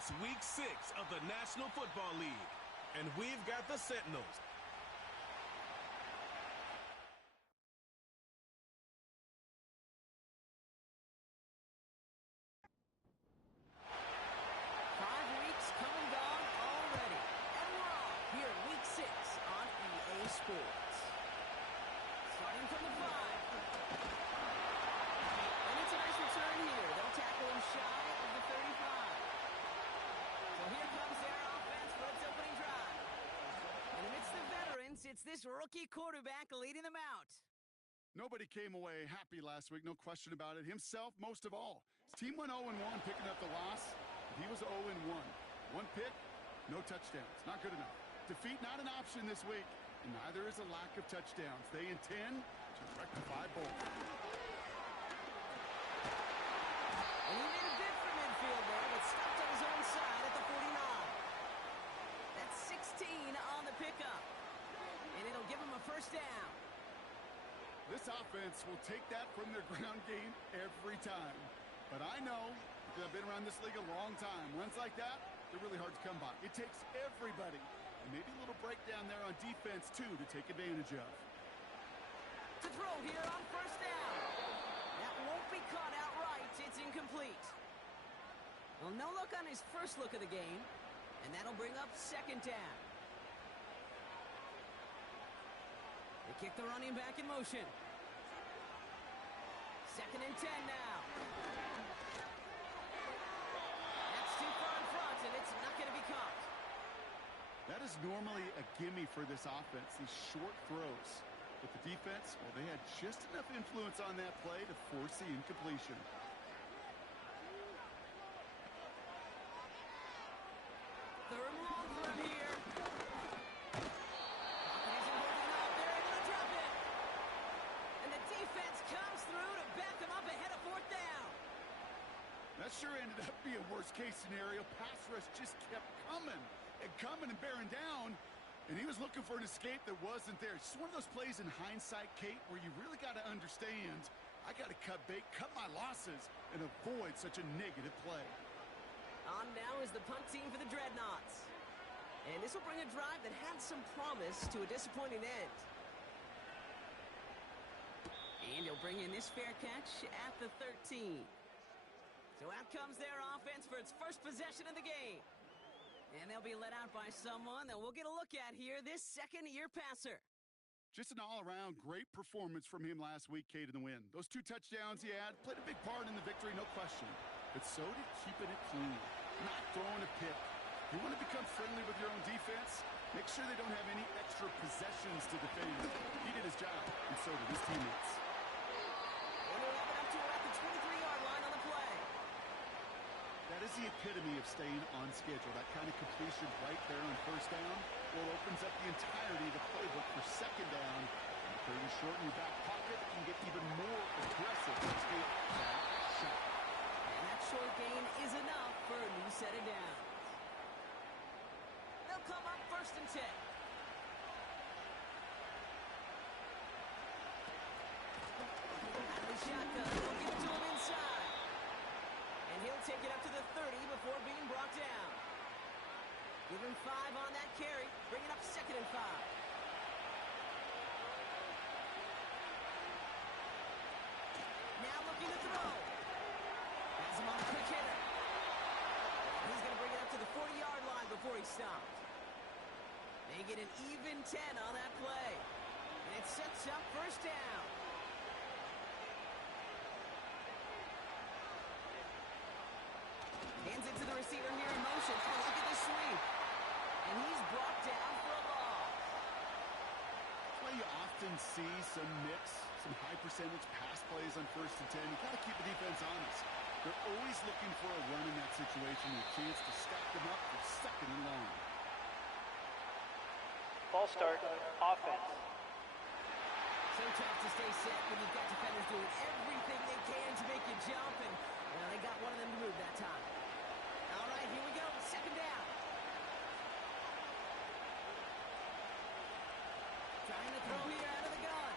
It's week 6 of the National Football League, and we've got the Sentinels. Sports. Starting from the 5. And it's a nice return here. They'll tackle him shy of the 35. So here comes their offense for its opening drive. And amidst the veterans, it's this rookie quarterback leading them out. Nobody came away happy last week, no question about it. Himself, most of all. His team went 0-1, picking up the loss. He was 0-1. One pick, no touchdowns. Not good enough. Defeat not an option this week. And neither is a lack of touchdowns. They intend to rectify both. And he made a bid for midfield there, but stopped on his own side at the 49. That's 16 on the pickup. And it'll give him a first down. This offense will take that from their ground game every time. But I know, because I've been around this league a long time, runs like that, they're really hard to come by. It takes everybody. And maybe a little breakdown there on defense, too, to take advantage of. To throw here on first down. That won't be caught outright. It's incomplete. Well, no look on his first look of the game. And that'll bring up second down. They kick the running back in motion. 2nd and 10 now. That's too far in front, and it's not going to be caught. That is normally a gimme for this offense, these short throws. But the defense, well, they had just enough influence on that play to force the incompletion. Third and long for him here. Pocket isn't holding up. They're able to drop it. And the defense comes through to back them up ahead of 4th down. That sure ended up being a worst-case scenario. Pass rush just kept coming and bearing down, and he was looking for an escape that wasn't there. It's just one of those plays in hindsight, Kate, where you really got to understand, I got to cut bait, cut my losses, and avoid such a negative play. On now is the punt team for the Dreadnoughts. And this will bring a drive that had some promise to a disappointing end. And he'll bring in this fair catch at the 13. So out comes their offense for its first possession of the game. And they'll be let out by someone that we'll get a look at here, this second-year passer. Just an all-around great performance from him last week, Kate, in the win. Those 2 touchdowns he had played a big part in the victory, no question. But so did keeping it clean, not throwing a pick. You want to become friendly with your own defense? Make sure they don't have any extra possessions to defend. He did his job, and so did his teammates. And they'll have it up to her at the 23-yard line on the play. That is the epitome of staying on schedule. That kind of completion right there on first down, well, opens up the entirety of the playbook for second down. And third and short in your back pocket can get even more aggressive to take that shot. And that short gain is enough for a new set of downs. They'll come up 1st and 10. Out of the shotgun, they'll give it to him inside. And he'll take it up to the 30 before being brought down. Give him 5 on that carry. Bring it up 2nd and 5. Now looking to throw. Has him on a quick hitter. He's going to bring it up to the 40-yard line before he stopped. They get an even 10 on that play. And it sets up first down. Hands it to the receiver here in motion. Oh, look at this sweep. And he's brought down for a loss. That's why you often see some mix, some high-percentage pass plays on 1st and 10. You got to keep the defense honest. They're always looking for a run in that situation, a chance to stack them up for 2nd and long. Ball start, offense. So tough to stay set when you've got defenders doing everything they can to make you jump, and well, they got one of them to move that time. All right, here we go, 2nd down. Trying to throw here out of the gun.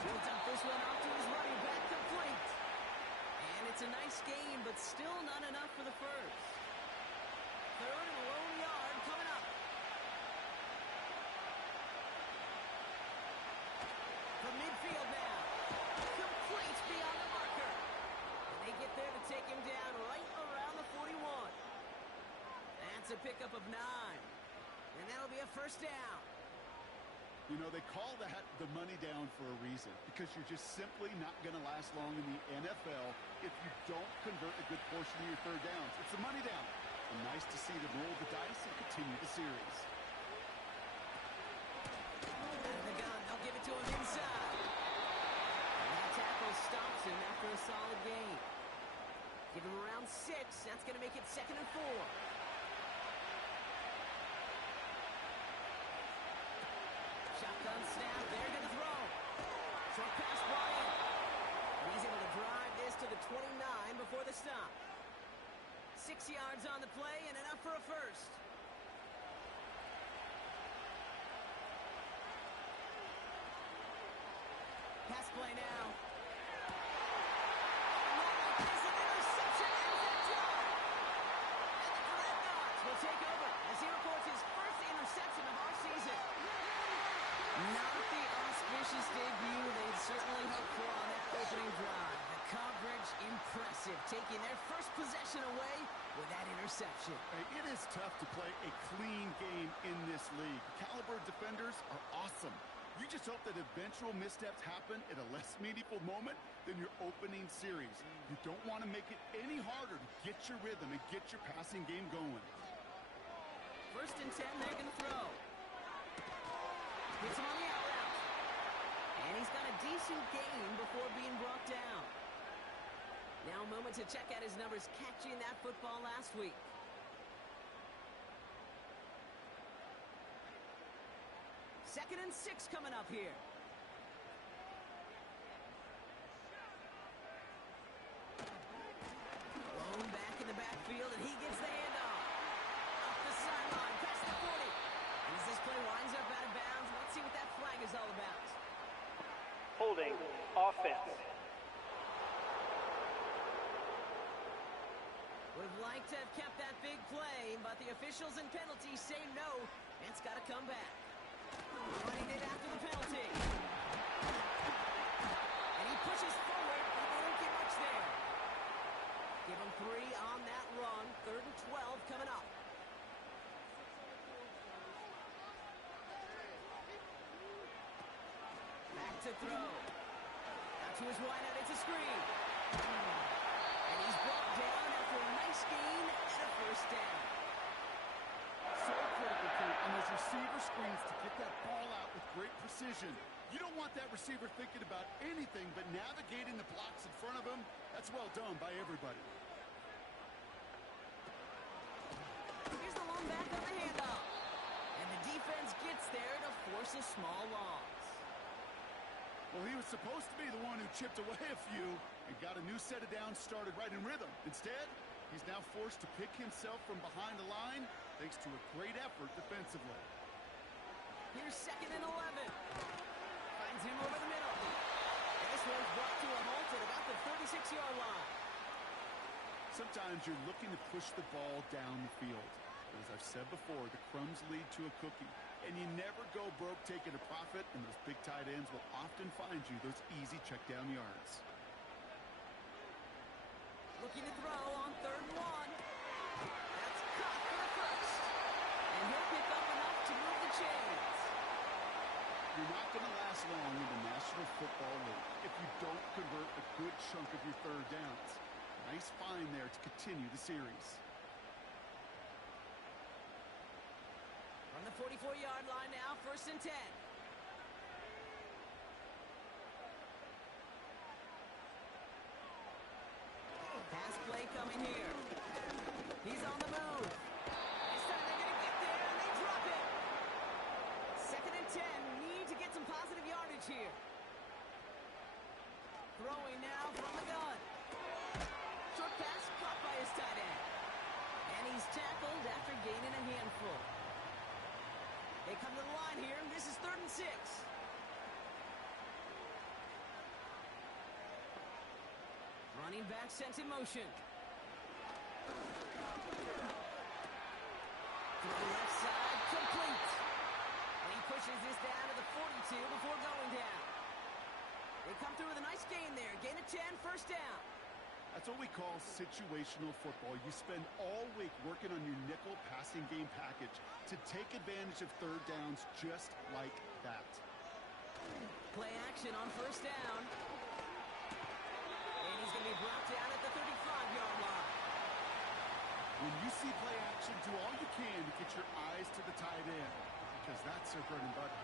Builds up this one off to his running back, complete. And it's a nice game, but still not enough for the first. That's a pickup of 9. And that'll be a first down. You know, they call that the money down for a reason, because you're just simply not going to last long in the NFL if you don't convert a good portion of your third downs. It's the money down. And nice to see them roll the dice and continue the series. Out of the gun, they'll give it to him inside. And that tackle stops him after a solid gain. Give him around 6. That's going to make it 2nd and 4. Shotgun snap, they're going to throw. Short pass, Bryant. And he's able to drive this to the 29 before the stop. 6 yards on the play and enough for a first. Pass play now. It's an interception and that drive. And the Dreadnoughts will take over as he records his first interception of our season. Not the auspicious debut they'd certainly hoped for on that opening drive. The coverage impressive, taking their first possession away with that interception. It is tough to play a clean game in this league. Caliber defenders are awesome. You just hope that eventual missteps happen at a less meaningful moment than your opening series. You don't want to make it any harder to get your rhythm and get your passing game going. 1st and 10, they're going to throw. Hits him on the out route. And he's got a decent gain before being brought down. Now a moment to check out his numbers catching that football last week. Second and 6 coming up here. Blown back in the backfield, and he gets the handoff. Up the sideline, past the 40. As this play winds up out of bounds, let's see what that flag is all about. Holding offense. Would have liked to have kept that big play, but the officials and penalties say no. It's got to come back. Running it after the penalty. And he pushes forward, but they don't get much there. Give him 3 on that run. 3rd and 12 coming up. Back to throw. Out to his wideout, it's a screen. And he's brought down after a nice gain and a first down. So critical, Kurt, on those receiver screens to get that ball out with great precision. You don't want that receiver thinking about anything but navigating the blocks in front of him. That's well done by everybody. Here's the long back on the handoff. And the defense gets there to force a small loss. Well, he was supposed to be the one who chipped away a few and got a new set of downs started right in rhythm. Instead, he's now forced to pick himself from behind the line thanks to a great effort defensively. Here's 2nd and 11. Finds him over the middle. And this one's brought to a halt at about the 36-yard line. Sometimes you're looking to push the ball down the field. But as I've said before, the crumbs lead to a cookie. And you never go broke taking a profit, and those big tight ends will often find you those easy check down yards. Looking to throw on 3rd and 1. That's caught for the first. And he'll pick up enough to move the chains. You're not going to last long in the National Football League if you don't convert a good chunk of your third downs. Nice find there to continue the series. From the 44-yard line now, 1st and 10. Pass play coming here. He's on the move. This time they're going to get there, and they drop it. 2nd and 10. Need to get some positive yardage here. Throwing now from the gun. Short pass caught by his tight end. And he's tackled after gaining a handful. They come to the line here. This is 3rd and 6. Running back sent in motion. To the left side, complete. And he pushes this down to the 42 before going down. They come through with a nice gain there. Gain of 10, first down. That's what we call situational football. You spend all week working on your nickel passing game package to take advantage of third downs just like that. Play action on first down. And he's going to be brought down at the 35-yard line. When you see play action, do all you can to get your eyes to the tight end, because that's their bread and butter.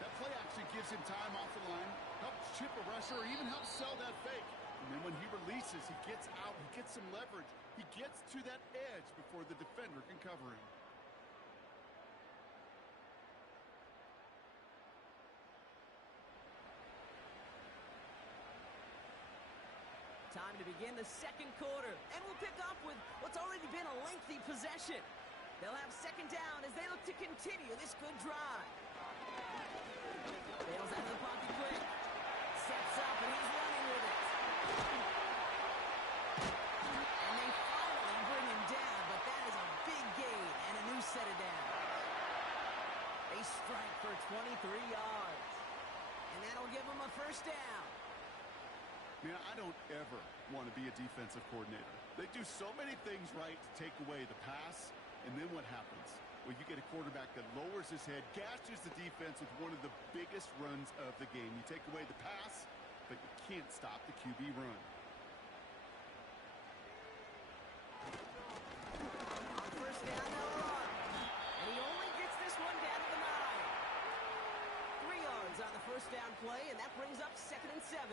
That play action gives him time off the line, helps chip a rusher, or even helps sell that fake. And then when he releases, he gets out, he gets some leverage. He gets to that edge before the defender can cover him. Time to begin the second quarter, and we'll pick up with what's already been a lengthy possession. They'll have second down as they look to continue this good drive. Bails out of the pocket quick. Sets up, and he's running with it. And they finally bring him down, but that is a big gain and a new set of downs. They strike for 23 yards, and that'll give them a first down. Man, I don't ever want to be a defensive coordinator. They do so many things right to take away the pass, and then what happens? Well, you get a quarterback that lowers his head, gashes the defense with one of the biggest runs of the game. You take away the pass, but you can't stop the QB run. On first down, they'll run. And he only gets this one down to the 9. 3 yards on the first down play, and that brings up 2nd and 7.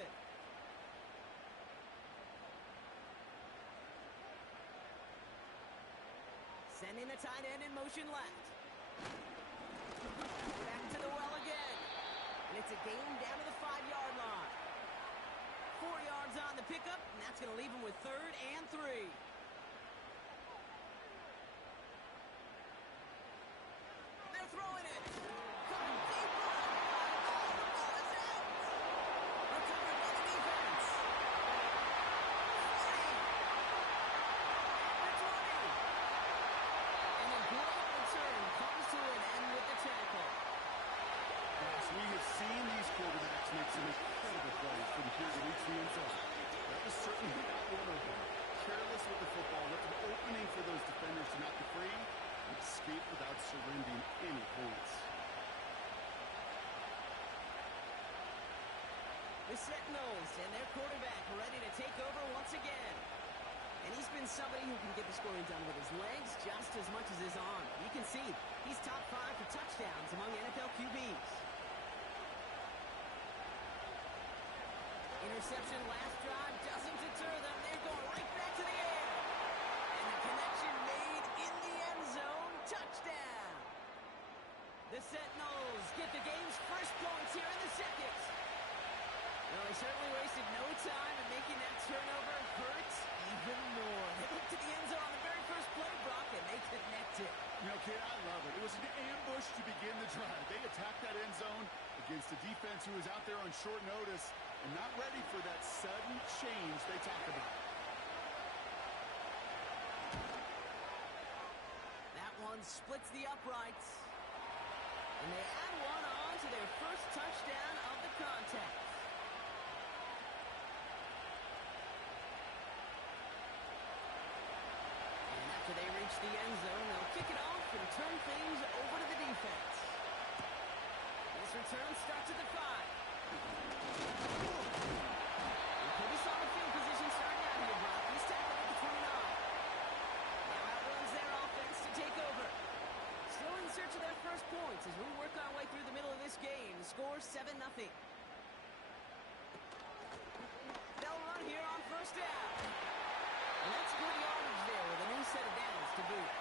Sending the tight end in motion left. Back to the well again. And it's a gain down to the 5-yard line. 4 yards on the pickup, and that's going to leave him with 3rd and 3. They're throwing it. Coming deep right. Oh, the ball is out. Recovered by the defense. 40. At the 20. And a great return comes to an end with the tackle. Yes, we have seen these quarterbacks make some incredible plays from here to reach the end zone. That was certainly not one of them. Careless with the football, left an opening for those defenders to not be free and escape without surrendering any points. The Sentinels and their quarterback ready to take over once again. And he's been somebody who can get the scoring done with his legs just as much as his arm. You can see he's top 5 for touchdowns among NFL QBs. Interception last drive doesn't deter them. They're going right back to the air. And the connection made in the end zone. Touchdown. The Sentinels get the game's first points here in the second. Well, they certainly wasted no time in making that turnover hurt even more. They looked to the end zone on the very first play, Brock, and they connected. You know, kid, I love it. It was an ambush to begin the drive. They attacked that end zone against a defense who was out there on short notice and not ready for that sudden change they talk about. That one splits the uprights. And they add one on to their first touchdown of the contest. And after they reach the end zone, they'll kick it off and turn things over to the defense. This return starts at the 5. Pretty solid field position starting out here, Brock. He's tackled at the 29. Now outruns their offense to take over. Still in search of their first points as we work our way through the middle of this game. The score 7-0. They'll run here on first down. And that's good yardage there with a new set of downs to boot.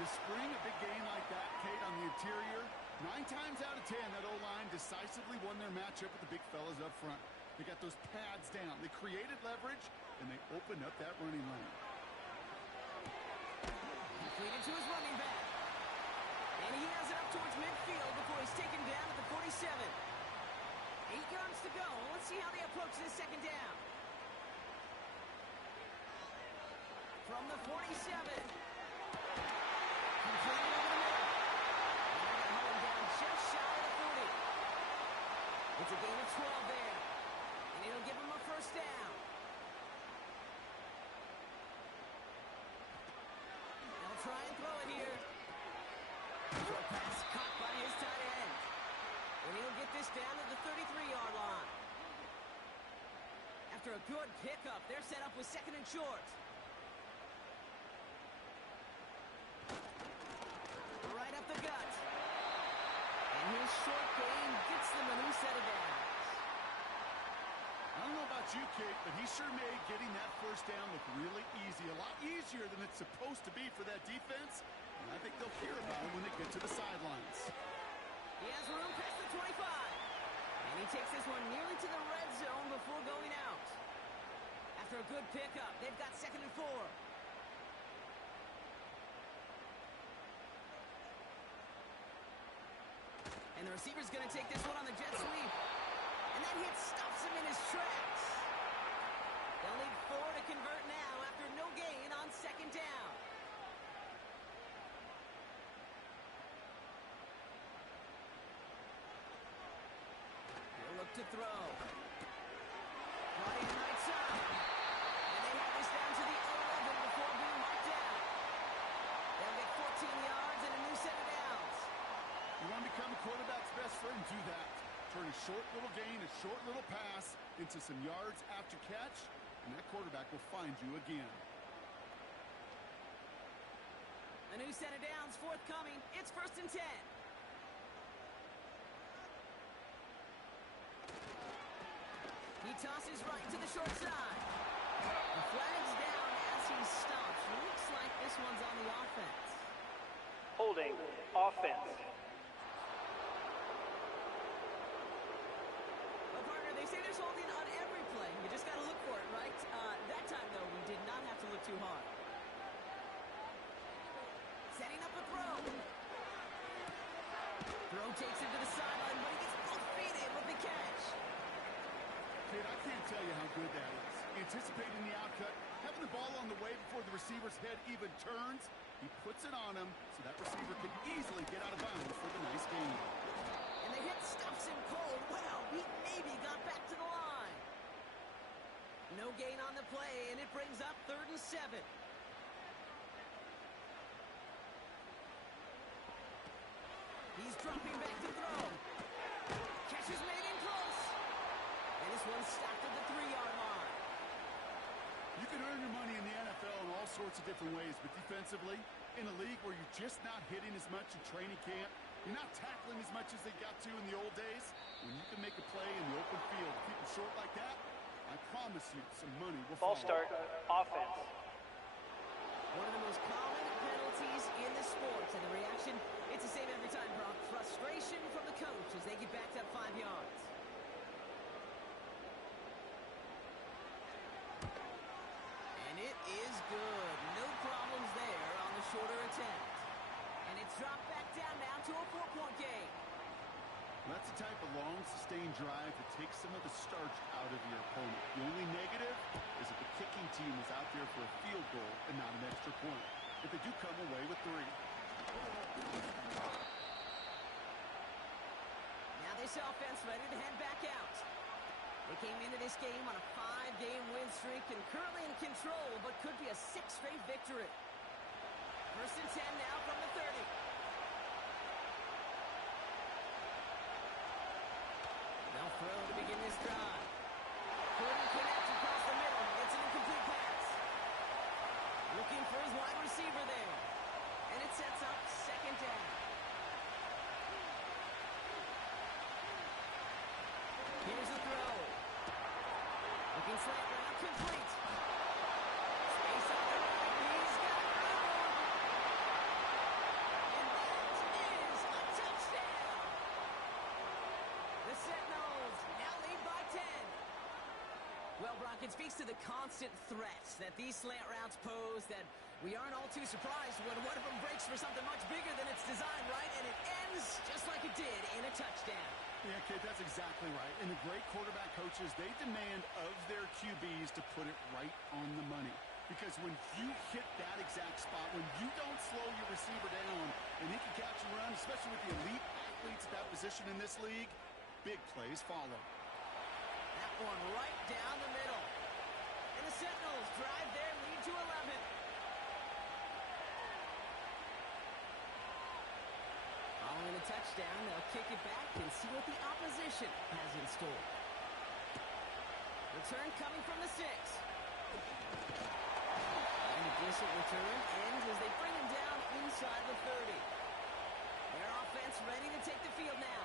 You spring a big game like that, Kate, on the interior, 9 times out of 10, that O-line decisively won their matchup with the big fellas up front. They got those pads down. They created leverage, and they opened up that running lane. Completed to his running back. And he has it up towards midfield before he's taken down at the 47. 8 yards to go. Let's see how they approach this second down. From the 47. Completed over the middle. And they're going to hold him down just shy of the 40. It's a gain of 12 there. And it'll give him a first down. this down to the 33-yard line. After a good pickup, they're set up with second and short. Right up the gut. And his short gain gets them a new set of downs. I don't know about you, Kate, but he sure made getting that first down look really easy. A lot easier than it's supposed to be for that defense. And I think they'll hear about him when they get to the sidelines. He has room past the 25. And he takes this one nearly to the red zone before going out. After a good pickup, they've got second and 4. And the receiver's going to take this one on the jet sweep. And that hit stops him in his tracks. They'll need 4 to convert now after no gain on second down. He'll look to throw. Right in right side. And they have this down to the 11 before being marked down. They'll get 14 yards and a new set of downs. You want to become a quarterback's best friend, do that. Turn a short little gain, a short little pass into some yards after catch, and that quarterback will find you again. A new set of downs forthcoming. It's first and 10. He tosses right to the short side. The flag's down as he stops. Looks like this one's on the offense. Holding offense. Well, partner, they say there's holding on every play. You just got to look for it, right? That time, though, we did not have to look too hard. Setting up a throw. Throw takes him to the sideline, but he gets both feet in with the catch. Kid, I can't tell you how good that is. Anticipating the outcut, having the ball on the way before the receiver's head even turns, he puts it on him so that receiver can easily get out of bounds for the nice gain. And the hit stops him cold. Wow, he maybe got back to the line. No gain on the play, and it brings up 3rd and 7. He's dropping back to throw. Catch is made in close. And this one's stopped at the 3-yard line. You can earn your money in the NFL in all sorts of different ways, but defensively, in a league where you're just not hitting as much in training camp, you're not tackling as much as they got to in the old days, when you can make a play in the open field, keep it short like that, I promise you some money will Ball follow. start offense. One of the most common penalties in the sport, and the reaction, it's the same every time, Brock. Frustration from the coach as they get backed up 5 yards. And it is good. No problems there on the shorter attempt. And it's dropped back down now to a 4-point game. That's the type of long, sustained drive that takes some of the starch out of your opponent. The only negative is that the kicking team is out there for a field goal and not an extra point. If they do come away with 3. Now this offense ready to head back out. They came into this game on a 5-game win streak and currently in control, but could be a 6th straight victory. First and 10 now from the 30. They'll throw to begin this drive. Couldn't connect across the middle. It's an incomplete pass. Looking for his wide receiver there. And it sets up second down. Here's the throw. Looking slant route complete. Space on the right. He's got room. And that is a touchdown. The Sentinels now lead by 10. Well, Brock, it speaks to the constant threats that these slant routes pose that we aren't all too surprised when one of them breaks for something much bigger than its design, right? And it ends just like it did in a touchdown. Yeah, kid, that's exactly right. And the great quarterback coaches, they demand of their QBs to put it right on the money. Because when you hit that exact spot, when you don't slow your receiver down and he can catch and run, especially with the elite athletes at that position in this league, big plays follow. That one right down the middle. And the Sentinels drive their lead to 11. Following a touchdown first down, they'll kick it back and see what the opposition has in store. Return coming from the 6. And a decent return ends as they bring him down inside the 30. Their offense ready to take the field now.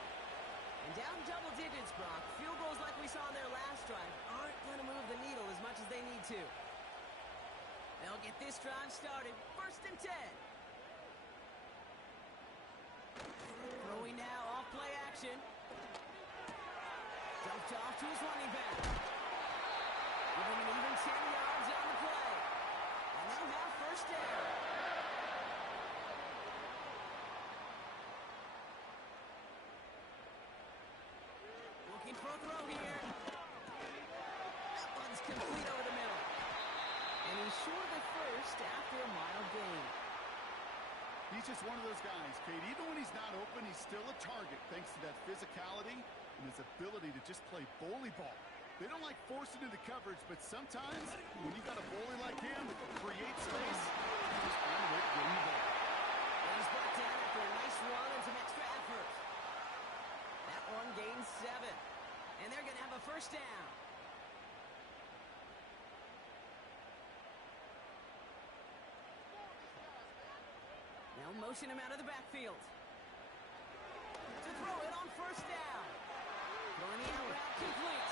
And down double digits, Brock. Field goals like we saw in their last drive aren't going to move the needle as much as they need to. They'll get this drive started. 1st and 10. Throwing now off play action. Dumped off to his running back. Giving an even 10 yards on the play. And they'll have 1st down. Looking for a throw here. That one's complete over the middle. And he's short of the 1st after a mild gain. He's just one of those guys, Kate. Even when he's not open, he's still a target thanks to that physicality and his ability to just play bully ball. They don't like forcing into coverage, but sometimes when you got a bully like him, create space, just find a way to gain the ball. And he's brought down after a nice run and some extra effort. That one gains 7. And they're going to have a 1st down. Now motion him out of the backfield. To throw it on 1st down. Throwing the out route complete.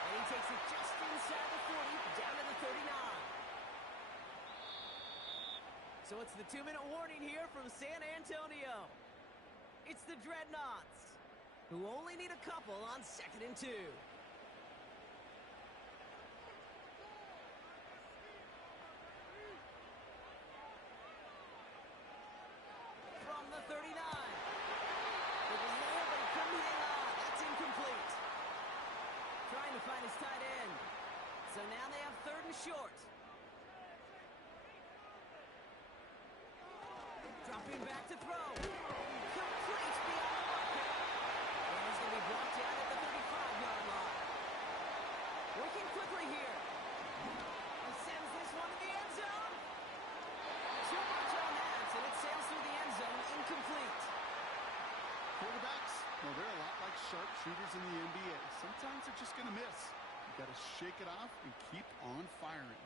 And he takes it just inside the 40, down to the 39. So it's the 2-minute warning here from San Antonio. It's the Dreadnoughts, who only need a couple on 2nd and 2. From the 39. It was there, but he couldn't hang on. That's incomplete. Trying to find his tight end. So now they have 3rd and short. Dropping back to throw. Complete beyond the marker. And he's going to be brought down at the 35-yard line. Working quickly here. He sends this one to the end zone. Too much on that, and it sails through the end zone, incomplete. Quarterbacks, well, they're a lot like sharpshooters in the NBA. Sometimes they're just going to miss. You got to shake it off and keep on firing.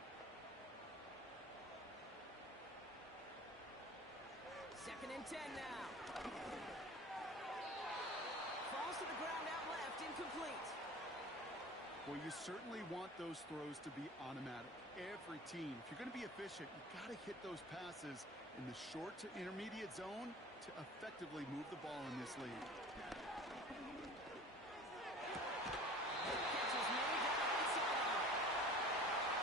2nd and 10 now. Falls to the ground out left, incomplete. Well, you certainly want those throws to be automatic. Every team, if you're going to be efficient, you got to hit those passes in the short to intermediate zone to effectively move the ball in this league. Catches many down the sideline.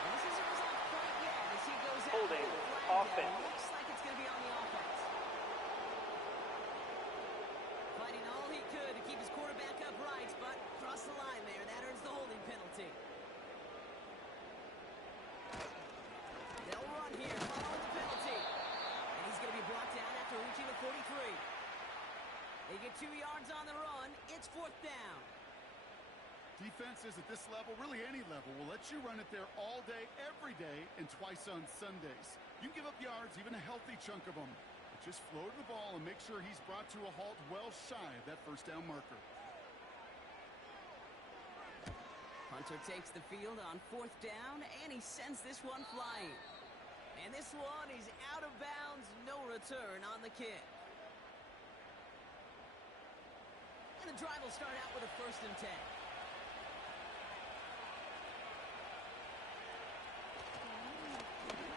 And this isn't his off point yet as he goes out. Holding with the flag offense. down. Looks like it's going to be on the offense. Fighting all he could to keep his quarterback upright, but crossed the line there. That earns the holding penalty. They'll run here following the penalty. And he's going to be brought down after reaching the 43. They get 2 yards on the run. It's 4th down. Defenses at this level, really any level, will let you run it there all day, every day, and twice on Sundays. You can give up yards, even a healthy chunk of them. But just float the ball and make sure he's brought to a halt well shy of that 1st down marker. Hunter takes the field on 4th down, and he sends this one flying. And this one is out of bounds, no return on the kick. And the drive will start out with a 1st and 10.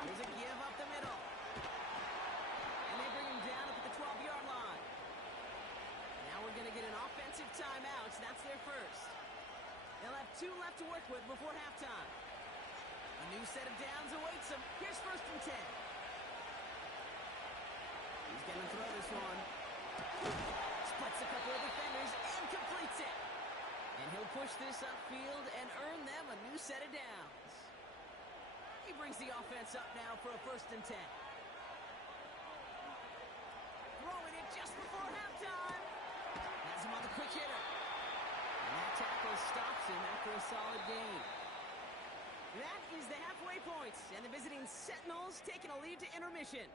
Here's a give up the middle. And they bring him down up at the 12-yard line. Now we're going to get an offensive timeout. That's their first. They'll have 2 left to work with before halftime. A new set of downs awaits them. Here's 1st and 10. He's going to throw this one. Splits a couple of defenders and completes it. And he'll push this upfield and earn them a new set of downs. He brings the offense up now for a 1st and 10. Throwing it just before halftime. Has him on the quick hitter. And that tackle stops him after a solid gain. That is the halfway point, and the visiting Sentinels taking a lead to intermission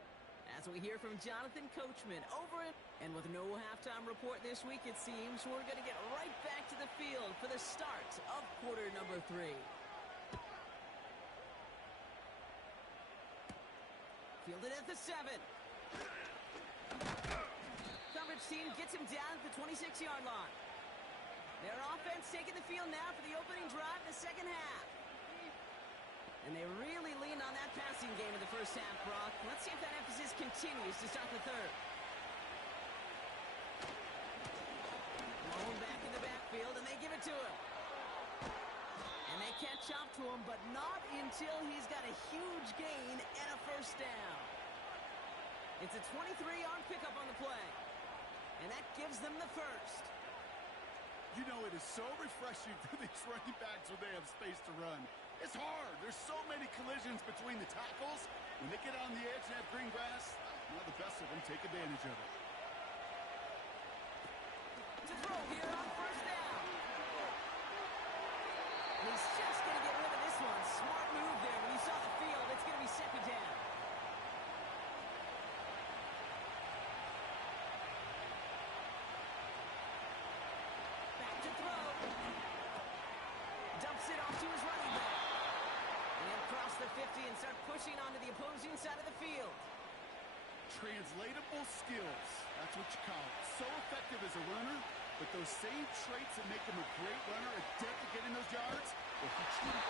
That's what we hear from Jonathan Coachman over it. And with no halftime report this week, it seems we're going to get right back to the field for the start of quarter number 3. Fielded at the 7. Coverage team gets him down at the 26-yard line. Their offense taking the field now for the opening drive in the second half. And they really leaned on that passing game in the first half, Brock. Let's see if that emphasis continues to start the third. Blown back in the backfield, and they give it to him. And they catch up to him, but not until he's got a huge gain and a first down. It's a 23-yard pickup on the play. And that gives them the first. You know, it is so refreshing for these running backs when they have space to run. It's hard. There's so many collisions between the tackles. When they get on the edge and have green grass, now the best of them take advantage of it. To throw here on first down. And he's just going to get rid of this one. Smart move there. When he saw the field, it's going to be second down. Back to throw. Dumps it off to his running back. And he'll cross the 50 and start pushing onto the opposing side of the field. Translatable skills. That's what you call it. So effective as a runner, but those same traits that make him a great runner, adept at getting those yards, if he truly...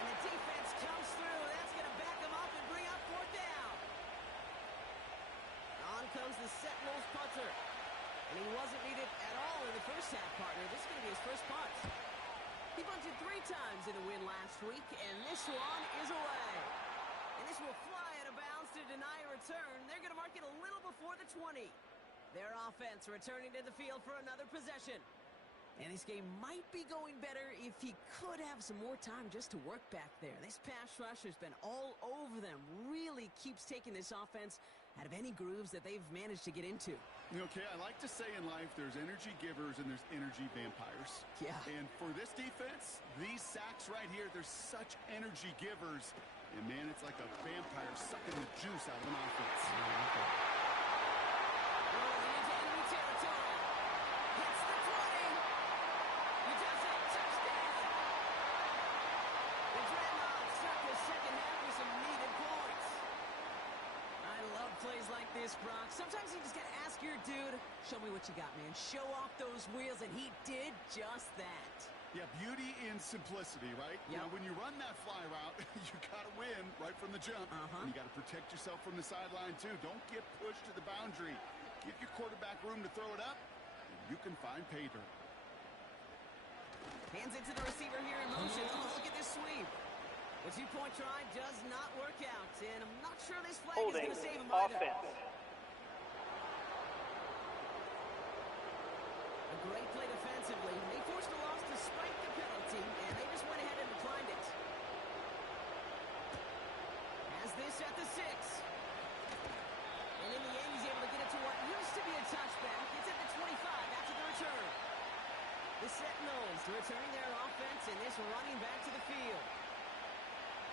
And the defense comes through. That's going to back him up and bring up fourth down. On comes the Sentinels punter. And he wasn't needed at all in the first half, partner. This is going to be his first punt. He punted 3 times in the win last week, and this one is away. And this will fly out of bounds to deny a return. They're going to mark it a little before the 20. Their offense returning to the field for another possession. And this game might be going better if he could have some more time just to work back there. This pass rush has been all over them. Really keeps taking this offense out of any grooves that they've managed to get into. Okay, I like to say in life there's energy givers and there's energy vampires. Yeah. And for this defense, these sacks right here, they're such energy givers. And, man, it's like a vampire sucking the juice out of an offense. Rolling into enemy territory. Hits the 20. He does it. Touchdown. The Dreadnoughts start the second half with some needed points. I love plays like this, Brock. Sometimes you just got to ask your dude, show me what you got, man. Show off those wheels, and he did just that. Yeah, beauty in simplicity, right? Yep. Now, when you run that fly route, you got to win right from the jump. And you got to protect yourself from the sideline, too. Don't get pushed to the boundary. Give your quarterback room to throw it up, and you can find pay dirt. Hands it to the receiver here in motion. Oh, look at this sweep. The two-point try does not work out, and I'm not sure this flag is going to save him either. Offense. A great play defensively. They forced a loss despite the penalty, and they just went ahead and declined it. Has this at the 6. And in the end, he's able to get it to what used to be a touchback. It's at the 25 after the return. The Sentinels returning their offense and this running back to the field.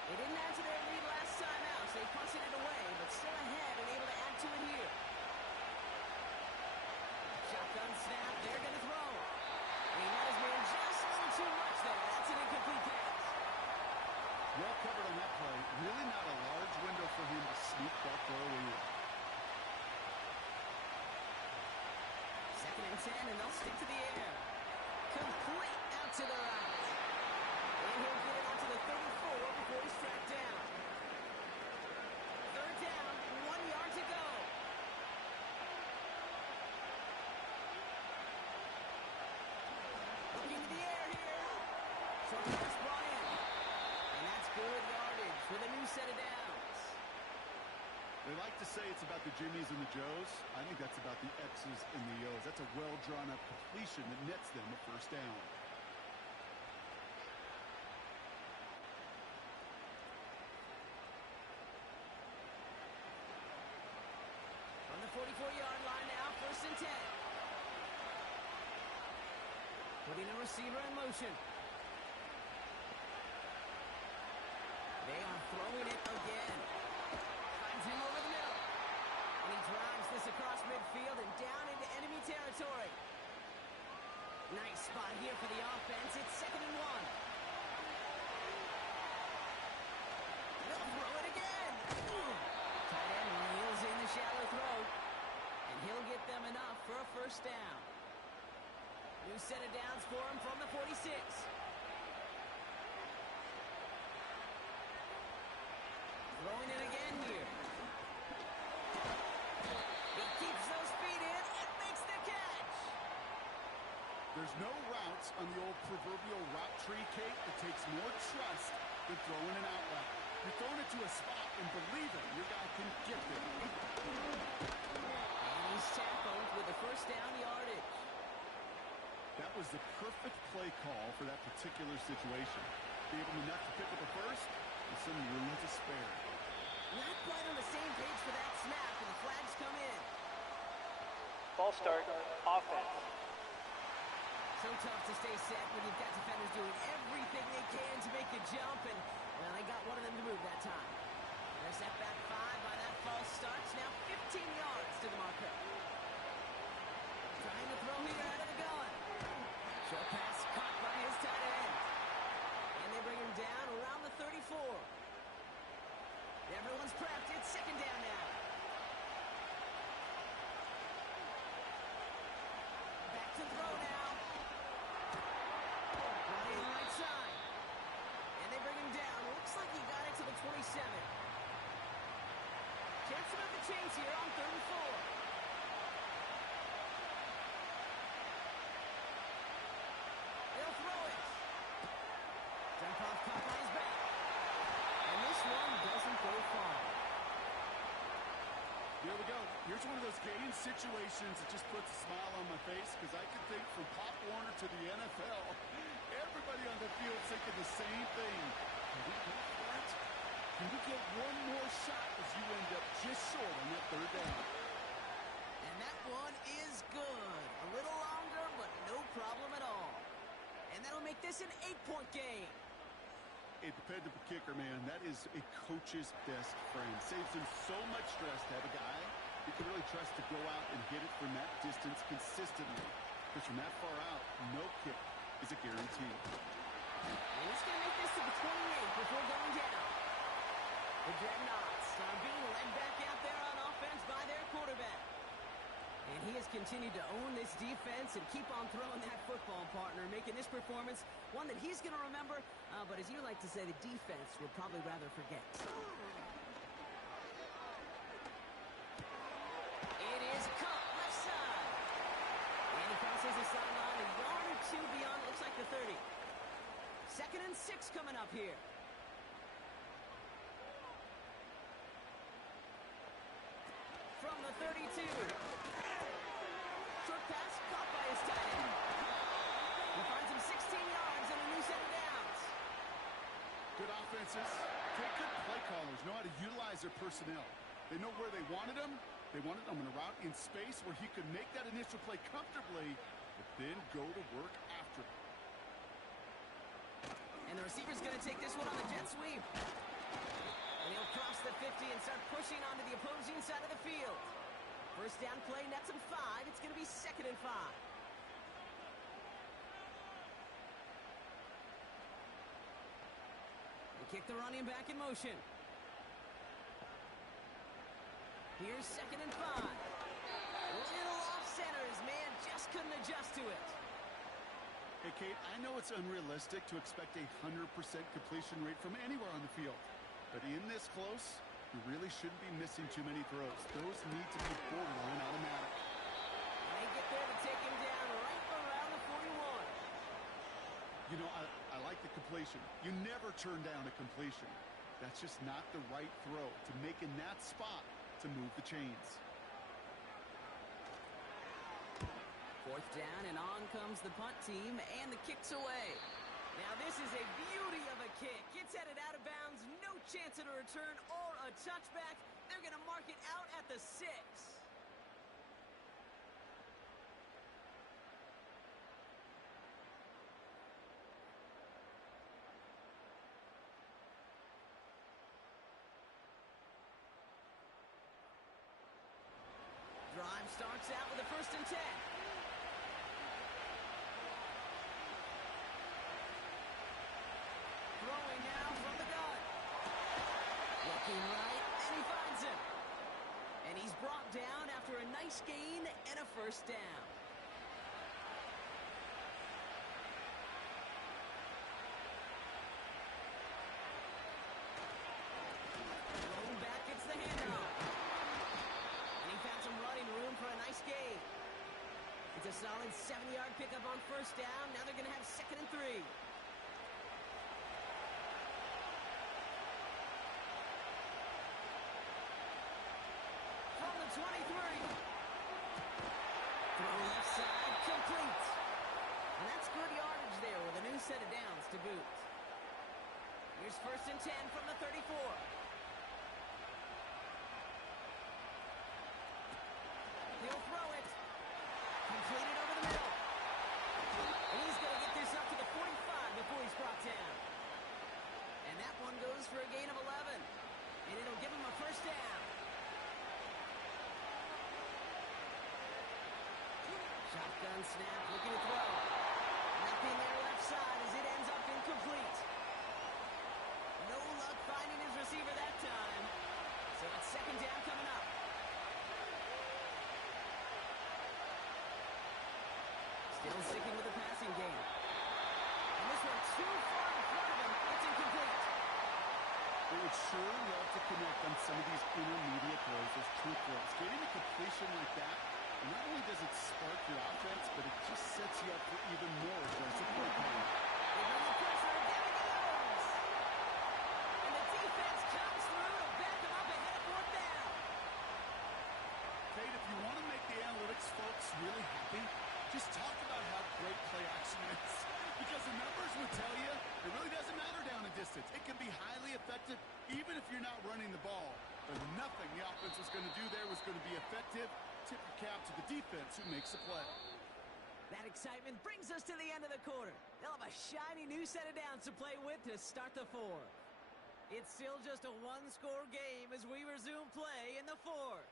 They didn't add to their lead last time out, so they punted it away, but still ahead and able to add to it here. Shotgun snap, they're going to throw. And he let his man just a little too much there. That's an incomplete pass. Well covered on that play. Really not a large window for him to sneak that throw in. 2nd and 10, and they'll stick to the air. Complete out to the right. And he'll get it out to the 34 before he's tracked down. 3rd down, 1 yard to go. Looking to the air here. Short pass brought in. And that's good yardage with a new set of downs. They like to say it's about the Jimmies and the Joes. I think that's about the X's and the O's. That's a well-drawn-up completion that nets them a first down. On the 44-yard line now, 1st and 10. Putting a receiver in motion. They are throwing it again. Finds him over the middle. And he drives this across midfield and down into enemy territory. Nice spot here for the offense. It's 2nd and 1. They'll throw it again. Tight end reels in the shallow throw. And he'll get them enough for a first down. New set of downs for him from the 46. Throwing it again here. He keeps those feet in and makes the catch. There's no routes on the old proverbial route tree, Kate. It takes more trust than throwing an out route. You're throwing it to a spot and believe it, your guy can get there. And he's tackled with the first down yardage. That was the perfect play call for that particular situation. Be able enough to pick up a first with some room to spare. Not quite on the same page for that snap, and the flags come in. Ball start, offense. So tough to stay set when you've got defenders doing everything they can to make you jump, and well, they got one of them to move that time. They're set back 5 by that false start. Now 15 yards to the marker. Trying to throw here out of the gun. Short pass caught by his tight end. And they bring him down around the 34. Everyone's prepped. It's 2nd down now. Back to throw now. Running right side. And they bring him down. Looks like he got it to the 27. Chance to move the chains here on 3rd and 4. They'll throw it. Dump off caught by his back. And this one doesn't go far. Here we go. Here's one of those game situations that just puts a smile on my face because I can think from Pop Warner to the NFL, everybody on the field thinking the same thing. Can we go for it? Can we get one more shot as you end up just short on that 3rd down? And that one is good. A little longer, but no problem at all. And that'll make this an 8-point game. A dependable kicker, man, that is a coach's best friend. Saves him so much stress to have a guy you can really trust to go out and hit it from that distance consistently. Because from that far out, no kick is a guarantee. And he's going to make this to the 28 before going down. The Dreadnoughts are being led back out there on offense by their quarterback. And he has continued to own this defense and keep on throwing that football, partner, making this performance one that he's going to remember, but as you like to say, the defense would probably rather forget. It is caught left side. And he crosses the sideline a yard or 2 beyond, looks like the 30. 2nd and 6 coming up here. From the 32. Short pass caught by his tight end. He finds him 16 yards and a new set of downs. Good offenses. Take good play callers. Know how to utilize their personnel. They know where they wanted them. They wanted them in a route in space where he could make that initial play comfortably, but then go to work after it. And the receiver's going to take this one on the jet sweep. And he'll cross the 50 and start pushing onto the opposing side of the field. First down play, nets him 5. It's going to be 2nd and 5. They kick the running back in motion. Here's 2nd and 5. A little off center. His man just couldn't adjust to it. Hey, Kate, I know it's unrealistic to expect a 100% completion rate from anywhere on the field. But in this close, you really shouldn't be missing too many throws. Those need to be borderline automatic. They get there to take him down right around the 41. You know, I like the completion. You never turn down a completion. That's just not the right throw to make in that spot to move the chains. 4th down, and on comes the punt team, and the kick's away. Now this is a beauty of a kick. It's headed out of bounds, no chance at a return or a touchback. They're going to mark it out at the 6. starts out with a 1st and 10. Throwing now from the gun. Looking right, and he finds him. And he's brought down after a nice gain and a 1st down. Rolling back gets the handoff. And he found some running room for a nice gain. It's a solid 7-yard pickup on 1st down. Now they're going to have 2nd and 3. From the 23. Throw left side, complete. And that's good yardage there with a new set of downs to boot. Here's 1st and 10 from the 34. He'll throw it. Completed over the middle. And he's going to get this up to the 45 before he's brought down. And that one goes for a gain of 11. And it'll give him a 1st down. Shotgun snap, looking to throw. Nothing there left side as it ends up incomplete. No luck finding his receiver that time. So it's 2nd down coming up. Still sticking with the passing game. And this one too far in front of him. It's incomplete. They would sure love to connect on some of these intermediate throws, those true throws. Getting a completion like that, and not only does it spark your offense, but it just sets you up for even more aggressive play calling. They bring the pressure, and down he goes. And the defense comes through to back him up ahead of 4th down. Kate, if you want to make the analytics folks really happy, just talk about how great play action is. Because the numbers would tell you it really doesn't matter down a distance. It can be highly effective even if you're not running the ball. But nothing the offense was going to do there was going to be effective. Tip your cap to the defense who makes the play. That excitement brings us to the end of the quarter. They'll have a shiny new set of downs to play with to start the 4th. It's still just a 1-score game as we resume play in the 4th.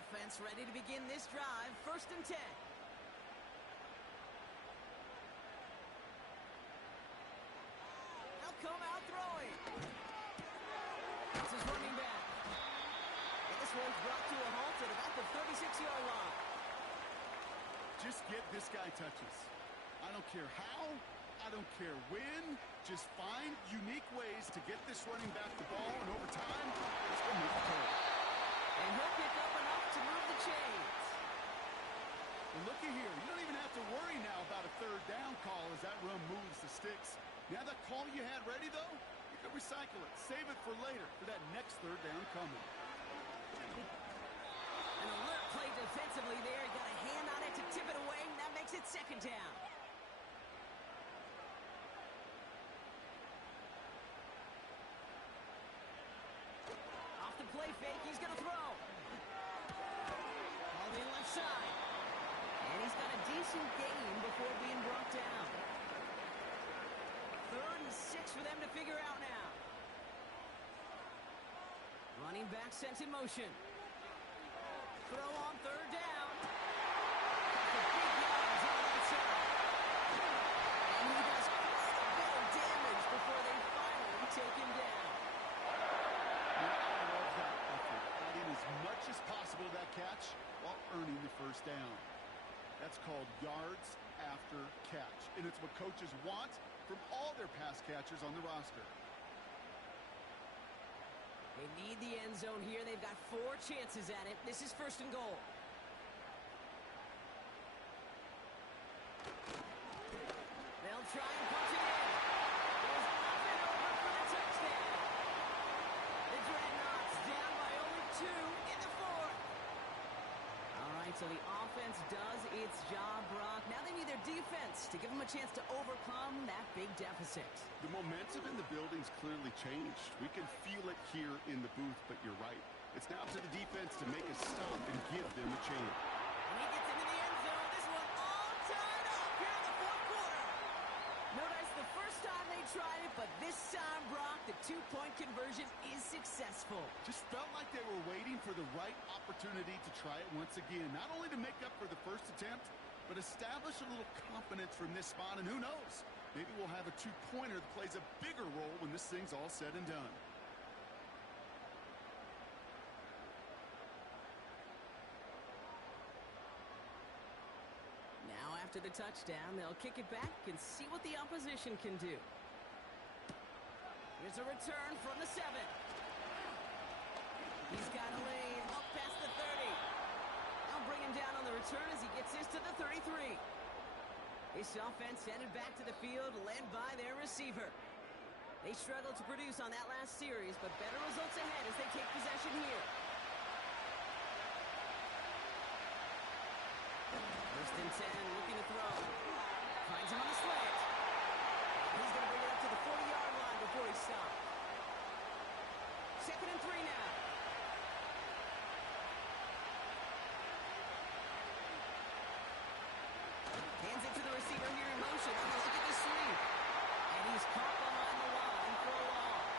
Offense ready to begin this drive. 1st and 10. They'll come out throwing. This is running back. And this one's brought to a halt at about the 36-yard line. Just get this guy touches. I don't care how. I don't care when. Just find unique ways to get this running back the ball, and over time, it's going to make the play. And he'll pick up enough to move the chains. Well, looky here. You don't even have to worry now about a 3rd down call as that run moves the sticks. Now that call you had ready, though, you can recycle it. Save it for later for that next 3rd down coming. An alert play defensively there. He got a hand on it to tip it away, and that makes it 2nd down. Off the play fake, he's going to throw. All in left side. And he's got a decent gain before being brought down. 3rd and 6 for them to figure out now. Running back sent in motion. Throw on 3rd down. The big yards on that side. And he does quite a bit of damage before they finally take him down. Yeah, I love that effort. Adding as much as possible to that catch while earning the 1st down. That's called yards after catch. And it's what coaches want from all their pass catchers on the roster. They need the end zone here. They've got 4 chances at it. This is 1st and goal. They'll try and punch it in. There's nothing over for the touchdown. The Dreadnoughts down by only 2 in the 4th. All right, so the offense does its job, Brock. Now they need their defense to give them a chance to overcome that big deficit. The momentum in the building's clearly changed. We can feel it here in the booth, but you're right. It's now to the defense to make a stop and give them a chance. And he gets into the end zone. This one all tied up here in the 4th quarter. Notice the but this time, Brock, the two-point conversion is successful. Just felt like they were waiting for the right opportunity to try it once again. Not only to make up for the first attempt, but establish a little confidence from this spot. And who knows, maybe we'll have a two-pointer that plays a bigger role when this thing's all said and done. Now after the touchdown, they'll kick it back and see what the opposition can do. Here's a return from the 7. He's got a lane up past the 30. They'll bring him down on the return as he gets this to the 33. This offense headed back to the field, led by their receiver. They struggled to produce on that last series, but better results ahead as they take possession here. First and 10, looking to throw. Finds him on the slant. He's going to bring it up to the 40-yard line before he stops. 2nd and 3 now. Hands it to the receiver here in motion. Oh, look at the sweep. And he's caught behind the line for a loss.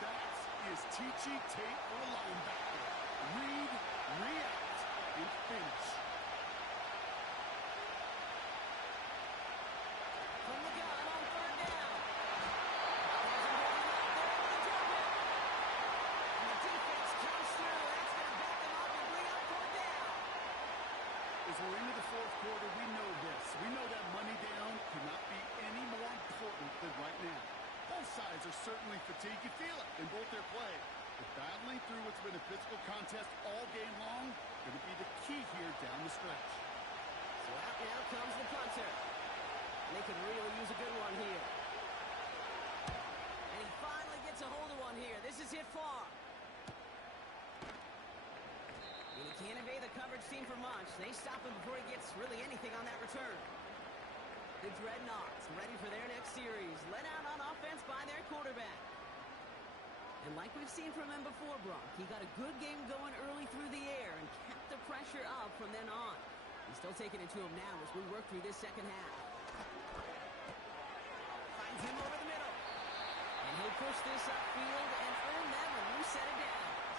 That is teachy tape for a linebacker. Read, react, and finish. From the gun on 3rd down. And the defense comes through. That's going to back them up and bring up 4th down. As we're into the 4th quarter, we know this. We know that money down cannot be any more important than right now. Both sides are certainly fatigued. You feel it in both their play. But battling through what's been a physical contest all game long going to be the key here down the stretch. So out now comes the punter. They could really use a good one here. And he finally gets a hold of one here. This is hit far. And he can't evade the coverage team for much. They stop him before he gets really anything on that return. The Dreadnoughts ready for their next series. Led out on offense by their quarterback. And like we've seen from him before, Brock, he got a good game going early through the air and kept the pressure up from then on. He's still taking it to him now as we work through this second half. Finds him over the middle. And he'll push this upfield and earn them a new set of downs.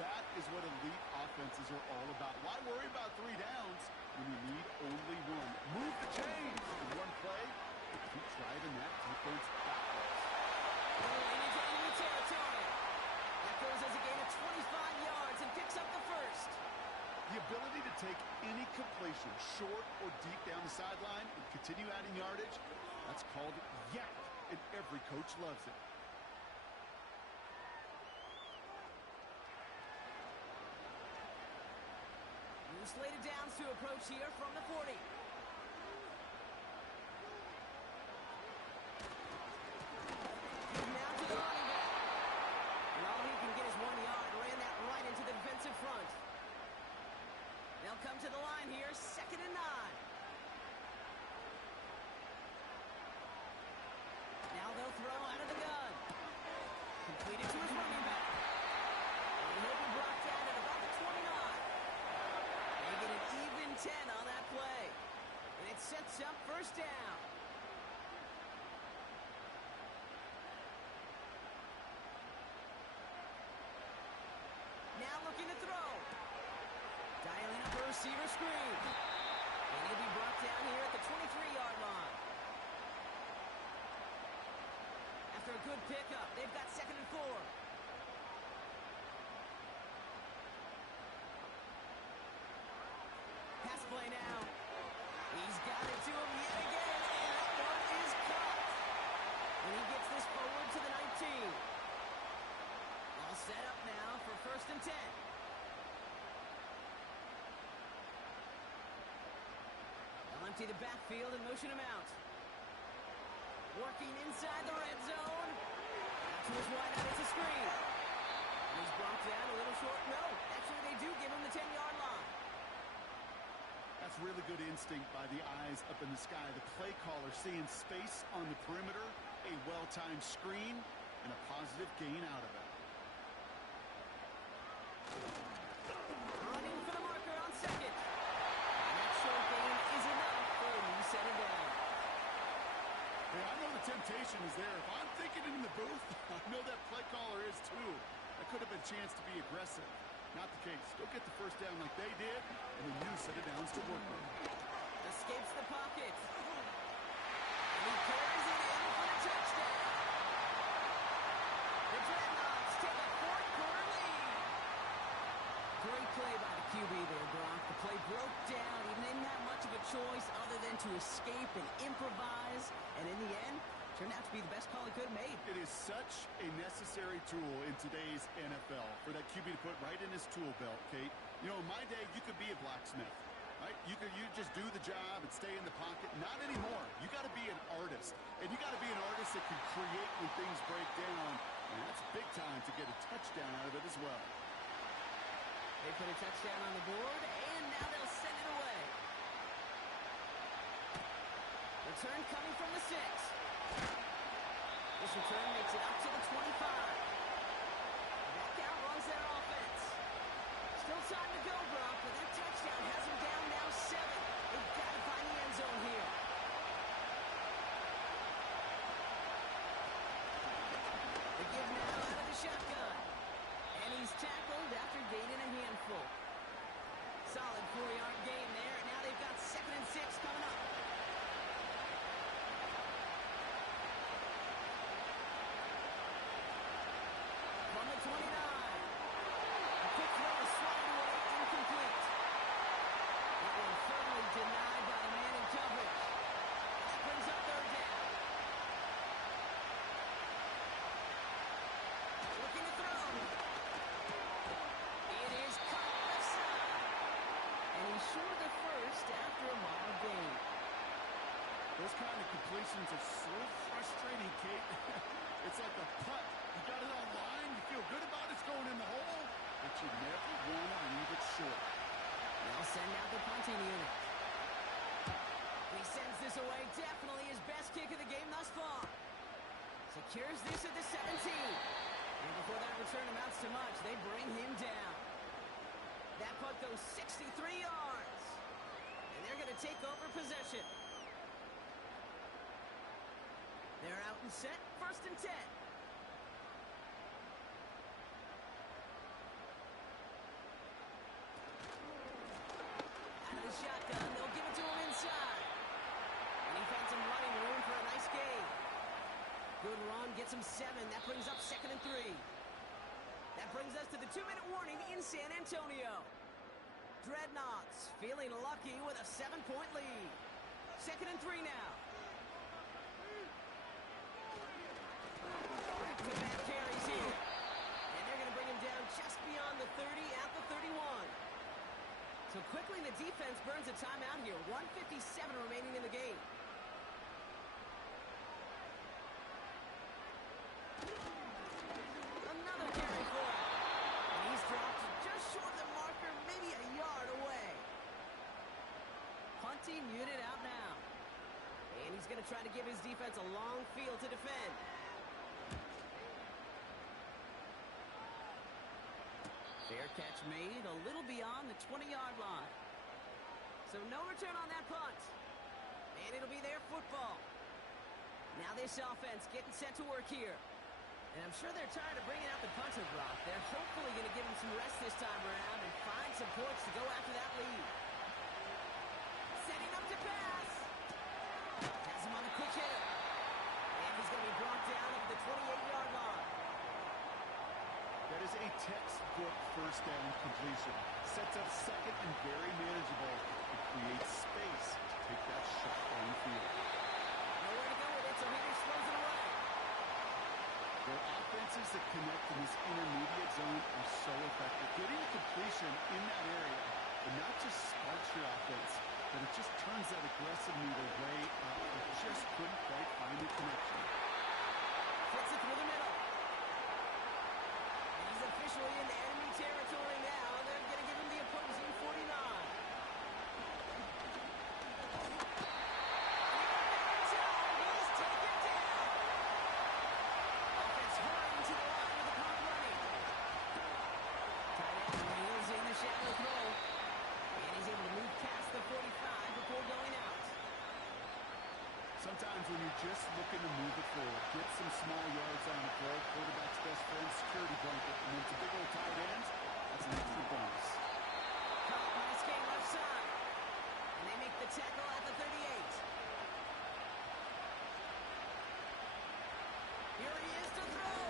That is what elite offenses are all about. Why worry about 3 downs when you need only one? Move the chains in one play and keep driving that defense backwards. Going into enemy territory. That goes as a gain of 25 yards and picks up the first. The ability to take any completion, short or deep down the sideline, and continue adding yardage, that's called yak, and every coach loves it. New slated downs to approach here from the 40. Now to the running back. And all he can get is 1 yard. Ran that right into the defensive front. They'll come to the line here, 2nd and 9. Now they'll throw out of the gun. Completed to his running back. And he'll be brought down at about the 29. They get an even 10 on that play. And it sets up 1st down. Now looking to throw. Dialing up a receiver screen. And he'll be brought down here at the 23-yard line. After a good pickup, they've got 2nd and 4. Pass play now. He's got it to him yet again, and that one is caught. And he gets this forward to the 19. All set up now for 1st and 10. They'll empty the backfield and motion him out. Working inside the red zone. To his wide out, it's a screen. And he's brought down a little short. No, actually they do give him the 10-yard line. That's really good instinct by the eyes up in the sky. The play caller seeing space on the perimeter, a well-timed screen, and a positive gain out of it. Running for the marker on 2nd. And that short gain is enough. frustration is there. If I'm thinking it in the booth, I know that play caller is too. That could have been a chance to be aggressive. Not the case. Go get the first down like they did, and the new set of downs to work with. Escapes the pocket. And he carries it in for the touchdown. The Dreadnoughts take a fourth-quarter lead. Great play by the QB there, Brock. The play broke down. He didn't have much of a choice other than to escape and improvise. And in the end, turned out to be the best call he could have made. It is such a necessary tool in today's NFL for that QB to put right in his tool belt, Kate. You know, in my day, you could be a blacksmith, right? You just do the job and stay in the pocket. Not anymore. You got to be an artist, and you got to be an artist that can create when things break down. And that's big time to get a touchdown out of it as well. They put a touchdown on the board, and now they'll send it away. Return coming from the 6. This return makes it up to the 25. That outruns their offense. Still time to go, Brock, but that touchdown has them down now 7. They've got to find the end zone here. The give now out of the shotgun. And he's tackled after gaining a handful. Solid 4-yard gain there, and now they've got 2nd and 6 coming up. From the 29. A quick throw is swatted away, incomplete. That one firmly denied by the man in coverage. That brings up 3rd down. Looking to throw. It is caught left side. And he's short of the first after a mild gain. Those kind of completions are so frustrating, Kate. It's like a putt. You got it on line, you feel good about it's going in the hole, but you never want to leave it short. They'll send out the punting unit. He sends this away, definitely his best kick of the game thus far. Secures this at the 17. And before that return amounts to much, they bring him down. That punt goes 63 yards. And they're going to take over possession. They're out and set, 1st and 10. Out of the shotgun, they'll give it to him inside. And he finds some running room for a nice gain. Good run, gets him 7. That brings up 2nd and 3. That brings us to the 2-minute warning in San Antonio. Dreadnoughts feeling lucky with a 7-point lead. 2nd and 3 now. Back-to-back carries here. And they're going to bring him down just beyond the 30 at the 31. So quickly the defense burns a timeout here. 1:57 remaining in the game. Another carry for him. And he's dropped just short of the marker, maybe a yard away. Punting unit out now. And he's going to try to give his defense a long field to defend. Fair catch made a little beyond the 20-yard line. So no return on that punt. And it'll be their football. Now this offense getting set to work here. And I'm sure they're tired of bringing out the punter, Brock. They're hopefully going to give him some rest this time around and find some points to go after that lead. Setting up to pass. Has him on a quick hitter. And he's going to be brought down at the 28-yard line. That is a textbook 1st down completion. Sets up 2nd and very manageable. It creates space to take that shot down the field. Nowhere to go with it, so he just throws it away. Their offenses that connect in this intermediate zone are so effective. Getting a completion in that area, and not just sparks your offense, but it just turns that aggressive meter way up. It just couldn't quite find the connection. Fits it through the middle. And he's officially in enemy territory now. They're going to give him the opposing 49. He's taken down. Offense hurrying to the line with the clock running. Tight end wheels in the shallow throw. And he's able to move past the 45 before going out. Sometimes when you just looking to move it forward. Get some small yards on the throw. Quarterback's best friend, security blanket. And when it's a big old tight end, that's an extra bonus. Caught, nice game left side. And they make the tackle at the 38. Here he is to throw.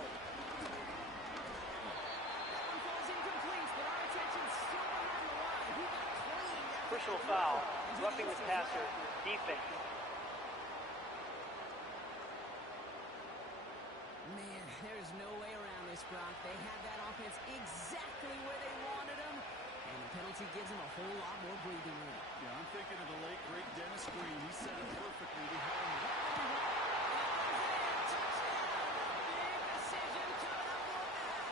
That one falls incomplete, but our attention's still behind the line. He got clean. Personal foul. Roughing the passer. Defense. Man, there's no way around this, Brock. They had that offense exactly where they wanted them, and the penalty gives them a whole lot more breathing room. Yeah, I'm thinking of the late, great Dennis Green. He said it perfectly. We had him. Big decision coming up on that.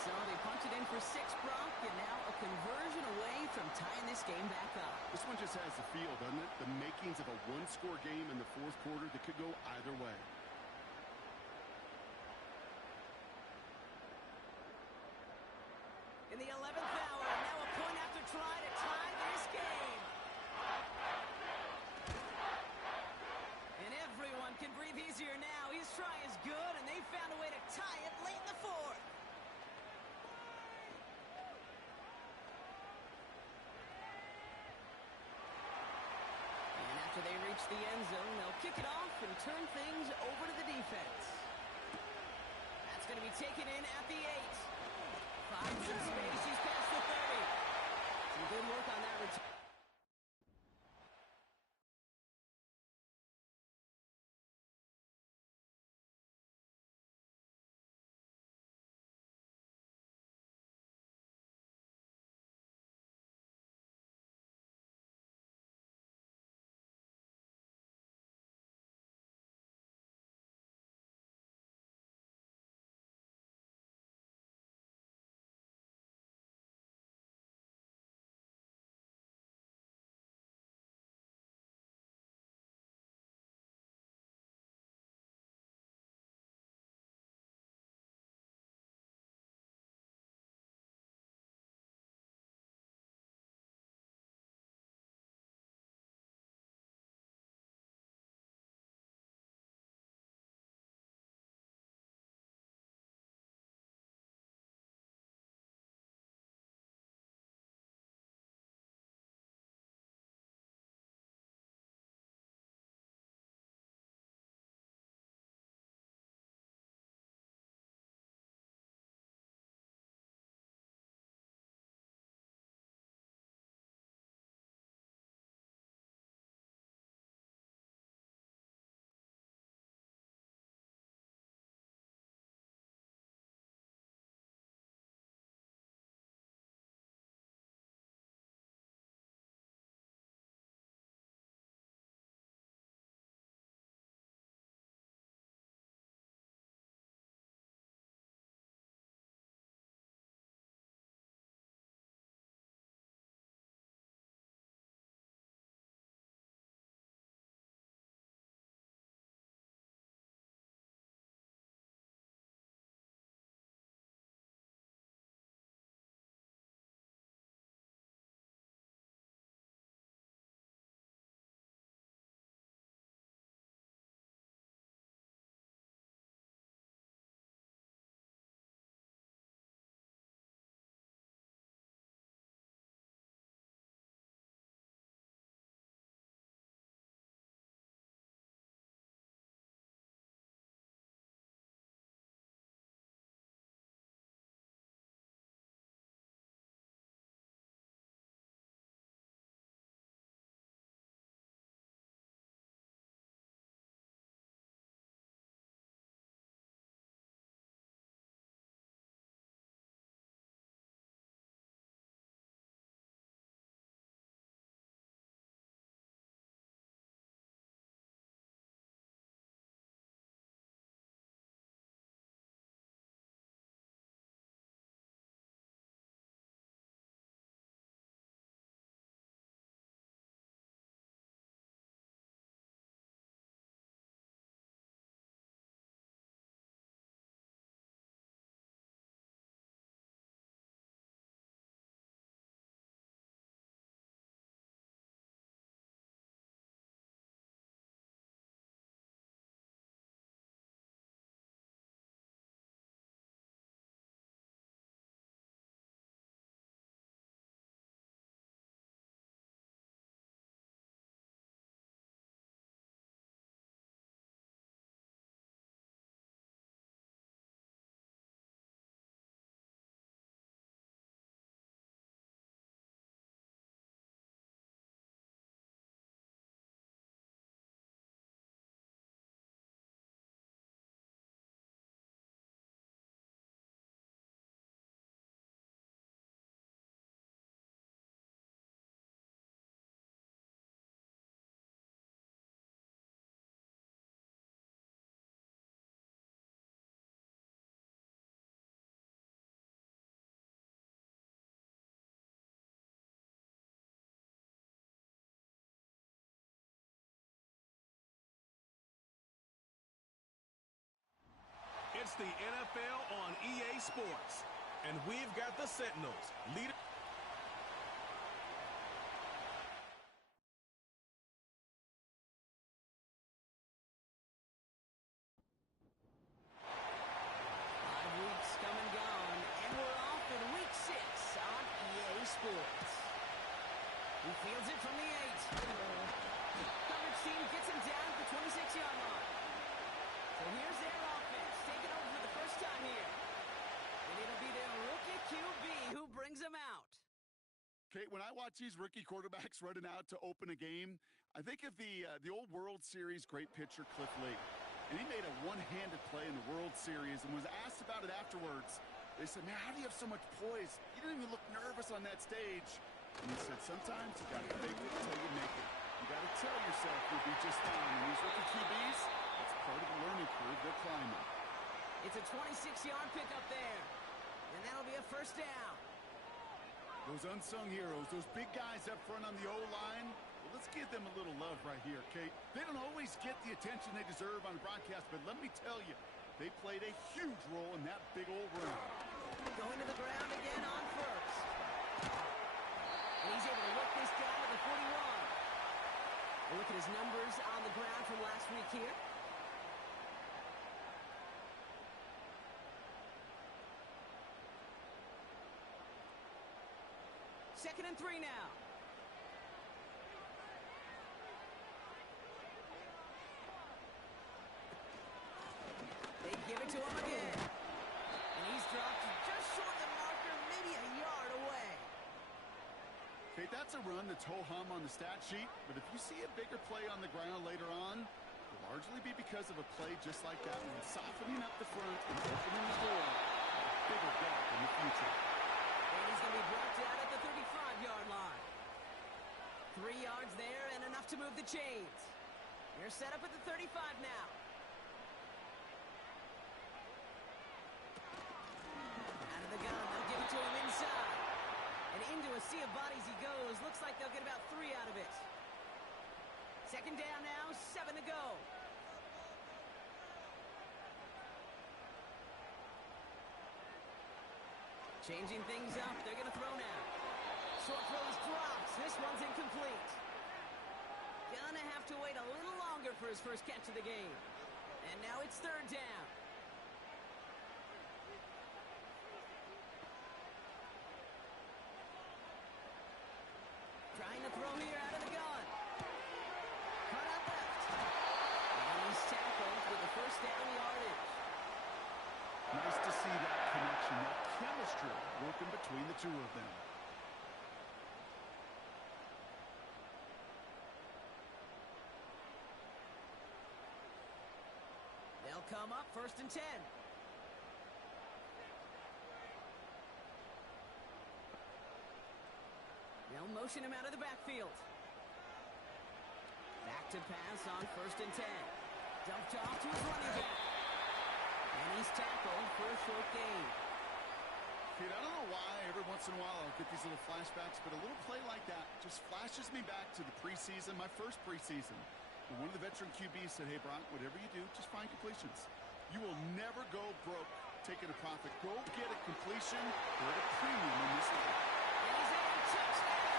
So they punched it in for 6, Brock, and now a conversion away from tying this game back up. This one just has the feel, doesn't it? The makings of a one-score game in the fourth quarter that could go either way. In the 11th hour, now a point after try to tie this game. And everyone can breathe easier now. His try is good, and they found a way to tie it late in the fourth. And after they reach the end zone, they'll kick it off and turn things over to the defense. That's going to be taken in at the 8. Finds some space. He's past the 30. Some good work on that return. It's the NFL on EA Sports. And we've got the Sentinels leader. He fields it from the 8. Coverage team gets him down at the 26-yard line. So here's their offense, taking over for the first time here. And it'll be their rookie QB who brings him out. Kate, when I watch these rookie quarterbacks running out to open a game, I think of the old World Series great pitcher Cliff Lee. And he made a one-handed play in the World Series and was asked about it afterwards. They said, man, how do you have so much poise? You didn't even look nervous on that stage. And he said, sometimes you got to fake it until you make it. You got to tell yourself you'll be just fine. And these rookie QBs, that's part of the learning curve they're climbing. It's a 26-yard pickup there. And that'll be a first down. Those unsung heroes, those big guys up front on the O-line, well, let's give them a little love right here, Kate. They don't always get the attention they deserve on broadcast, but let me tell you, they played a huge role in that big old run. Going to the ground again on first. And he's able to work this down to the 41. And look at his numbers on the ground from last week here. Second and 3 now. They give it to him again. And he's dropped just short of the marker, maybe a yard away. Okay, that's a run that's ho-hum on the stat sheet, but if you see a bigger play on the ground later on, it'll largely be because of a play just like that one, softening up the front and opening the door for a bigger gap in the future. And he's going to be brought down at the 35-yard line. 3 yards there and enough to move the chains. They're set up at the 35 now. Out of the gun, they'll give it to him inside. And into a sea of bodies he goes. Looks like they'll get about 3 out of it. Second down now, 7 to go. Changing things up, they're going to throw now. Short throw is dropped. This one's incomplete. Gonna have to wait a little longer for his first catch of the game. And now it's third down. Trying to throw here out of the gun. Cut out left. And he's tackled with the first down yardage. Nice to see that connection, that chemistry working between the two of them. They'll come up first and 10. They'll motion him out of the backfield. Back to pass on first and 10. Dumped off to his running back. And he's tackled for a short gain. Kid, I don't know why every once in a while I'll get these little flashbacks, but a little play like that just flashes me back to the preseason, my first preseason. And one of the veteran QBs said, hey, Brock, whatever you do, just find completions. You will never go broke taking a profit. Go get a completion or at a premium in this league. And he's in. Touchdown!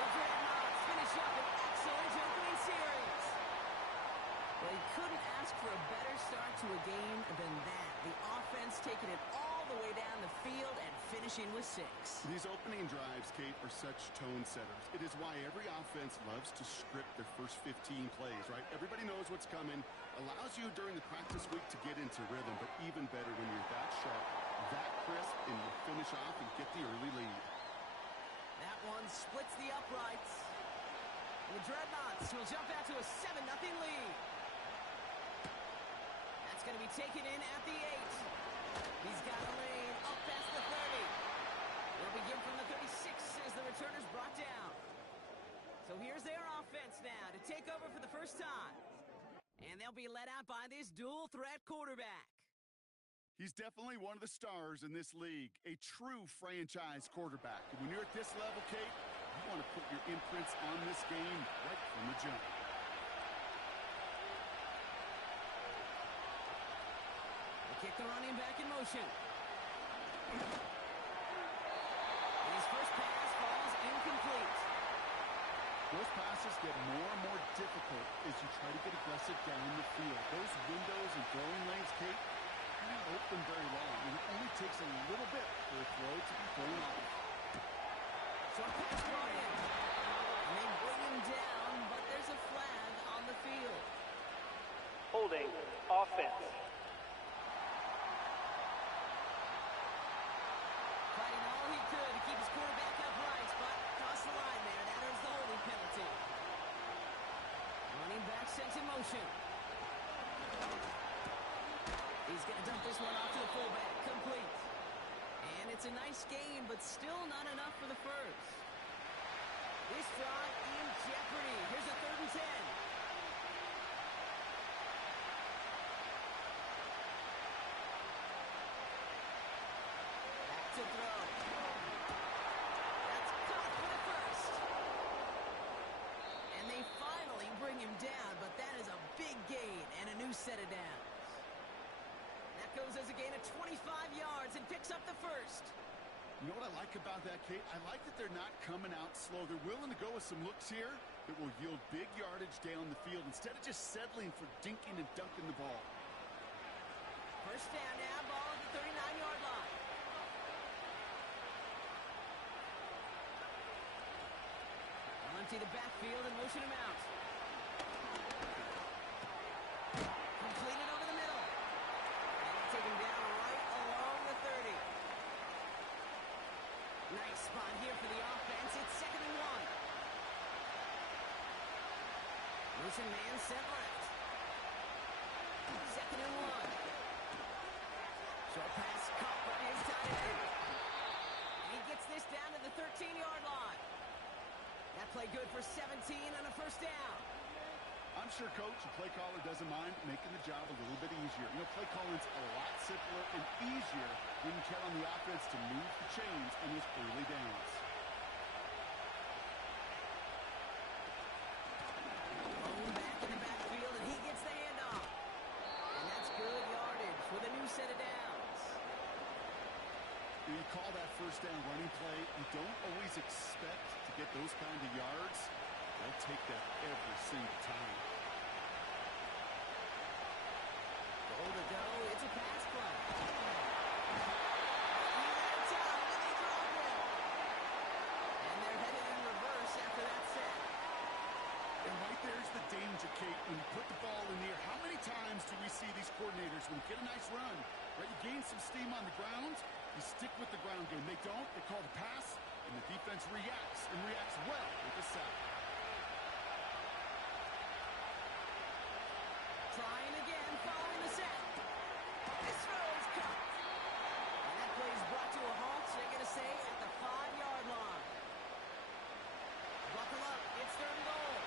The Dreadnoughts finish up an excellent opening series. Well, he couldn't ask for a better start to a game than that. The offense taking it all the way down the field and finishing with 6. These opening drives, Kate, are such tone setters. It is why every offense loves to script their first 15 plays, right? Everybody knows what's coming. Allows you during the practice week to get into rhythm, but even better when you're that sharp, that crisp, and you finish off and get the early lead. That one splits the uprights. And the Dreadnoughts will jump out to a 7-0 lead. That's going to be taken in at the 8. He's got a lane up past the 30. They'll begin from the 36 as the returner's brought down. So here's their offense now to take over for the first time. And they'll be led out by this dual-threat quarterback. He's definitely one of the stars in this league, a true franchise quarterback. And when you're at this level, Kate, you want to put your imprints on this game right from the jump. Kick the running back in motion. His first pass falls incomplete. Those passes get more and more difficult as you try to get aggressive down the field. Those windows and throwing lanes, Kate, they're not open very long, and it only takes a little bit for a throw to be thrown off. Short pass brought in. And they bring him down, but there's a flag on the field. Holding offense. Fighting all he could to keep his quarterback upright, but crossed the line there. That earns the holding penalty. Running back sent in motion. He's going to dump this one off to the fullback. Complete. And it's a nice game, but still not enough for the first. This drive in jeopardy. Here's a 3rd and 10. Back to throw. That's caught for the first. And they finally bring him down, but that is a big gain and a new set of downs. That goes as a gain of 25 yards and picks up the first. You know what I like about that, Kate? I like that they're not coming out slow. They're willing to go with some looks here that will yield big yardage down the field instead of just settling for dinking and dunking the ball. First down now, ball at the 39-yard line. They'll empty the backfield and motion him out. Completed over the middle. And they'll take him down right along the 30. Nice spot here for the offense. It's 2nd and 1. Motion man set left. 2nd and 1. Short pass caught by his tight end. He gets this down to the 13-yard line. That play good for 17 and a first down. I'm sure, Coach, the play caller doesn't mind making the job a little bit easier. You know, play calling's a lot simpler and easier when you count on the offense to move the chains on those early downs. Bone back in the backfield, and he gets the handoff. And that's good yardage with a new set of downs. When you call that first down running play, you don't always expect to get those kind of yards. They'll take that every single time. Goal to go. It's a pass play. He let it down, and they drop him. And they're headed in reverse after that set. And right there's the danger, Kate. When you put the ball in the air, how many times do we see these coordinators, when you get a nice run, right, you gain some steam on the ground, you stick with the ground game. They don't. They call the pass, and the defense reacts, and reacts well with the sack. Trying again, following the set. This throw is caught. And that play is brought to a halt, so they're going to say at the 5-yard line. Buckle up, it's 3rd and goal.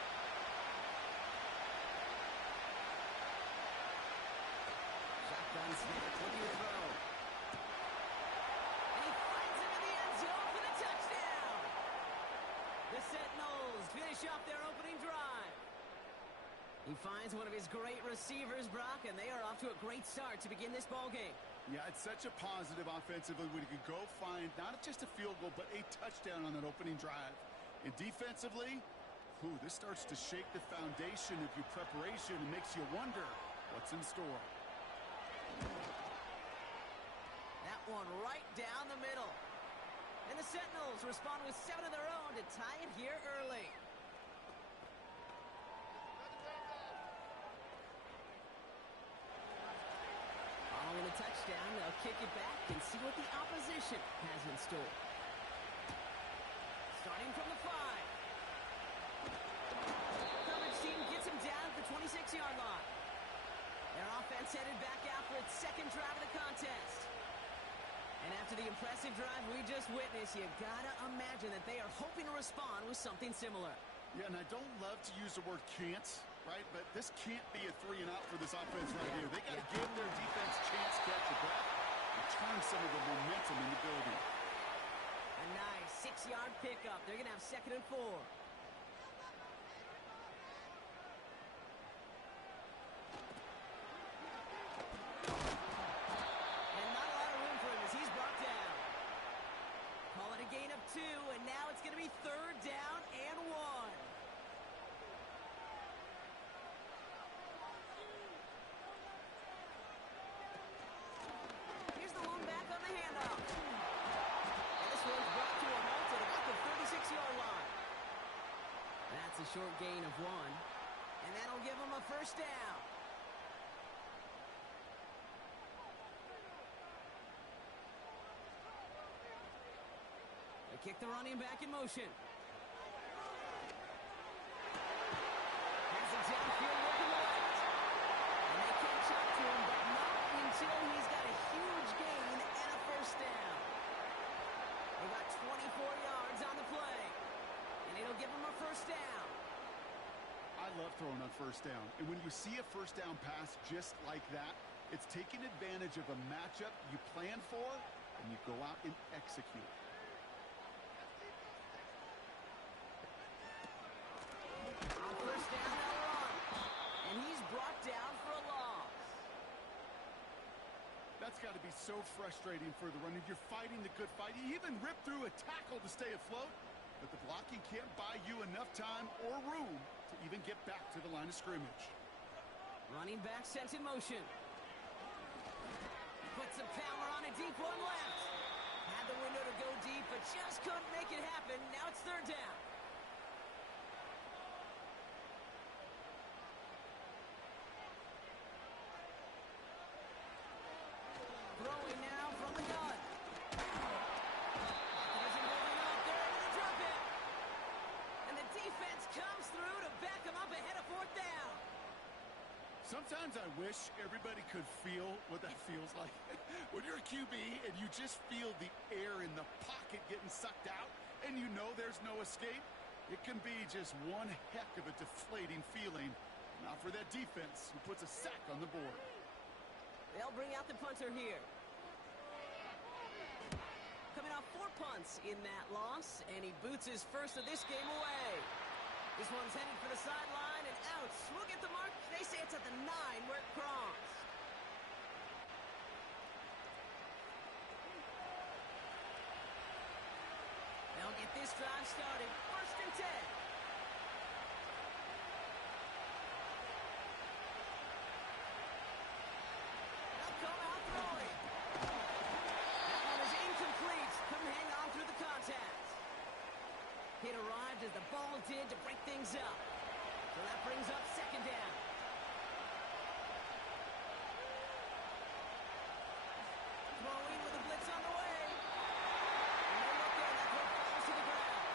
Shotgun snap, looking to throw. And he finds him in the end zone for the touchdown. The Sentinels finish off their opening drive. He finds one of his great receivers, Brock, and they are off to a great start to begin this ballgame. Yeah, it's such a positive offensively when you can go find not just a field goal, but a touchdown on that opening drive. And defensively, this starts to shake the foundation of your preparation and makes you wonder what's in store. That one right down the middle. And the Sentinels respond with 7 of their own to tie it here early. Following a touchdown, they'll kick it back and see what the opposition has in store. Starting from the 5. Coverage team gets him down at the 26-yard line. Their offense headed back out for its 2nd drive of the contest. And after the impressive drive we just witnessed, you gotta imagine that they are hoping to respond with something similar. Yeah, and I don't love to use the word can't, right? But this can't be a 3-and-out for this offense right here. They got to give their defense a chance to catch the breath and turn some of the momentum in the building. A nice 6-yard pickup. They're going to have 2nd and 4. gain of 2, and now it's going to be 3rd down and 1. Here's the lone back on the handoff. And this one's brought to a halt at about the 36-yard line. That's a short gain of 1, and that'll give them a 1st down. They kick the running back in motion. Has it downfield working the left. And they catch up to him, but not until he's got a huge gain and a 1st down. They got 24 yards on the play, and it'll give them a 1st down. I love throwing on 1st down. And when you see a 1st down pass just like that, it's taking advantage of a matchup you plan for, and you go out and execute. On 1st down, they'll run. And he's brought down for a loss. That's got to be so frustrating for the runner. You're fighting the good fight. You even rip through a tackle to stay afloat, but the blocking can't buy you enough time or room to even get back to the line of scrimmage. Running back sent in motion. Puts some power on a deep one left. Had the window to go deep, but just couldn't make it happen. Now it's 3rd down. Throwing now from the gun. Isn't holding up. They're able to drop it. And the defense comes through to back them up ahead of 4th down. Sometimes I wish everybody could feel what that feels like. When you're a QB and you just feel the air in the pocket getting sucked out and you know there's no escape, it can be just one heck of a deflating feeling. Not for that defense who puts a sack on the board. They'll bring out the punter here. Coming off 4 punts in that loss, and he boots his first of this game away. This one's headed for the sideline and out. We'll get the mark. They say it's at the 9 where it crossed. They'll get this drive started. 1st and 10. They'll come out throwing. That one is incomplete. Couldn't hang on through the contact. Hit arrived as the ball did to break things up. So that brings up 2nd down. Throwing with a blitz on the way. And they look there, that throw falls to the ground.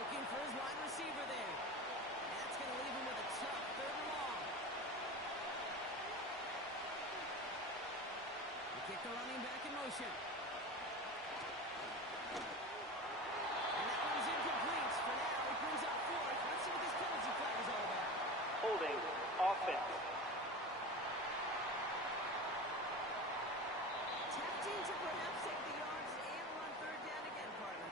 Looking for his wide receiver there. That's going to leave him with a tough 3rd and long. They kick the running back in motion. Holding offense. Tempting to perhaps take the yards and run 3rd down again, partner.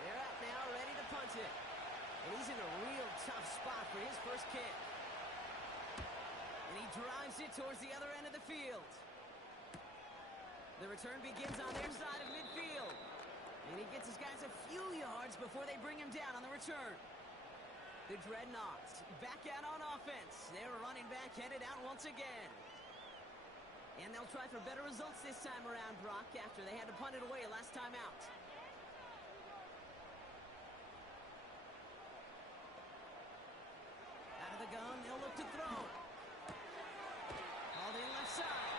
They're out now, ready to punt it. And he's in a real tough spot for his 1st kick. And he drives it towards the other end of the field. The return begins on their side of midfield. And he gets his guys a few yards before they bring him down on the return. The Dreadnoughts back out on offense. They're running back headed out once again. And they'll try for better results this time around, Brock, after they had to punt it away last time out. Out of the gun, they'll look to throw. Called in left side.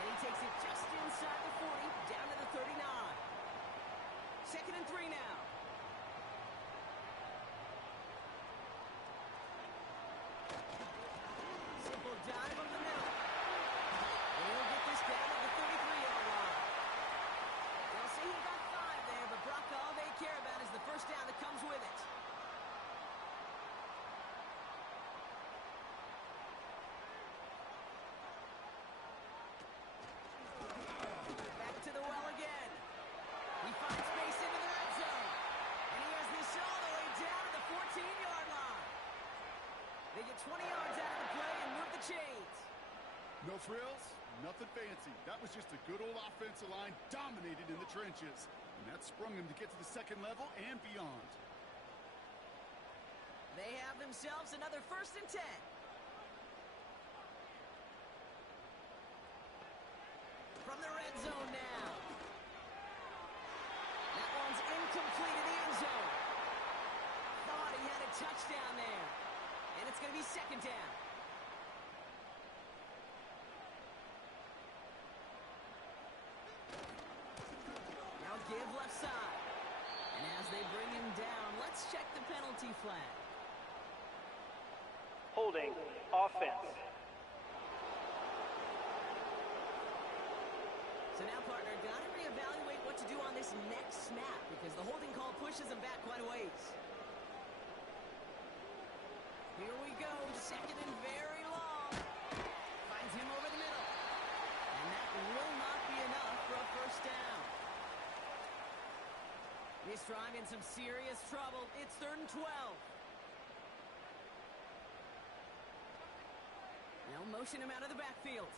And he takes it just inside the 40, down to the 39. 2nd and 3 now. Simple dive over the middle. And he'll get this down to the 33-yard line. They'll say he got 5 there, but Brock, all they care about is the 1st down that comes with it. Back to the well again. He finds space into the red zone. And he has this all the way down to the 14-yard line. They get 20 yards out of the play and move the chains. No frills, Nothing fancy. That was just a good old offensive line dominated in the trenches. And that sprung him to get to the second level and beyond. They have themselves another 1st and 10. From the red zone now. That one's incomplete in the end zone. Thought he had a touchdown there. And it's going to be 2nd down. Now give left side. And as they bring him down, let's check the penalty flag. Holding offense. So now, partner, got to reevaluate what to do on this next snap because the holding call pushes him back quite a ways. Here we go, 2nd and very long. Finds him over the middle. And that will not be enough for a 1st down. This drive in some serious trouble. It's 3rd and 12. They'll motion him out of the backfield.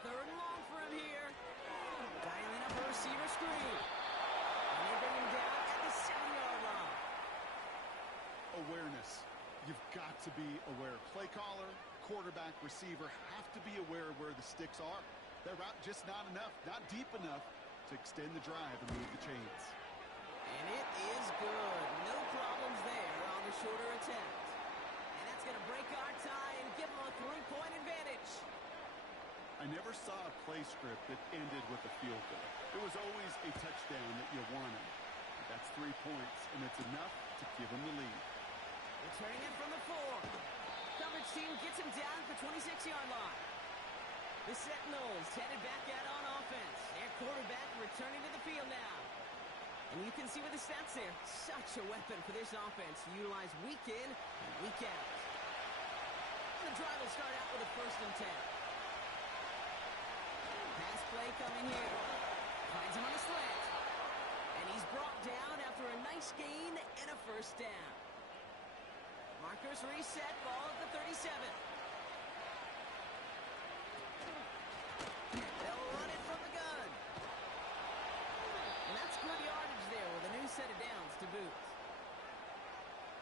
3rd and long for him here. Dialing up a receiver screen. And they bring him down at the 7-yard line. Awareness. You've got to be aware. Play caller, quarterback, receiver have to be aware of where the sticks are. That route just not enough, not deep enough to extend the drive and move the chains. And it is good. No problems there on the shorter attempt. And that's going to break our tie and give them a 3-point advantage. I never saw a play script that ended with a field goal. It was always a touchdown that you wanted. That's 3 points, and it's enough to give them the lead. Returning it from the 4. Coverage team gets him down at the 26-yard line. The Sentinels headed back out on offense. Their quarterback returning to the field now. And you can see with the stats there, such a weapon for this offense to utilize week in and week out. The drive will start out with a 1st and 10. Pass play coming here. Finds him on the slant. And he's brought down after a nice gain and a 1st down. Markers reset, ball at the 37. They'll run it from the gun. And that's good yardage there with a new set of downs to boot.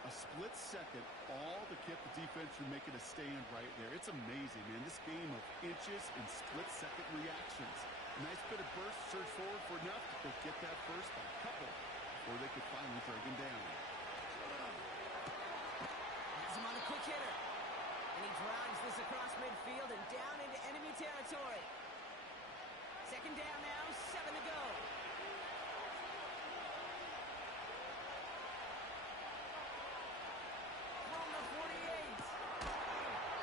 A split second, all to keep the defense from making a stand right there. It's amazing, man. This game of inches and split-second reactions. A nice bit of burst, surge forward for enough to get that first by a couple before they could finally drag him down. Has him on a quick hitter. And he drives this across midfield and down into enemy territory. 2nd down now, 7 to go. From the 48.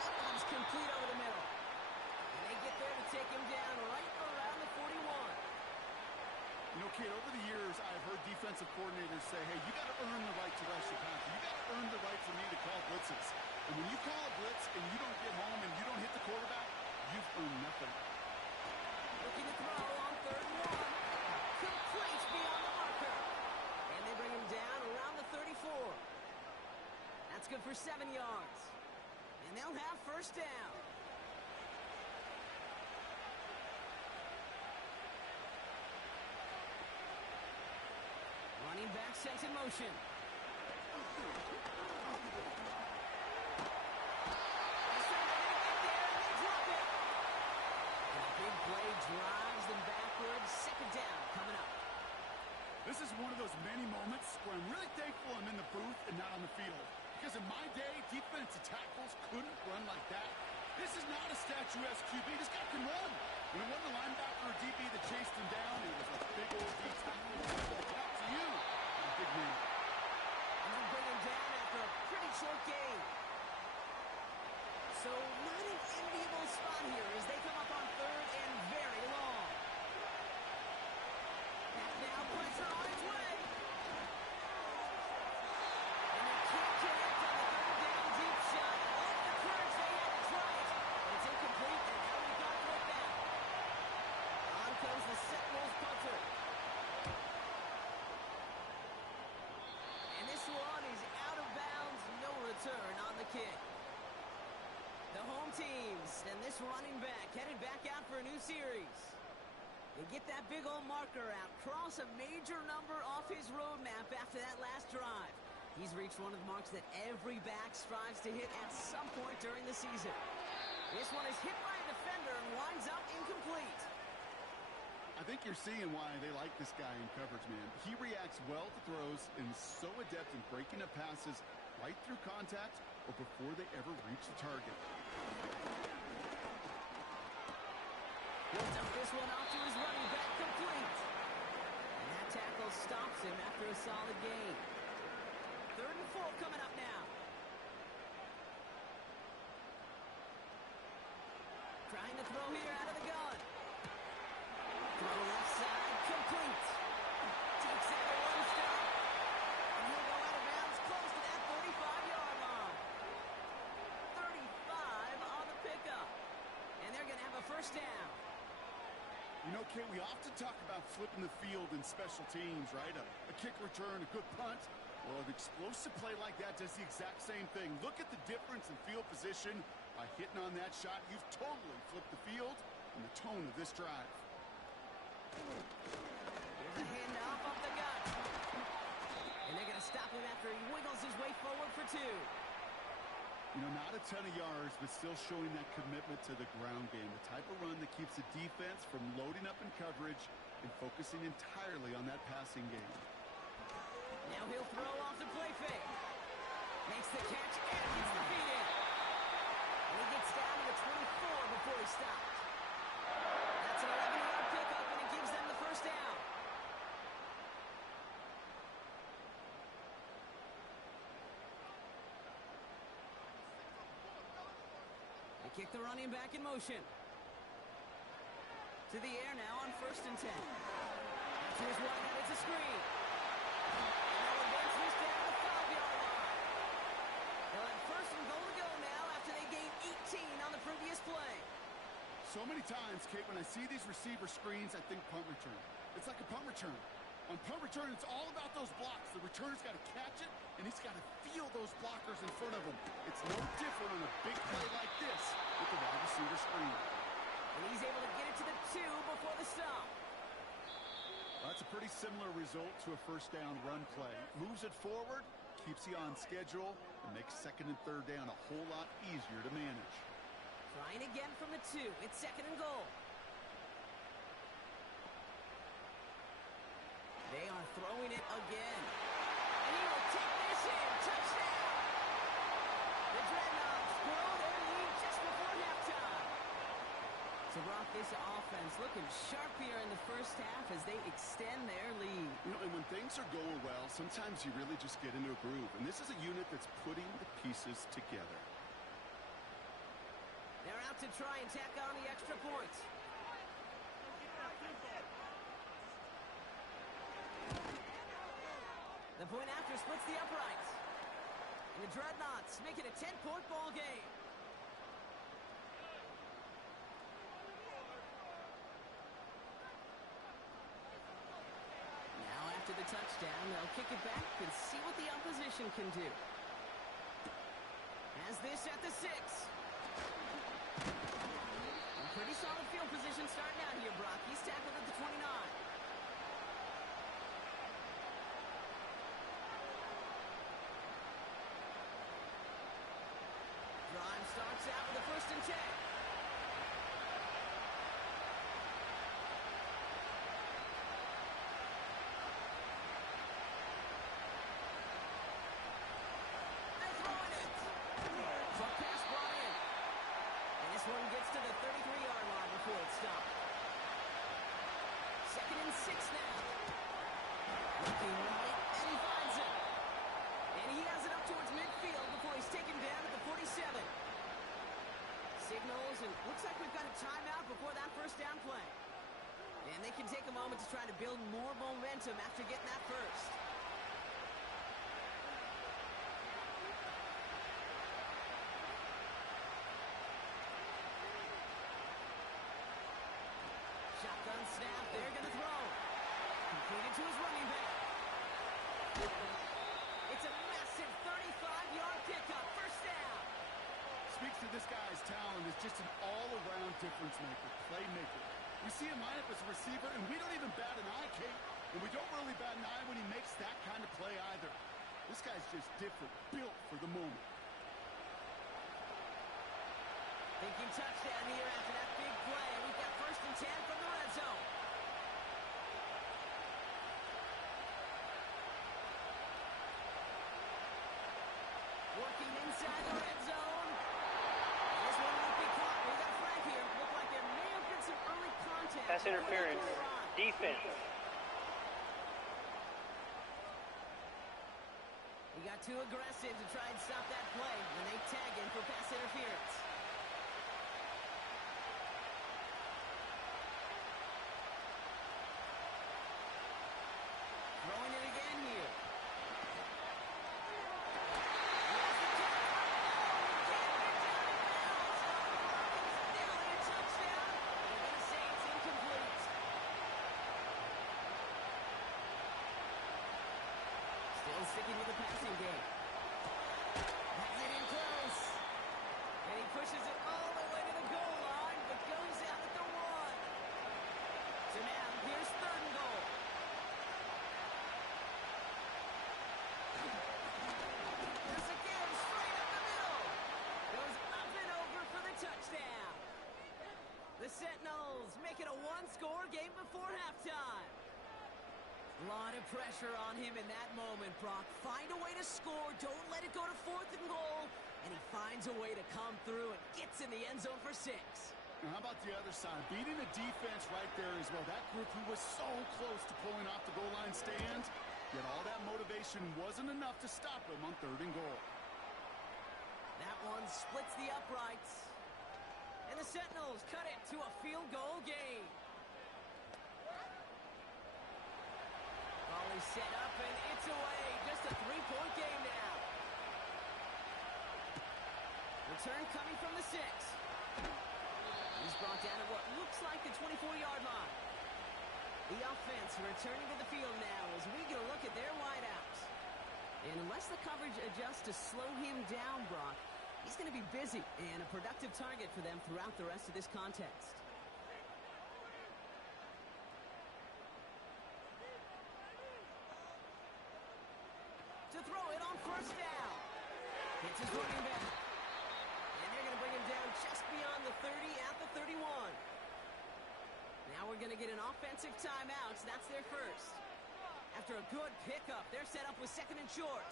That one's complete over the middle. And they get there to take him down right around the 41. You know, kid, over the years, I've heard defensive coordinators say, hey, you got to earn the right to rush the passer. You got to earn the right for me to call blitzes. And when you call a blitz and you don't get home and you don't hit the quarterback, you've earned nothing. Looking to throw on 3rd and 1. Complete beyond the marker. And they bring him down around the 34. That's good for 7 yards. And they'll have 1st down. Running back sets in motion. Big play drives them backwards. 2nd down coming up. This is one of those many moments where I'm really thankful I'm in the booth and not on the field. Because in my day, defensive tackles couldn't run like that. This is not a statuesque QB. This guy can run. When it wasn't a linebacker or DB that chased him down, it was a big old D tackle. The count to you, big man. And they'll bring him down after a pretty short gain. So not an enviable spot here as they come up on 3rd and very long. Back now, pressure on its way. And they can't connect on the 3rd down deep shot. All the courage they had to try it. But it's incomplete, and now we've got teams, and this running back headed back out for a new series. They get that big old marker out, cross a major number off his roadmap after that last drive. He's reached one of the marks that every back strives to hit at some point during the season. This one is hit by a defender and winds up incomplete. I think you're seeing why they like this guy in coverage, man. He reacts well to throws and is so adept in breaking up passes right through contact or before they ever reach the target. He'll dump this one off to his running back, complete. And that tackle stops him after a solid gain. 3rd and 4 coming up now. Trying to throw here out of the gun. Throw left side, complete. Takes that one stop. And he'll go out of bounds close to that 45-yard line. 35 on the pickup. And they're going to have a first down. You know, Kay, we often talk about flipping the field in special teams, right? A kick return, a good punt. Well, an explosive play like that does the exact same thing. Look at the difference in field position. By hitting on that shot, you've totally flipped the field and the tone of this drive. Here's a handoff off the gut. And they're going to stop him after he wiggles his way forward for 2. You know, not a ton of yards, but still showing that commitment to the ground game. The type of run that keeps the defense from loading up in coverage and focusing entirely on that passing game. Now he'll throw off the play fake. Makes the catch and gets the feet in. And he gets down to the 24 before he stops. That's an 11-yard pickup, and it gives them the first down. They kick the running back in motion. To the air now on 1st and 10. To his right, and it's a screen. So many times, Kate, when I see these receiver screens, I think punt return. It's like a punt return. On punt return, it's all about those blocks. The returner's got to catch it, and he's got to feel those blockers in front of him. It's no different on a big play like this with the wide receiver screen. And he's able to get it to the 2 before the stop. Well, that's a pretty similar result to a first down run play. Moves it forward, keeps you on schedule, and makes 2nd and 3rd down a whole lot easier to manage. Trying again from the 2. It's 2nd and goal. They are throwing it again. And he will take this in. Touchdown! The Dreadnoughts grow their lead just before halftime. So, Brock, this offense looking sharp here in the first half as they extend their lead. You know, and when things are going well, sometimes you really just get into a groove. And this is a unit that's putting the pieces together. They're out to try and tack on the extra points. The point after splits the uprights. And the Dreadnoughts make it a 10-point ball game. Now after the touchdown, they'll kick it back and see what the opposition can do. Has this at the 6. Pretty solid field position starting out here, Brock. He's tackled at the 29. Drive starts out with a 1st and 10. They're throwing it. Front pass brought in. And this one gets to the 33-yard line before it stopped. 2nd and 6 now. Looking right, and he finds it. And he has it up towards midfield before he's taken down at the 47. Signals, and looks like we've got a timeout before that first down play. And they can take a moment to try to build more momentum after getting that first. Shotgun snap, they're going to throw. Completed to his running back. It's a massive 35-yard pickup, first down. speaks to this guy's talent as just an all-around difference maker, playmaker. We see him line up as a receiver, and we don't even bat an eye, Kate. And we don't really bat an eye when he makes that kind of play either. This guy's just different, built for the moment. Thinking touchdown here after that big play. We've got 1st and 10 from the red zone. Working inside the red zone. This one won't be caught. We got a flag here. Look like there may have been some early contact. Pass interference. Defense. He got too aggressive to try and stop that play, and they tag him for pass interference. Throwing it again here. Sticking with the passing game. Has it in close. And he pushes it all the way to the goal line, but goes out at the 1. So now, here's 3rd and goal. There's a give straight up the middle. Goes up and over for the touchdown. The Sentinels make it a 1-score game before halftime. A lot of pressure on him in that moment, Brock. Find a way to score. Don't let it go to 4th and goal. And he finds a way to come through and gets in the end zone for 6. And how about the other side? Beating the defense right there as well. That group who was so close to pulling off the goal line stand. Yet all that motivation wasn't enough to stop him on 3rd and goal. That one splits the uprights. And the Sentinels cut it to a field goal game. Volley set up, and it's away. Just a 3-point game now. Return coming from the 6. He's brought down at what looks like the 24-yard line. The offense returning to the field now as we get a look at their wideouts. And unless the coverage adjusts to slow him down, Brock, he's going to be busy and a productive target for them throughout the rest of this contest. To throw it on 1st down. It's his running back. And they're going to bring him down just beyond the 30 at the 31. Now we're going to get an offensive timeout. So that's their first. After a good pickup, they're set up with 2nd and short.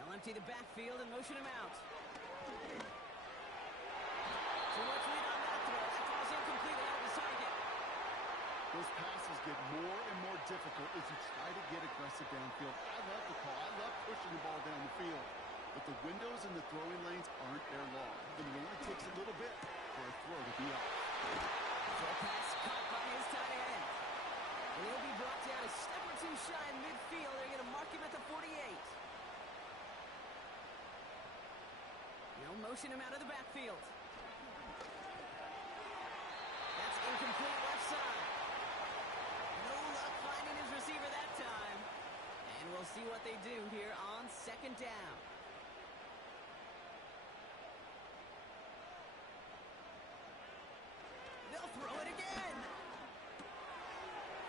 They'll empty the backfield and motion him out. Too much lead on that throw. That throws incomplete ahead of his target. Those passes get more and more difficult as you try to get aggressive downfield. I love the call. I love pushing the ball down the field. But the windows in the throwing lanes aren't there long. And it only takes a little bit for a throw to be off. Throw pass caught by his tight end. And he'll be brought down a step or 2 shy in midfield. They're going to mark him at the 48. They'll motion him out of the backfield. That's incomplete left side. No luck finding his receiver that time. And we'll see what they do here on 2nd down. They'll throw it again.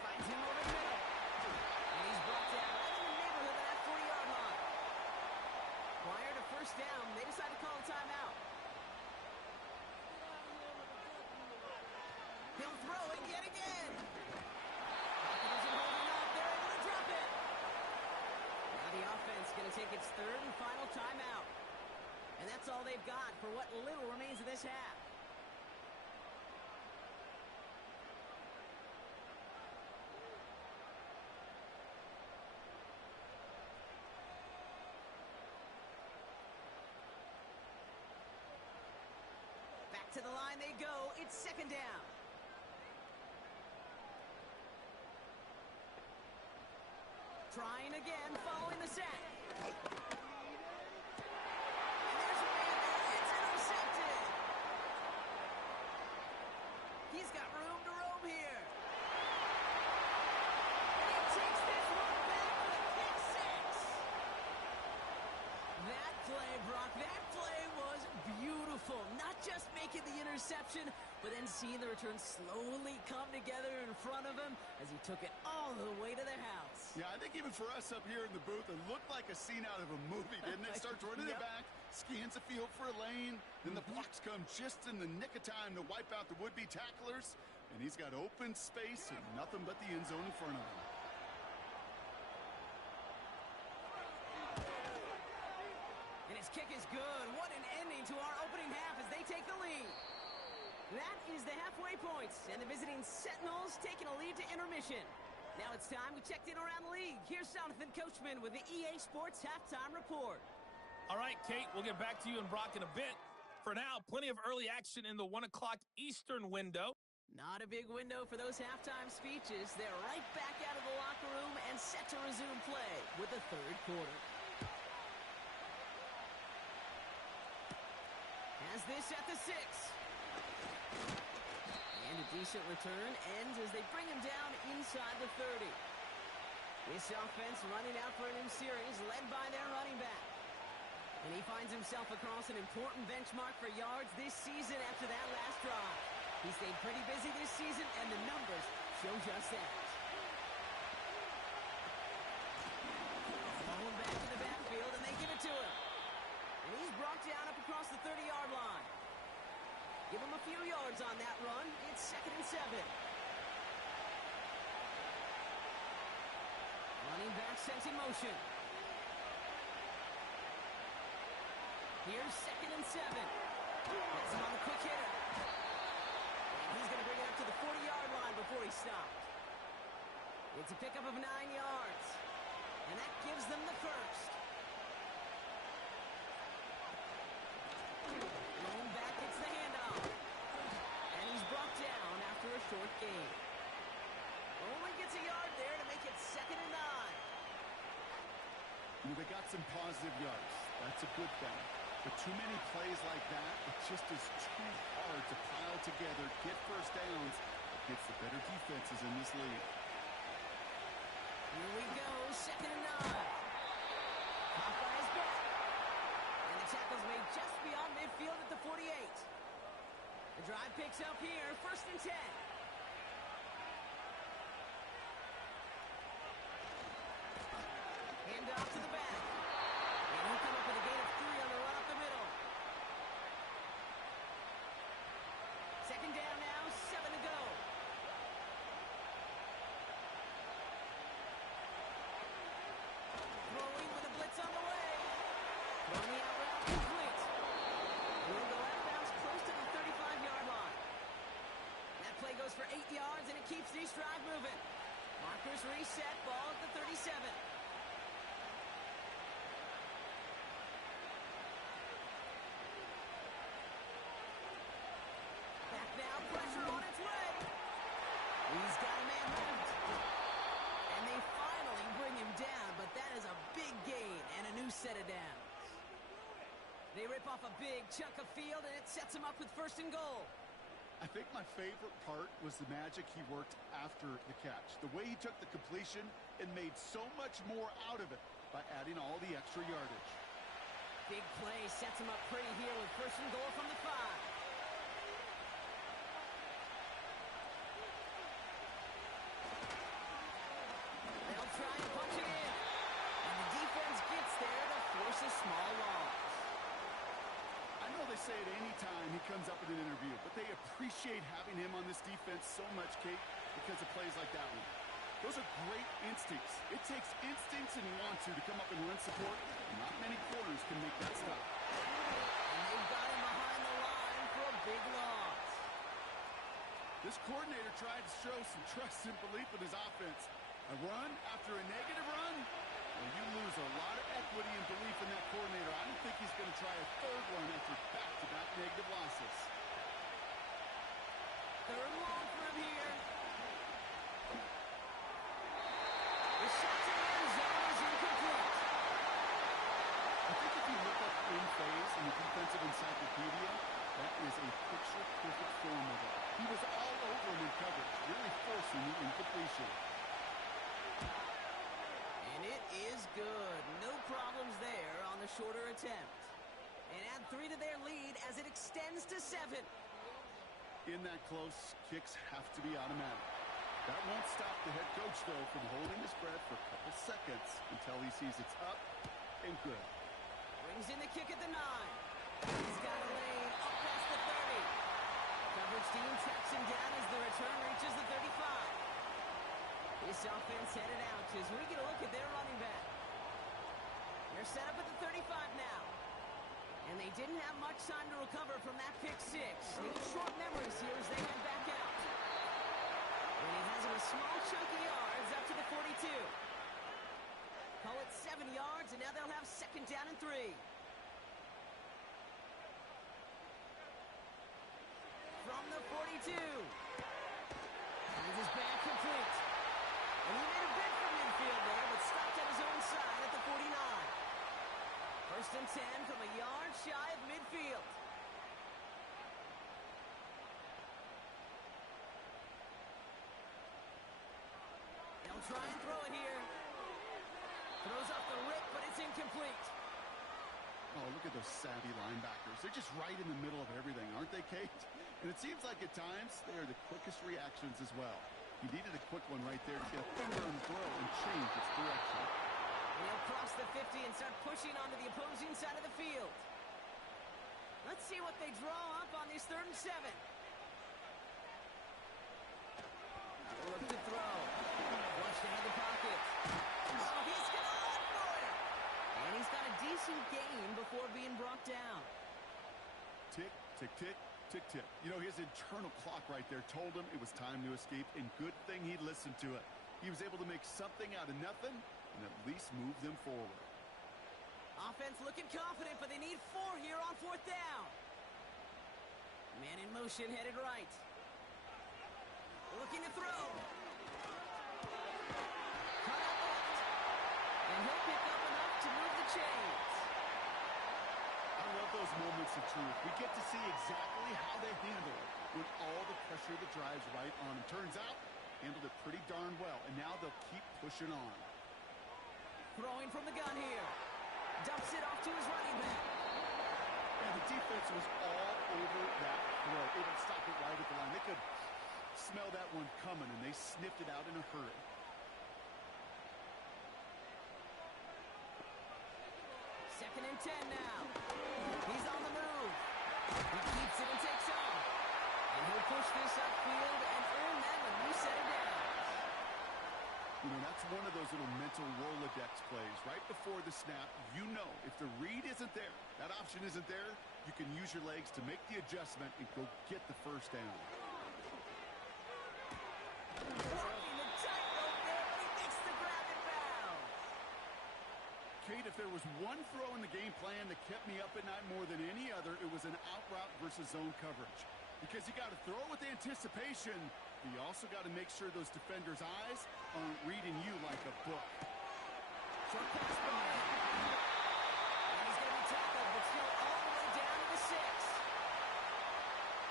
Finds him over the middle. And he's brought down right in the neighborhood of that 40-yard line. Prior to 1st down, they decide to call a timeout. He'll throw it yet again. Pocket isn't holding up. They're able to drop it. Now the offense going to take its 3rd and final timeout. And that's all they've got for what little remains of this half. Back to the line they go. It's 2nd down. Trying again, following the sack. And there's a man there. It's intercepted. He's got room to roam here. And he takes this one back for the pick 6. That play, Brock, that play interception, but then seeing the return slowly come together in front of him as he took it all the way to the house. Yeah, I think even for us up here in the booth, it looked like a scene out of a movie, didn't it? Starts running it back, scans the field for a lane, then the blocks come just in the nick of time to wipe out the would-be tacklers, and he's got open space and nothing but the end zone in front of him. And his kick is good. What an ending to our opening half as they take the lead. That is the halfway points, and the visiting Sentinels taking a lead to intermission. Now it's time we checked in around the league. Here's Jonathan Coachman with the EA Sports Halftime Report. All right, Kate, we'll get back to you and Brock in a bit. For now, plenty of early action in the 1 o'clock Eastern window. Not a big window for those halftime speeches. They're right back out of the locker room and set to resume play with the third quarter. Has this at the 6. And a decent return ends as they bring him down inside the 30. This offense running out for a new series led by their running back. And he finds himself across an important benchmark for yards this season after that last drive. He stayed pretty busy this season, and the numbers show just that. Falling back in the backfield, and they give it to him. And he's brought down up across the 30-yard line. Give him a few yards on that run. It's 2nd and 7. Running back sent in motion. Here's 2nd and 7. That's him on the quick hitter. And he's going to bring it up to the 40-yard line before he stopped. It's a pickup of 9 yards. And that gives them the first. Lone back gets the handoff. And he's brought down after a short gain. Only gets a yard there to make it 2nd and 9. They got some positive yards. That's a good thing. But too many plays like that, it just is too hard to pile together, get first downs against the better defenses in this league. Here we go, 2nd and 9. Caught by his back. And the tackle's made just beyond midfield at the 48. The drive picks up here, 1st and 10. Hand off to the back. And he'll come up with a gain of 3 on the run up the middle. 2nd down now, 7 to go. Throwing with a blitz on the way. Throwing the out route complete. Will go out of bounds close to the 35-yard line. That play goes for 8 yards, and it keeps this drive moving. Markers reset, ball at the 37. Back now, pressure on its way. He's got a man left. And they finally bring him down, but that is a big gain and a new set of downs. They rip off a big chunk of field, and it sets him up with 1st and goal. I think my favorite part was the magic he worked after the catch. The way he took the completion and made so much more out of it by adding all the extra yardage. Big play sets him up pretty here with 1st and goal from the 5. They'll try and punch it in. And the defense gets there to force a small loss. I know they say it any time he comes up in an interview, but they appreciate having him on this defense so much, Kate, because of plays like that one. Those are great instincts. It takes instincts and want to come up and run support. Not many corners can make that stop. And they've got him behind the line for a big loss. This coordinator tried to show some trust and belief in his offense. A run after a negative run? Well, you lose a lot of equity and belief in that coordinator. I don't think he's going to try a 3rd run after back-to-back negative losses. 3rd and long for him here. The shot to the end zone is incomplete. I think if you look up in phase in the defensive encyclopedia, that is a picture-perfect form of it. He was all over him in coverage, really forcing the incompletion. And it is good. No problems there on the shorter attempt. And add 3 to their lead as it extends to 7. In that close, kicks have to be automatic. That won't stop the head coach, though, from holding his breath for a couple seconds until he sees it's up and good. Brings in the kick at the 9. He's got a lane up past the 30. Coverage team tracks him down as the return reaches the 35. This offense headed out as we get a look at their running back. They're set up at the 35 now. And they didn't have much time to recover from that pick 6. They get short memories here as they head back out. And he has him a small chunk of yards up to the 42. Call it 7 yards, and now they'll have 2nd down and 3. From the 42. Finds his back complete. And he made a bid from midfield there, but stopped at his own side at the 49. 1st and 10 from a yard shy of midfield. They'll try and throw it here. Throws off the rip, but it's incomplete. Oh, look at those savvy linebackers. They're just right in the middle of everything, aren't they, Kate? And it seems like at times they are the quickest reactions as well. He needed a quick one right there to get a finger on the throw and change its direction. And he'll cross the 50 and start pushing onto the opposing side of the field. Let's see what they draw up on this 3rd and 7. Look to throw. Flushed out of the pocket. Oh, he's going to run for it. And he's got a decent gain before being brought down. Tick, tick, tick, tick, tick. You know, his internal clock right there told him it was time to escape, and good thing he listened to it. He was able to make something out of nothing and at least move them forward. Offense looking confident, but they need 4 here on 4th down. Man in motion, headed right. Looking to throw. Cut out left. And he'll pick up enough to move the chains. I love those moments of truth. We get to see exactly how they handle it with all the pressure that drives right on them. Turns out, handled it pretty darn well, and now they'll keep pushing on. Throwing from the gun here. Dumps it off to his running back. And the defense was all over that throw. Able to stop it right at the line. They could smell that one coming, and they sniffed it out in a hurry. Second and 10 now. He's on the move. He keeps it and takes off. And he'll push this upfield and earn them a new set of downs. You know, that's one of those little mental Rolodex plays. Right before the snap, you know if the read isn't there, that option isn't there, you can use your legs to make the adjustment and go get the 1st down. Working the tightrope there, but he makes the grab and bound. Kate, if there was one throw in the game plan that kept me up at night more than any other, it was an out route versus zone coverage. Because you got to throw with anticipation, but you also got to make sure those defenders' eyes aren't reading you like a book. Short pass by him. And he's going to be tackled, but still all the way down to the 6.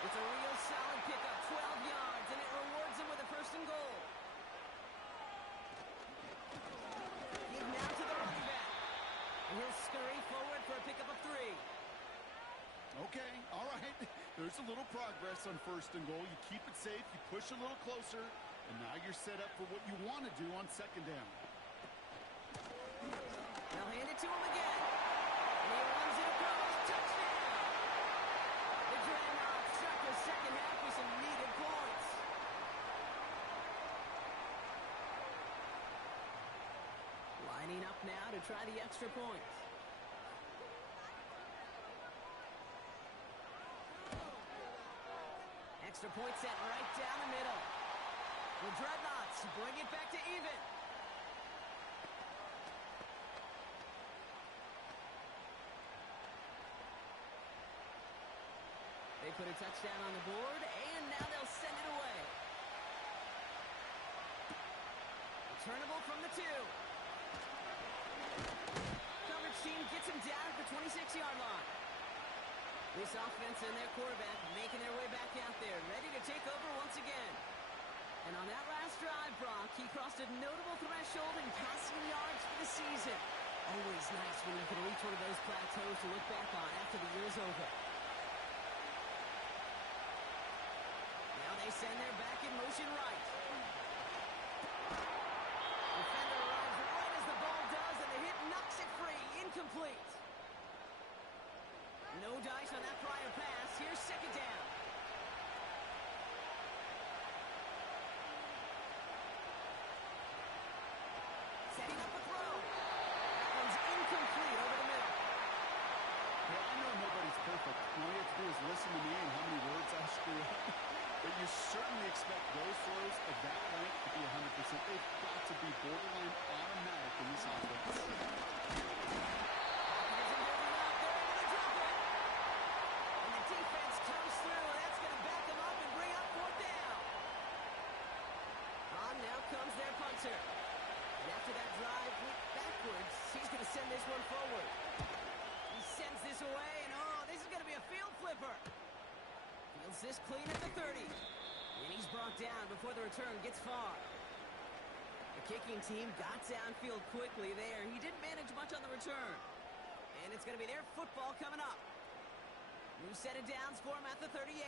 It's a real solid pickup, 12 yards, and it rewards him with a 1st and goal. Give now to the running back. And he'll scurry forward for a pickup of 3. Okay, all right. There's a little progress on 1st and goal. You keep it safe, you push a little closer, and now you're set up for what you want to do on 2nd down. They'll hand it to him again. And he runs it across. Touchdown! The Dreadnoughts start their 2nd half with some needed points. Lining up now to try the extra point. Extra point set right down the middle. The Dreadnoughts bring it back to even. They put a touchdown on the board, and now they'll send it away. Returnable from the 2. Coverage team gets him down at the 26-yard line. This offense and their quarterback making their way back out there, ready to take over once again. And on that last drive, Brock, he crossed a notable threshold in passing yards for the season. Always nice when you can reach one of those plateaus to look back on after the year's over. send their back in motion right. Defender arrives right as the ball does, and the hit knocks it free. Incomplete. No dice on that prior pass. Here's second down. Setting up a throw. That one's incomplete over the middle. Well, I know nobody's perfect. All you have to do is listen to me and how many words I screw up. But you certainly expect those throws of that length to be 100%. They've got to be borderline automatic in this offense. And the defense comes through, and that's going to back them up and bring up fourth down. On now comes their punter. And after that drive backwards, he's going to send this one forward. He sends this away, and this is going to be a field flipper. Fields this clean at the 30. And he's brought down before the return gets far. The kicking team got downfield quickly there. He didn't manage much on the return. And it's going to be their football coming up. New set of downs for him at the 38.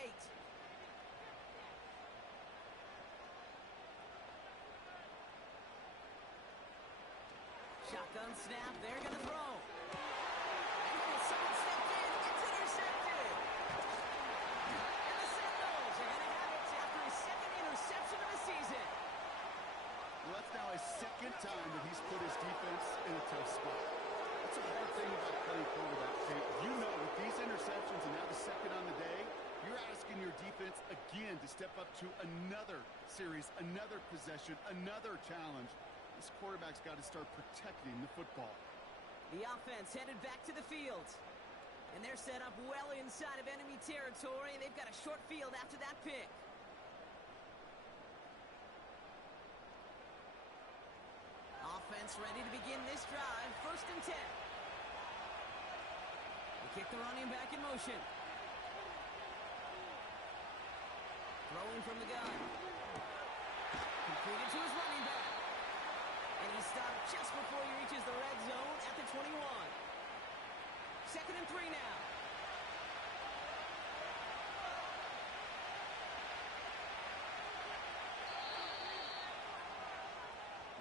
Shotgun snap, they're going to throw. And someone stepped in, it's intercepted. And the Sentinels are going to have it after his second interception of the season. Well, that's now his second time that he's put his defense in a tough spot. That's a hard thing about playing quarterback, Kate. You know, with these interceptions and now the second on the day, you're asking your defense again to step up to another series, another possession, another challenge. This quarterback's got to start protecting the football. The offense headed back to the field. And they're set up well inside of enemy territory. They've got a short field after that pick. Offense ready to begin this drive. First and 10. They kick the running back in motion. Throwing from the gun. Completed to his running back. And he stopped just before he reaches the red zone at the 21. Second and 3 now.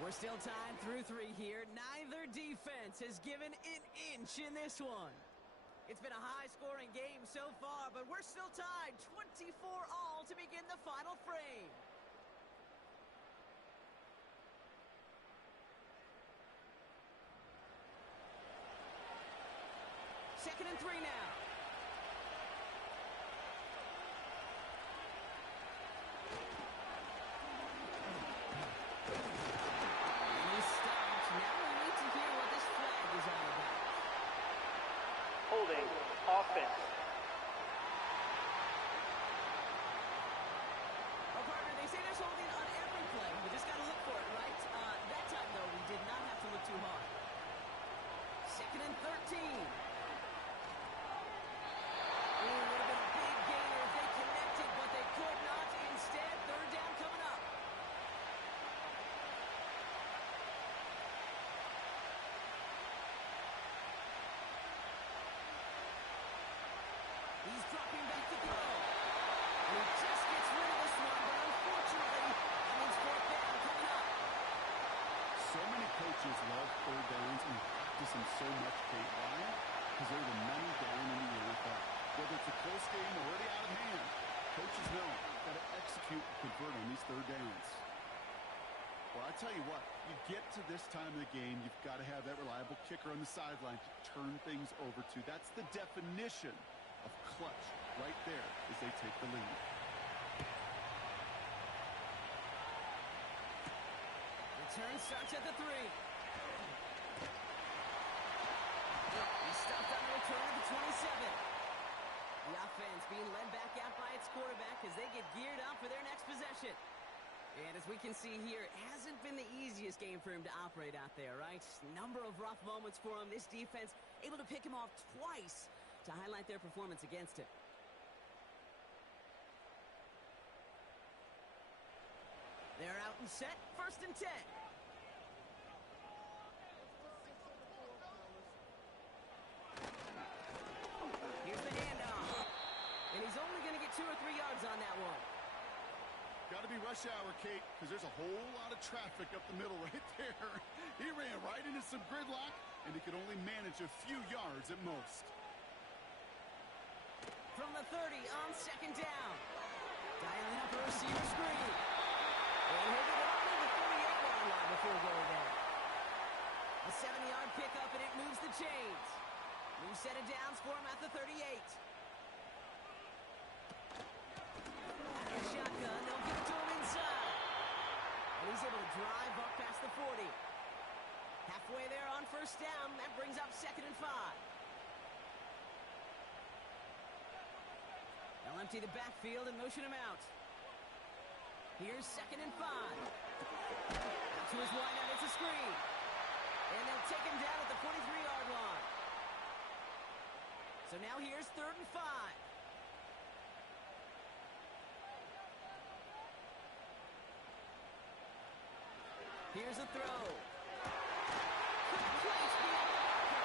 We're still tied through 3 here. Neither defense has given an inch in this one. It's been a high-scoring game so far, but we're still tied 24-all to begin the final frame. Second and 3 now. And he stopped. Now we need to hear what this flag is all about. Holding offense. Oh, partner, they say there's holding on every play. We just got to look for it, right? That time, though, we did not have to look too hard. Second and 13. Ooh, would have been a big gainer if they connected, but they could not. Instead, third down coming up. He's dropping back to throw. And he just gets rid of this one, but unfortunately, that means fourth down coming up. So many coaches love third downs and practice them so much, Kate. Why? Because they're the money down in the NFL. Whether it's a close game or already out of hand, coaches know got to execute and convert on these third downs. Well, I tell you what, you get to this time of the game, you've got to have that reliable kicker on the sideline to turn things over to. That's the definition of clutch right there as they take the lead. Return starts at the 3. He stopped on the return at the 27. The offense being led back out by its quarterback as they get geared up for their next possession. And as we can see here, it hasn't been the easiest game for him to operate out there, right? Number of rough moments for him. This defense able to pick him off twice to highlight their performance against him. They're out and set. First and 10. Here's the handoff. And he's only going to get 2 or 3 yards on that one. be rush hour, Kate, because there's a whole lot of traffic up the middle right there. He ran right into some gridlock, and he could only manage a few yards at most. From the 30 on second down. Dialing up a receiver screen. And he'll get it on to the 48-yard line before going down. A 7-yard pickup, and it moves the chains. New set of downs for him at the 38. Shotgun, they'll give it to him inside. And he's able to drive up past the 40. Halfway there on first down, that brings up 2nd and 5. They'll empty the backfield and motion him out. Here's 2nd and 5. Out to his wideout, it's a screen. And they'll take him down at the 43-yard line. So now here's 3rd and 5. Here's a throw. Quick place beyond the marker.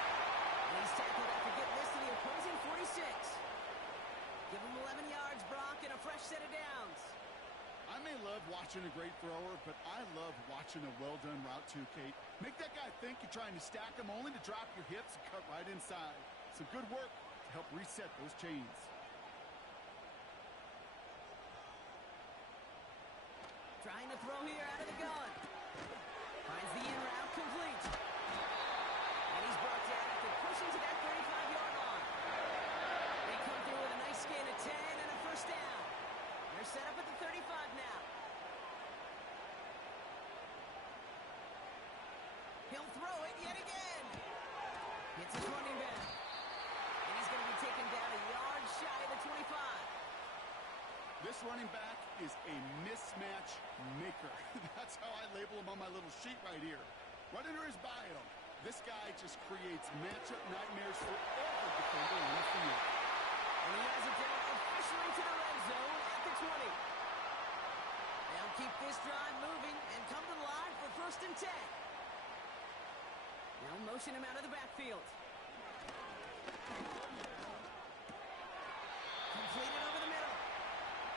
And he's tackled after getting this to the opposing 46. Give him 11 yards, Brock, and a fresh set of downs. I may love watching a great thrower, but I love watching a well-done route too, Kate. Make that guy think you're trying to stack him only to drop your hips and cut right inside. Some good work to help reset those chains. Trying to throw here out of the gun. Finds the in route complete. And he's brought down after pushing to that 35-yard line. They come through with a nice gain of 10 and a first down. They're set up at the 35 now. He'll throw it yet again. Hits his running back. And he's going to be taken down a yard shy of the 25. This running back is a mismatch maker. That's how I label him on my little sheet right here. Right under his bio, this guy just creates matchup nightmares for every defender on the field. And he has it down officially to the red zone at the 20. They'll keep this drive moving and come to the line for 1st and 10. Now motion him out of the backfield. Completed over the middle.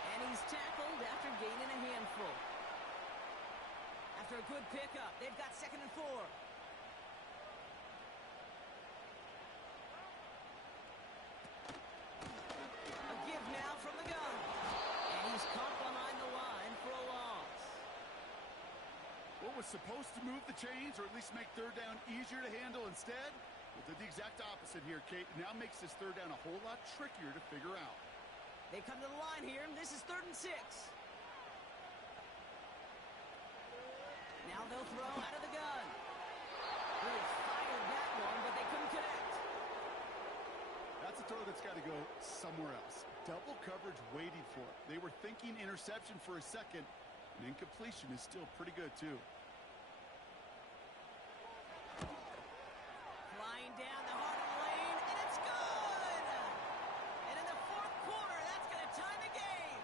And he's tackled after gaining a handful. After a good pickup, they've got 2nd and 4. A give now from the gun. And he's caught behind the line for a loss. What was supposed to move the chains or at least make 3rd down easier to handle instead? Well, did the exact opposite here, Kate. Now makes this 3rd down a whole lot trickier to figure out. They come to the line here, and this is 3rd and 6. Now they'll throw out of the gun. Really fired that one, but they couldn't connect. That's a throw that's got to go somewhere else. Double coverage waiting for it. They were thinking interception for a second. And incompletion is still pretty good, too. Flying down the heart of the lane, and it's good! And in the 4th quarter, that's going to tie the game.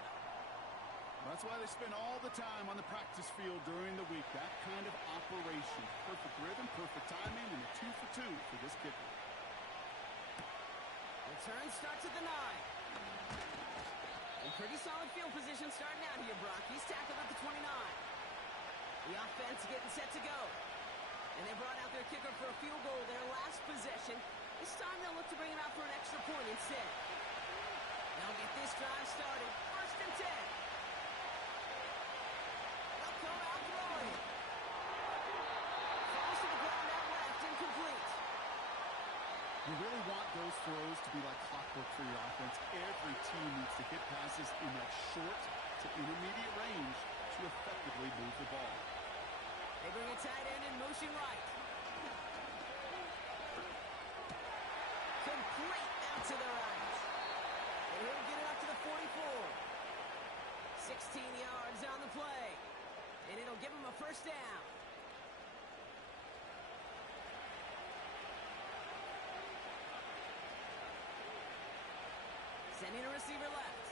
That's why they spend all the time on the practice field during the week. That kind of operation. Perfect rhythm, perfect timing, and a 2 for 2 for this kicker. Return starts at the 9. In pretty solid field position starting out here, Brock. He's tackled at the 29. The offense getting set to go. And they brought out their kicker for a field goal their last possession. This time they'll look to bring him out for an extra point instead. They'll get this drive started. 1st and 10. They'll come out throwing. Falls to the ground out left, incomplete. You really want those throws to be like clockwork for your offense. Every team needs to hit passes in that short to intermediate range to effectively move the ball. They bring a tight end in motion right. Complete out to the right. And he'll get it up to the 44. 16 yards on the play. And it'll give him a first down. Sending a receiver left.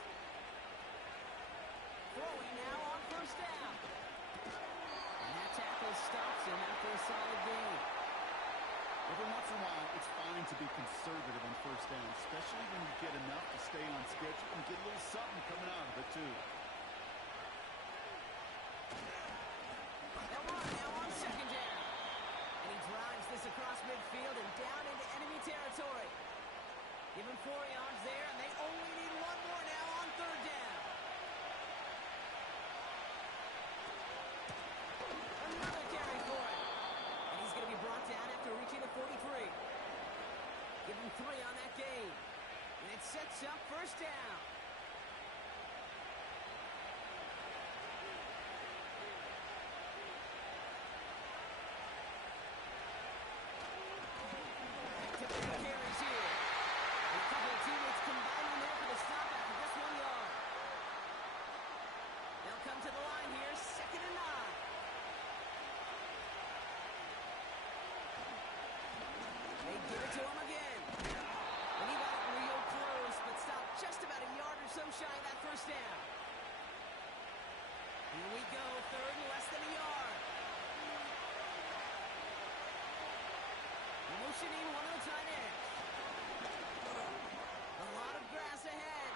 Throwing now on first down. And that tackle stops him after a solid gain. Every once in a while, it's fine to be conservative on first down, especially when you get enough to stay on schedule and get a little something coming out of it, too. first down. Back to 3 carries here. And a couple of teammates combining there for the stop after just 1 yard. They'll come to the line here, 2nd and 9. They give it to him again. And he got it real close, but stopped just about a yard or so shy of that first down. Here we go, 3rd and less than a yard. Motioning one of the tight ends. A lot of grass ahead.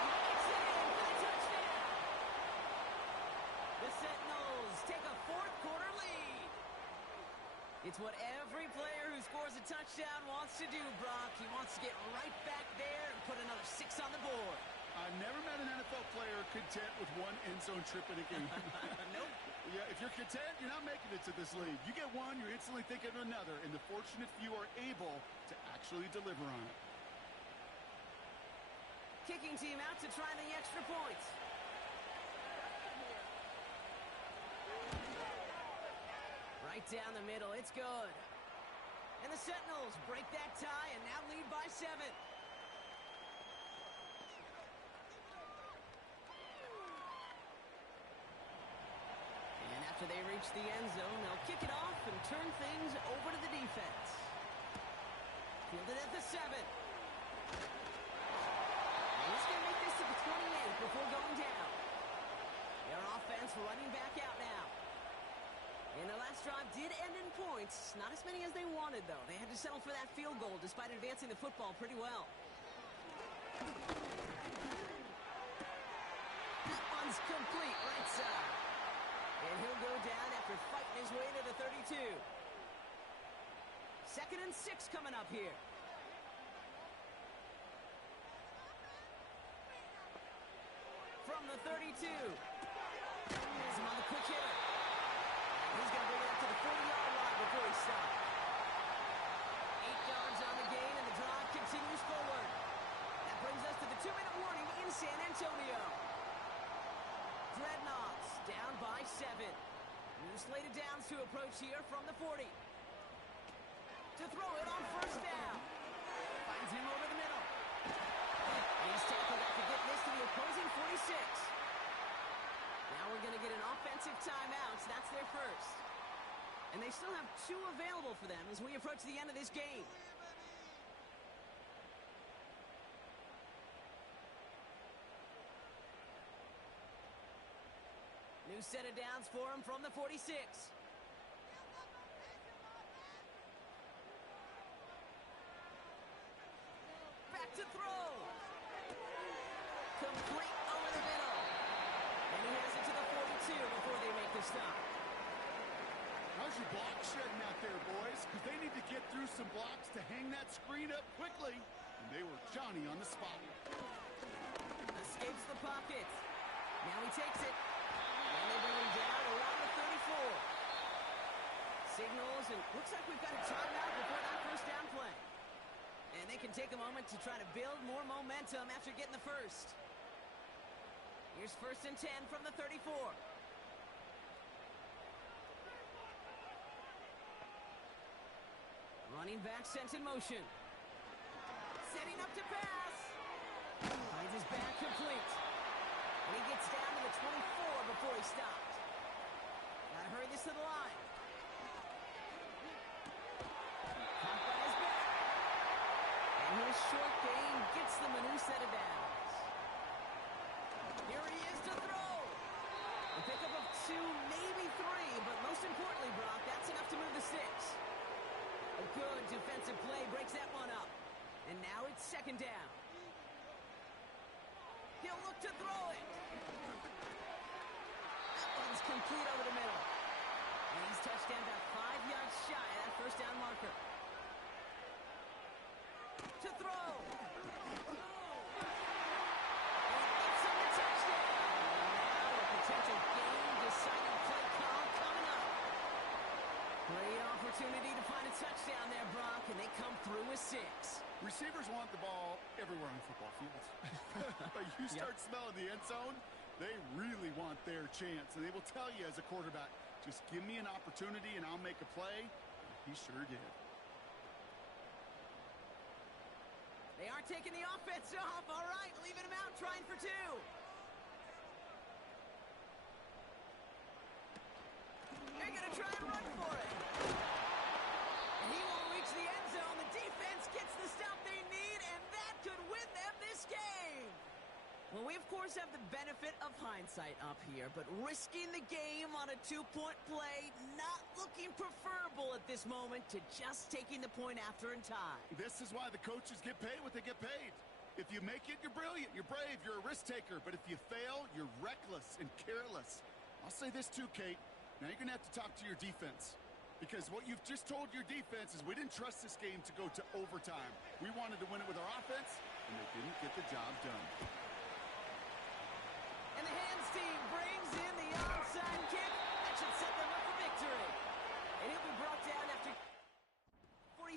He makes it in for the touchdown. The Sentinels take a 4th quarter lead. It's what every player who scores a touchdown wants to do, Brock. He wants to get right back there and put another 6 on the board. I've never met an NFL player content with 1 end zone trip in a game. Nope. Yeah, if you're content, you're not making it to this league. You get 1, you're instantly thinking of another, and the fortunate few are able to actually deliver on it. Kicking team out to try the extra point. Right down the middle, it's good. And the Sentinels break that tie and now lead by 7. And after they reach the end zone, they'll kick it off and turn things over to the defense. Fielded at the 7. And he's going to make this to the 28 before going down. Their offense running back out now. And their last drive did end in points. Not as many as they wanted, though. They had to settle for that field goal despite advancing the football pretty well. That one's complete right side. And he'll go down after fighting his way to the 32. 2nd and 6 coming up here. From the 32. Has him on the quick hitter. He's going to bring it up to the 40-yard line before he stops. 8 yards on the gain, and the drive continues forward. That brings us to the 2-minute warning in San Antonio. Dreadnoughts down by 7. New slated downs to approach here from the 40. To throw it on first down. Finds him over the middle. He's tackled after getting this to the opposing 46. Now we're going to get an offensive timeout, so that's their first. And they still have 2 available for them as we approach the end of this game. New set of downs for him from the 46. Back to throw. Complete over the middle. And he has it to the 42 before they make the stop. How's your block shedding out there, boys? Because they need to get through some blocks to hang that screen up quickly. And they were Johnny on the spot. Escapes the pocket. Now he takes it. And they bring him down around the 34. Signals, and looks like we've got a timeout before that first down play. And they can take a moment to try to build more momentum after getting the first. Here's 1st and 10 from the 34. Running back sent in motion. Setting up to pass. Finds his back complete. And he gets down to the 24 before he stopped. Gotta hurry this to the line. Caught by his back. And his short gain gets them a new set of downs. Here he is to throw. A pickup of 2, maybe 3, but most importantly, Brock, that's enough to move the sticks. A good defensive play breaks that one up. And now it's 2nd down. He'll look to throw it. That one's complete over the middle. And he's touched down about 5 yards shy of that first down marker. To throw. And he gets him the touchdown. Now a potential game-deciding play call coming up. Great opportunity to find a touchdown there, Brock, and they come through with 6. Receivers want the ball everywhere on the football field. But you start smelling the end zone, they really want their chance. And they will tell you as a quarterback, just give me an opportunity and I'll make a play. He sure did. They are taking the offense off. All right, leaving him out, trying for two. They're going to try and run for it. And he won't reach the end zone. The defense gets the stop they need, and that could win them this game. Well, we, of course, have the benefit of hindsight up here, but risking the game on a two-point play, not looking preferable at this moment to just taking the point after in time. This is why the coaches get paid what they get paid. If you make it, you're brilliant, you're brave, you're a risk taker. But if you fail, you're reckless and careless. I'll say this too, Kate. Now you're going to have to talk to your defense. Because what you've just told your defense is we didn't trust this game to go to overtime. We wanted to win it with our offense, and they didn't get the job done. And the hands team brings in the onside kick. That should set them up for victory. And he'll be brought down after 40.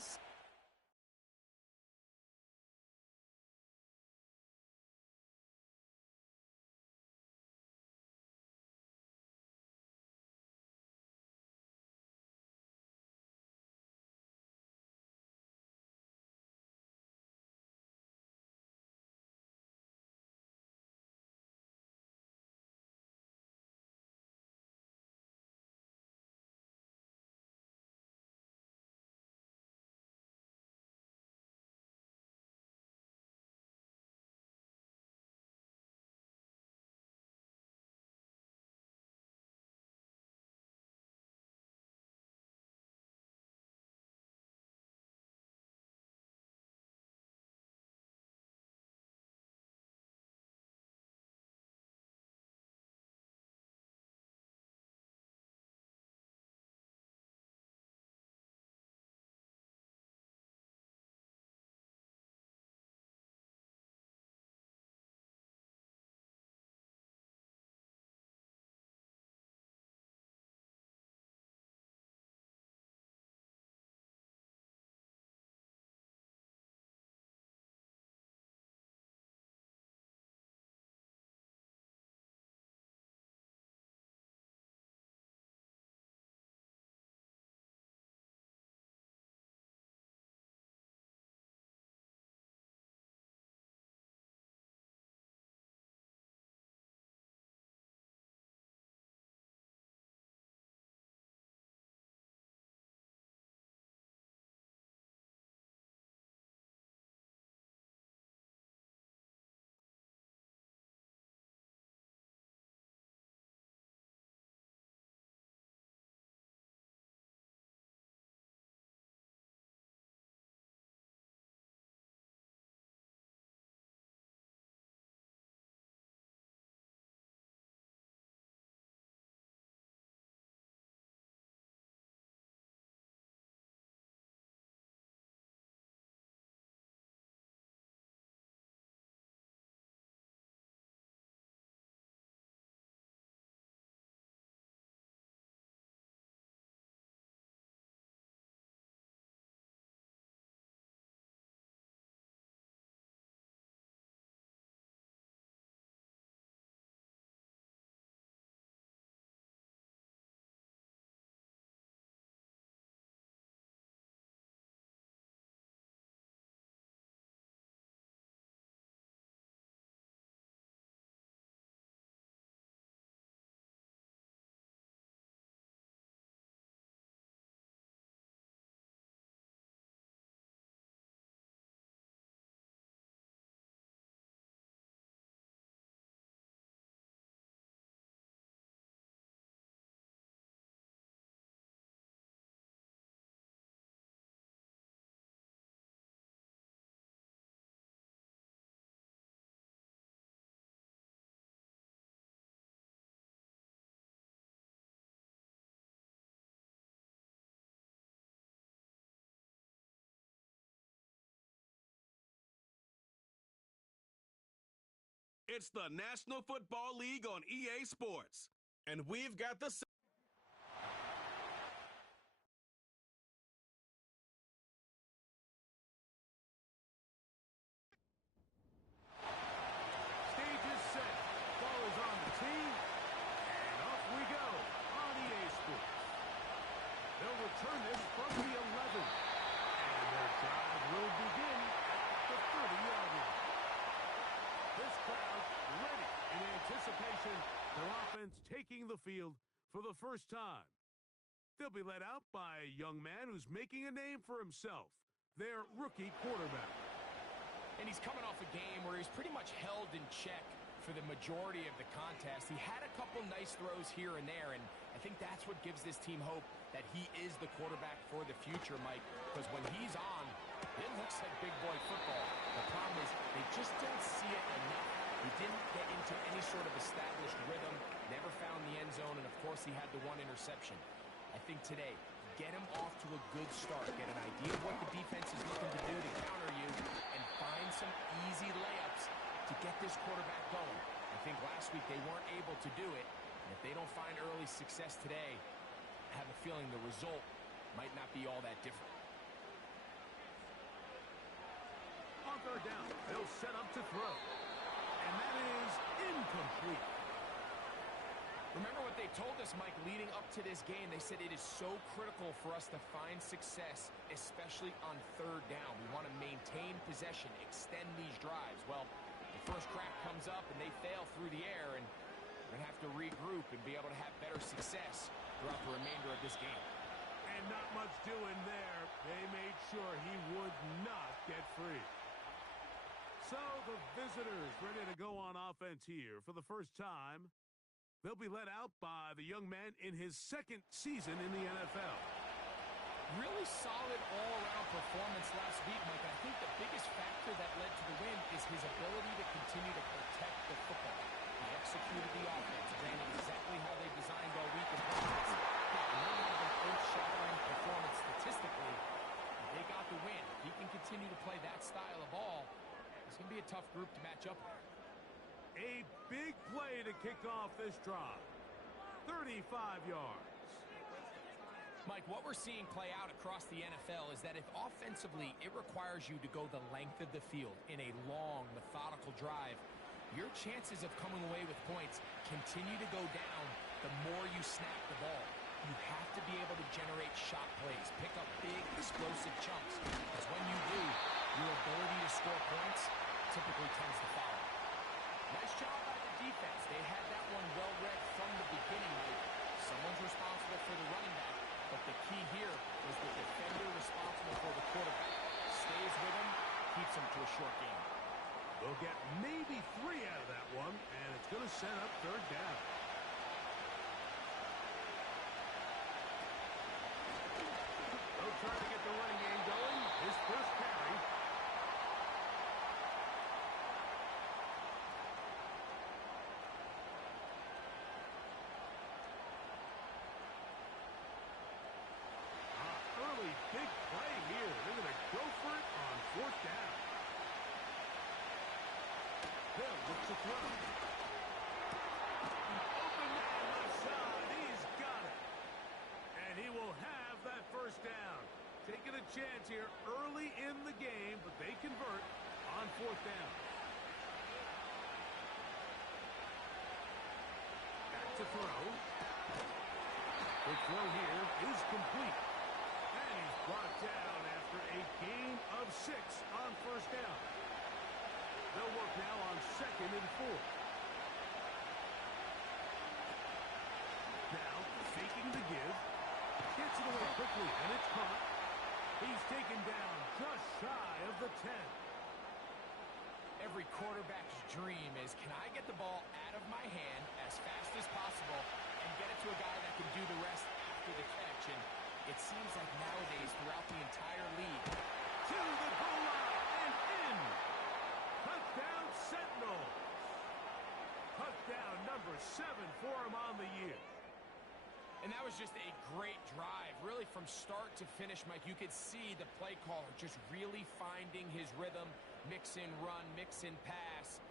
It's the National Football League on EA Sports. And we've got the... offense taking the field for the first time. They'll be led out by a young man who's making a name for himself, their rookie quarterback. And he's coming off a game where he's pretty much held in check for the majority of the contest. He had a couple nice throws here and there, and I think that's what gives this team hope that he is the quarterback for the future, Mike, because when he's on, it looks like big boy football. The problem is they just don't see it enough. He didn't get into any sort of established rhythm, never found the end zone, and of course he had the one interception. I think today, get him off to a good start, get an idea of what the defense is looking to do to counter you, and find some easy layups to get this quarterback going. I think last week they weren't able to do it, and if they don't find early success today, I have a feeling the result might not be all that different. On third down, they'll set up to throw. And that is incomplete. Remember what they told us, Mike, leading up to this game. They said it is so critical for us to find success, especially on third down. We want to maintain possession, extend these drives. Well, the first crack comes up and they fail through the air, and we're going to have to regroup and be able to have better success throughout the remainder of this game. And not much doing there. They made sure he would not get free. So the visitors ready to go on offense here for the first time. They'll be led out by the young man in his second season in the NFL. Really solid all-around performance last week, Mike. I think the biggest factor that led to the win is his ability to continue to protect the football. He executed the offense, ran it exactly how they designed all week in practice. Not an earth-shattering performance statistically, but they got the win. If he can continue to play that style of ball, it's going to be a tough group to match up with. A big play to kick off this drive. 35 yards. Mike, what we're seeing play out across the NFL is that if offensively it requires you to go the length of the field in a long, methodical drive, your chances of coming away with points continue to go down the more you snap the ball. You have to be able to generate shot plays, pick up big, explosive chunks, because when you do, your ability to score points typically tends to follow. Nice job by the defense. They had that one well read from the beginning, Mike. Someone's responsible for the running back, but the key here was the defender responsible for the quarterback. Stays with him, keeps him to a short game. They'll get maybe 3 out of that one, and it's going to set up third down. They'll try to get the running game going. His first carry. Early big play here. They're going to go for it on fourth down. They'll look to throw. Open man left side. He's got it. And he will have that first down. Taking a chance here early in the game, but they convert on fourth down. Back to throw. The throw here is complete. And he's brought down after a gain of 6 on first down. They'll work now on 2nd and 4. Now, faking the give. Gets it away quickly, and it's caught. He's taken down just shy of the 10. Every quarterback's dream is, can I get the ball out of my hand as fast as possible and get it to a guy that can do the rest after the catch? And it seems like nowadays throughout the entire league. To the goal line and in. Touchdown Sentinels. Touchdown number 7 for him on the year. And that was just a great drive. Really from start to finish, Mike, you could see the play caller just really finding his rhythm. Mix in run, mix in pass.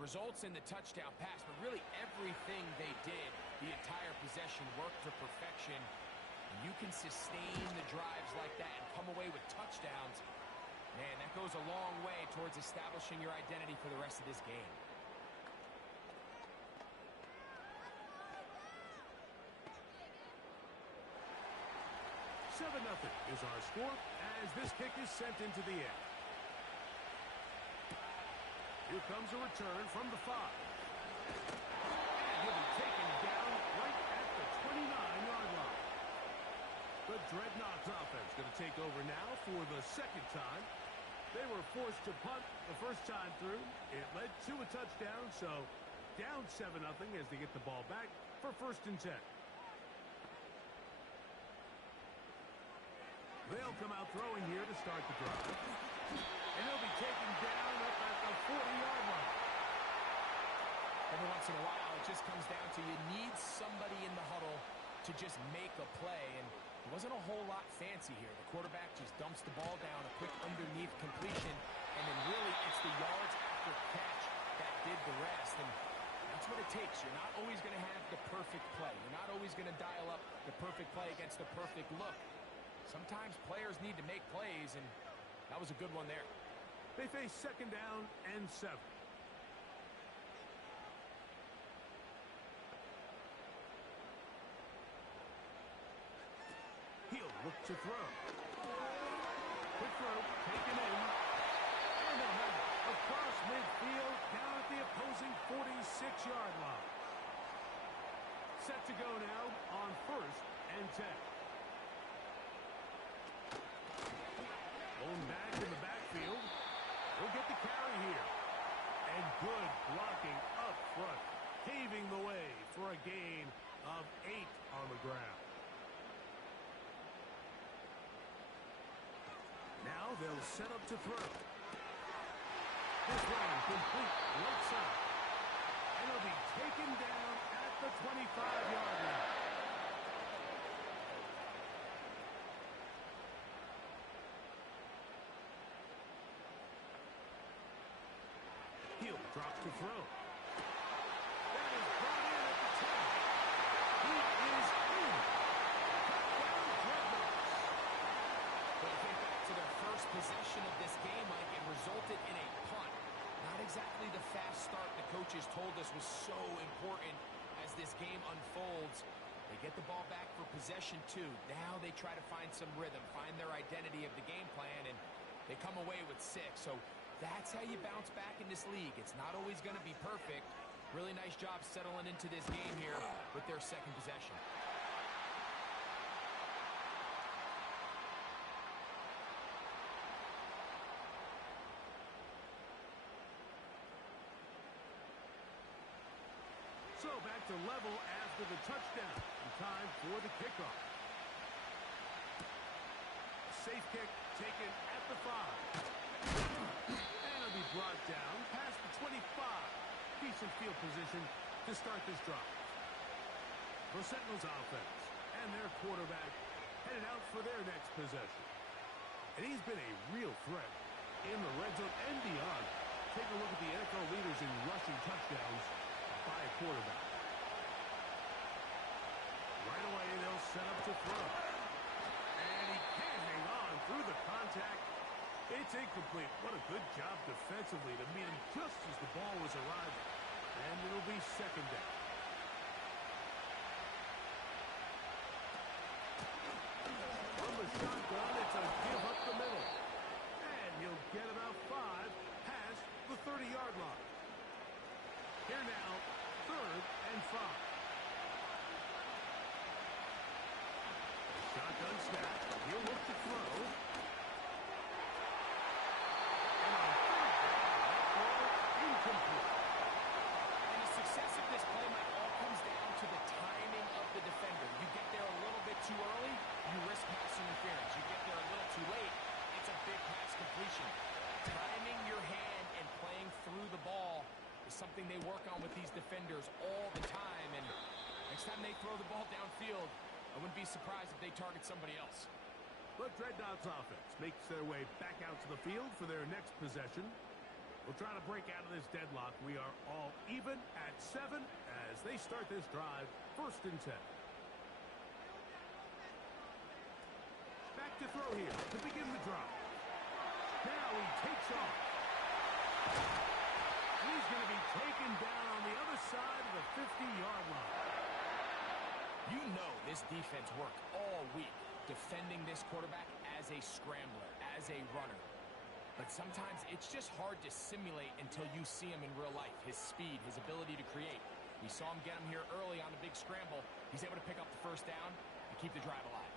Results in the touchdown pass, but really everything they did, the entire possession worked to perfection. And you can sustain the drives like that and come away with touchdowns. Man, that goes a long way towards establishing your identity for the rest of this game. Seven 0 is our score as this kick is sent into the air. Here comes a return from the 5. And he'll be taken down Dreadnoughts offense going to take over now for the second time. They were forced to punt the first time through. It led to a touchdown, so down 7-0 as they get the ball back for 1st and 10. They'll come out throwing here to start the drive. And they'll be taken down up at the 40-yard line. Every once in a while, it just comes down to you need somebody in the huddle to just make a play, and it wasn't a whole lot fancy here. The quarterback just dumps the ball down, a quick underneath completion, and then really it's the yards after catch that did the rest, and that's what it takes. You're not always going to have the perfect play. You're not always going to dial up the perfect play against the perfect look. Sometimes players need to make plays, and that was a good one there. They face 2nd down and 7. He'll look to throw. Quick throw, taken in. And they'll have it across midfield, down at the opposing 46-yard line. Set to go now on 1st and 10. Going back in the backfield. We'll get the carry here. And good blocking up front, paving the way for a gain of 8 on the ground. Now they'll set up to throw. This one complete right side. And he'll be taken down at the 25-yard line. He'll drop to throw. That is brought in at the 10. He is in. Touchdown, Dreadnoughts. But I think back to their first possession of this game, Mike, it resulted in a punt. Not exactly the fast start the coaches told us was so important as this game unfolds. They get the ball back for possession 2. Now they try to find some rhythm, find their identity of the game plan, and they come away with 6. So that's how you bounce back in this league. It's not always going to be perfect. Really nice job settling into this game here with their 2nd possession. So back to level after the touchdown. In time for the kickoff. Safe kick taken at the 5. And it'll be brought down past the 25. Decent field position to start this drive. The Sentinels offense and their quarterback headed out for their next possession. And he's been a real threat in the red zone and beyond. Take a look at the NFL leaders in rushing touchdowns by a quarterback. Right away, they'll set up to throw. And he can't hang on through the contact. It's incomplete. What a good job defensively to meet him just as the ball was arriving. And it'll be 2nd down. From the shotgun, it's a give up the middle. And he'll get about 5 past the 30-yard line. Here now, 3rd and 5. Shotgun snap. He'll look to throw. And on 3rd down, that ball incomplete. And the success of this play, Mike, all comes down to the timing of the defender. You get there a little bit too early, you risk pass interference. You get there a little too late, it's a big pass completion. Timing your hand and playing through the ball is something they work on with these defenders all the time. And next time they throw the ball downfield, I wouldn't be surprised if they target somebody else. The Dreadnoughts offense makes their way back out to the field for their next possession. We'll try to break out of this deadlock. We are all even at 7 as they start this drive, 1st and 10. Back to throw here to begin the drive. Now he takes off. He's going to be taken down on the other side of the 50-yard line. You know this defense worked all week defending this quarterback as a scrambler, as a runner. But sometimes it's just hard to simulate until you see him in real life. His speed, his ability to create. We saw him get him here early on a big scramble. He's able to pick up the 1st down and keep the drive alive.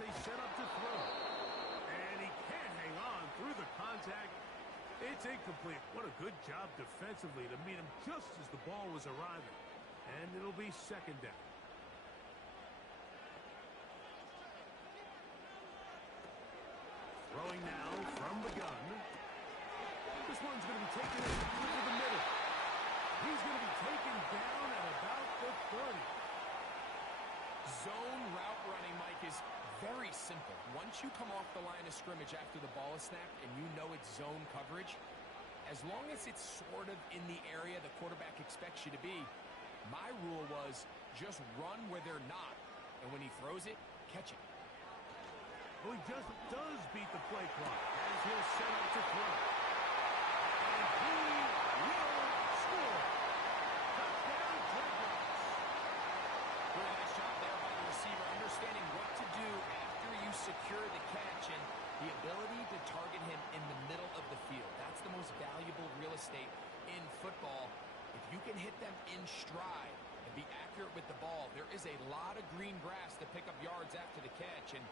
they set up to throw. And he can't hang on through the contact. It's incomplete. What a good job defensively to meet him just as the ball was arriving. And it'll be second down. Throwing now from the gun. This one's going to be taken into the middle. He's going to be taken down at about the 30. Zone route running, Mike, is very simple. Once you come off the line of scrimmage after the ball is snapped and you know it's zone coverage, as long as it's sort of in the area the quarterback expects you to be, my rule was just run where they're not. And when he throws it, catch it. Well, he just does beat the play clock as he'll set up to throw. And he will score. Touchdown, Dreadnoughts. Really nice job there by the receiver, understanding what to do after you secure the catch and the ability to target him in the middle of the field. That's the most valuable real estate in football. If you can hit them in stride and be accurate with the ball, there is a lot of green grass to pick up yards after the catch, and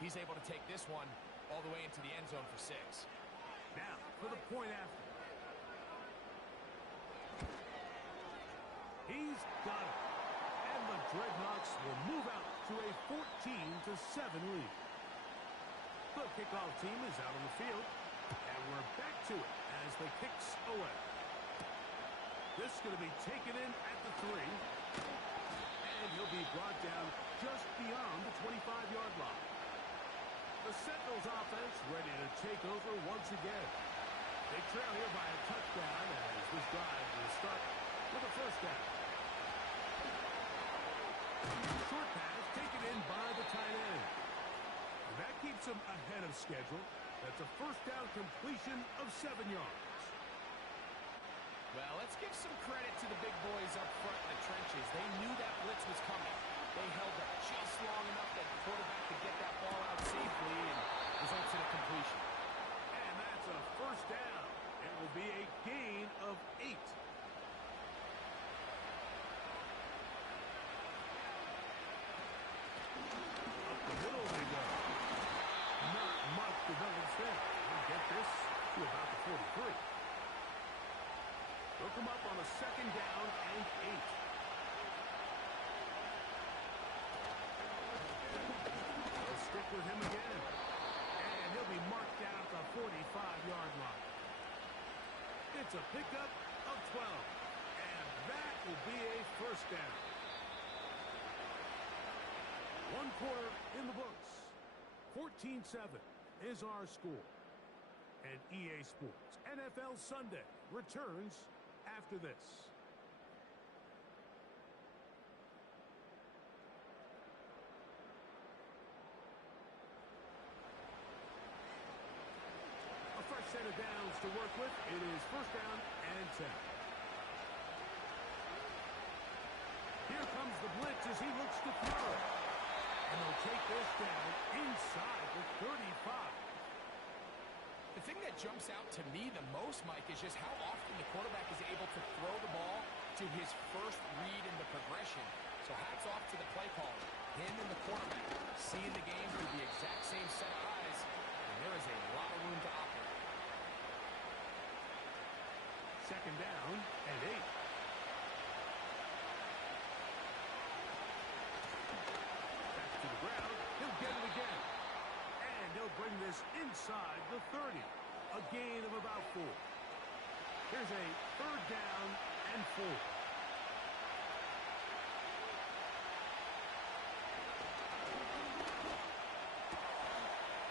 he's able to take this one all the way into the end zone for 6. Now, for the point after. He's got it. And the Dreadnoughts will move out to a 14-7 lead. The kickoff team is out on the field. And we're back to it as the kicks away. This is going to be taken in at the 3. And he'll be brought down just beyond the 25-yard line. The Sentinels offense ready to take over once again. They trail here by a touchdown as this drive will start with a first down. Short pass taken in by the tight end. And that keeps him ahead of schedule. That's a first down completion of 7 yards. Well, let's give some credit to the big boys up front in the trenches. They knew that blitz was coming. They held up just long enough that the quarterback could get that ball out safely and results in a completion. And that's a first down. It will be a gain of 8. Up the middle they go. Not much development there. We'll get this to about the 43. Hook him up on a second down and 8. They'll stick with him again. And he'll be marked down at the 45-yard line. It's a pickup of 12. And that will be a first down. 1 quarter in the books. 14-7 is our score. And EA Sports NFL Sunday returns after this. A fresh set of downs to work with. It is first down and 10. Here comes the blitz as he looks to throw. And they'll take this down inside the 35. The thing that jumps out to me the most, Mike, is just how often the quarterback is able to throw the ball to his first read in the progression. So hats off to the play caller. Him and the quarterback seeing the game through the exact same set of eyes, and there is a lot of room to operate. Second down and 8. Back to the ground. He'll get it again. And he'll bring this inside the 30. A gain of about 4. Here's a third down and 4.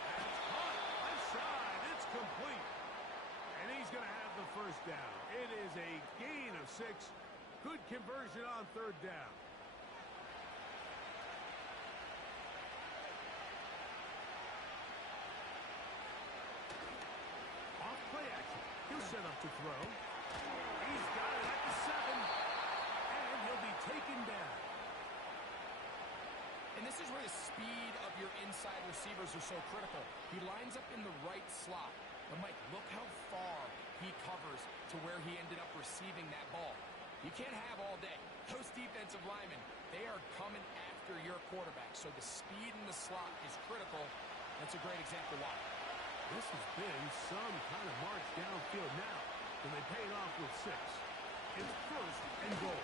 That's caught. Left side. It's complete. And he's going to have the first down. It is a gain of 6. Good conversion on third down. Play action. He'll set up to throw. He's got it at the 7. And he'll be taken down. And this is where the speed of your inside receivers are so critical. He lines up in the right slot. But, Mike, look how far he covers to where he ended up receiving that ball. You can't have all day. Those defensive linemen, they are coming after after your quarterback. So the speed in the slot is critical. That's a great example why. This has been some kind of march downfield now. And they pay it off with 6. It's first and goal.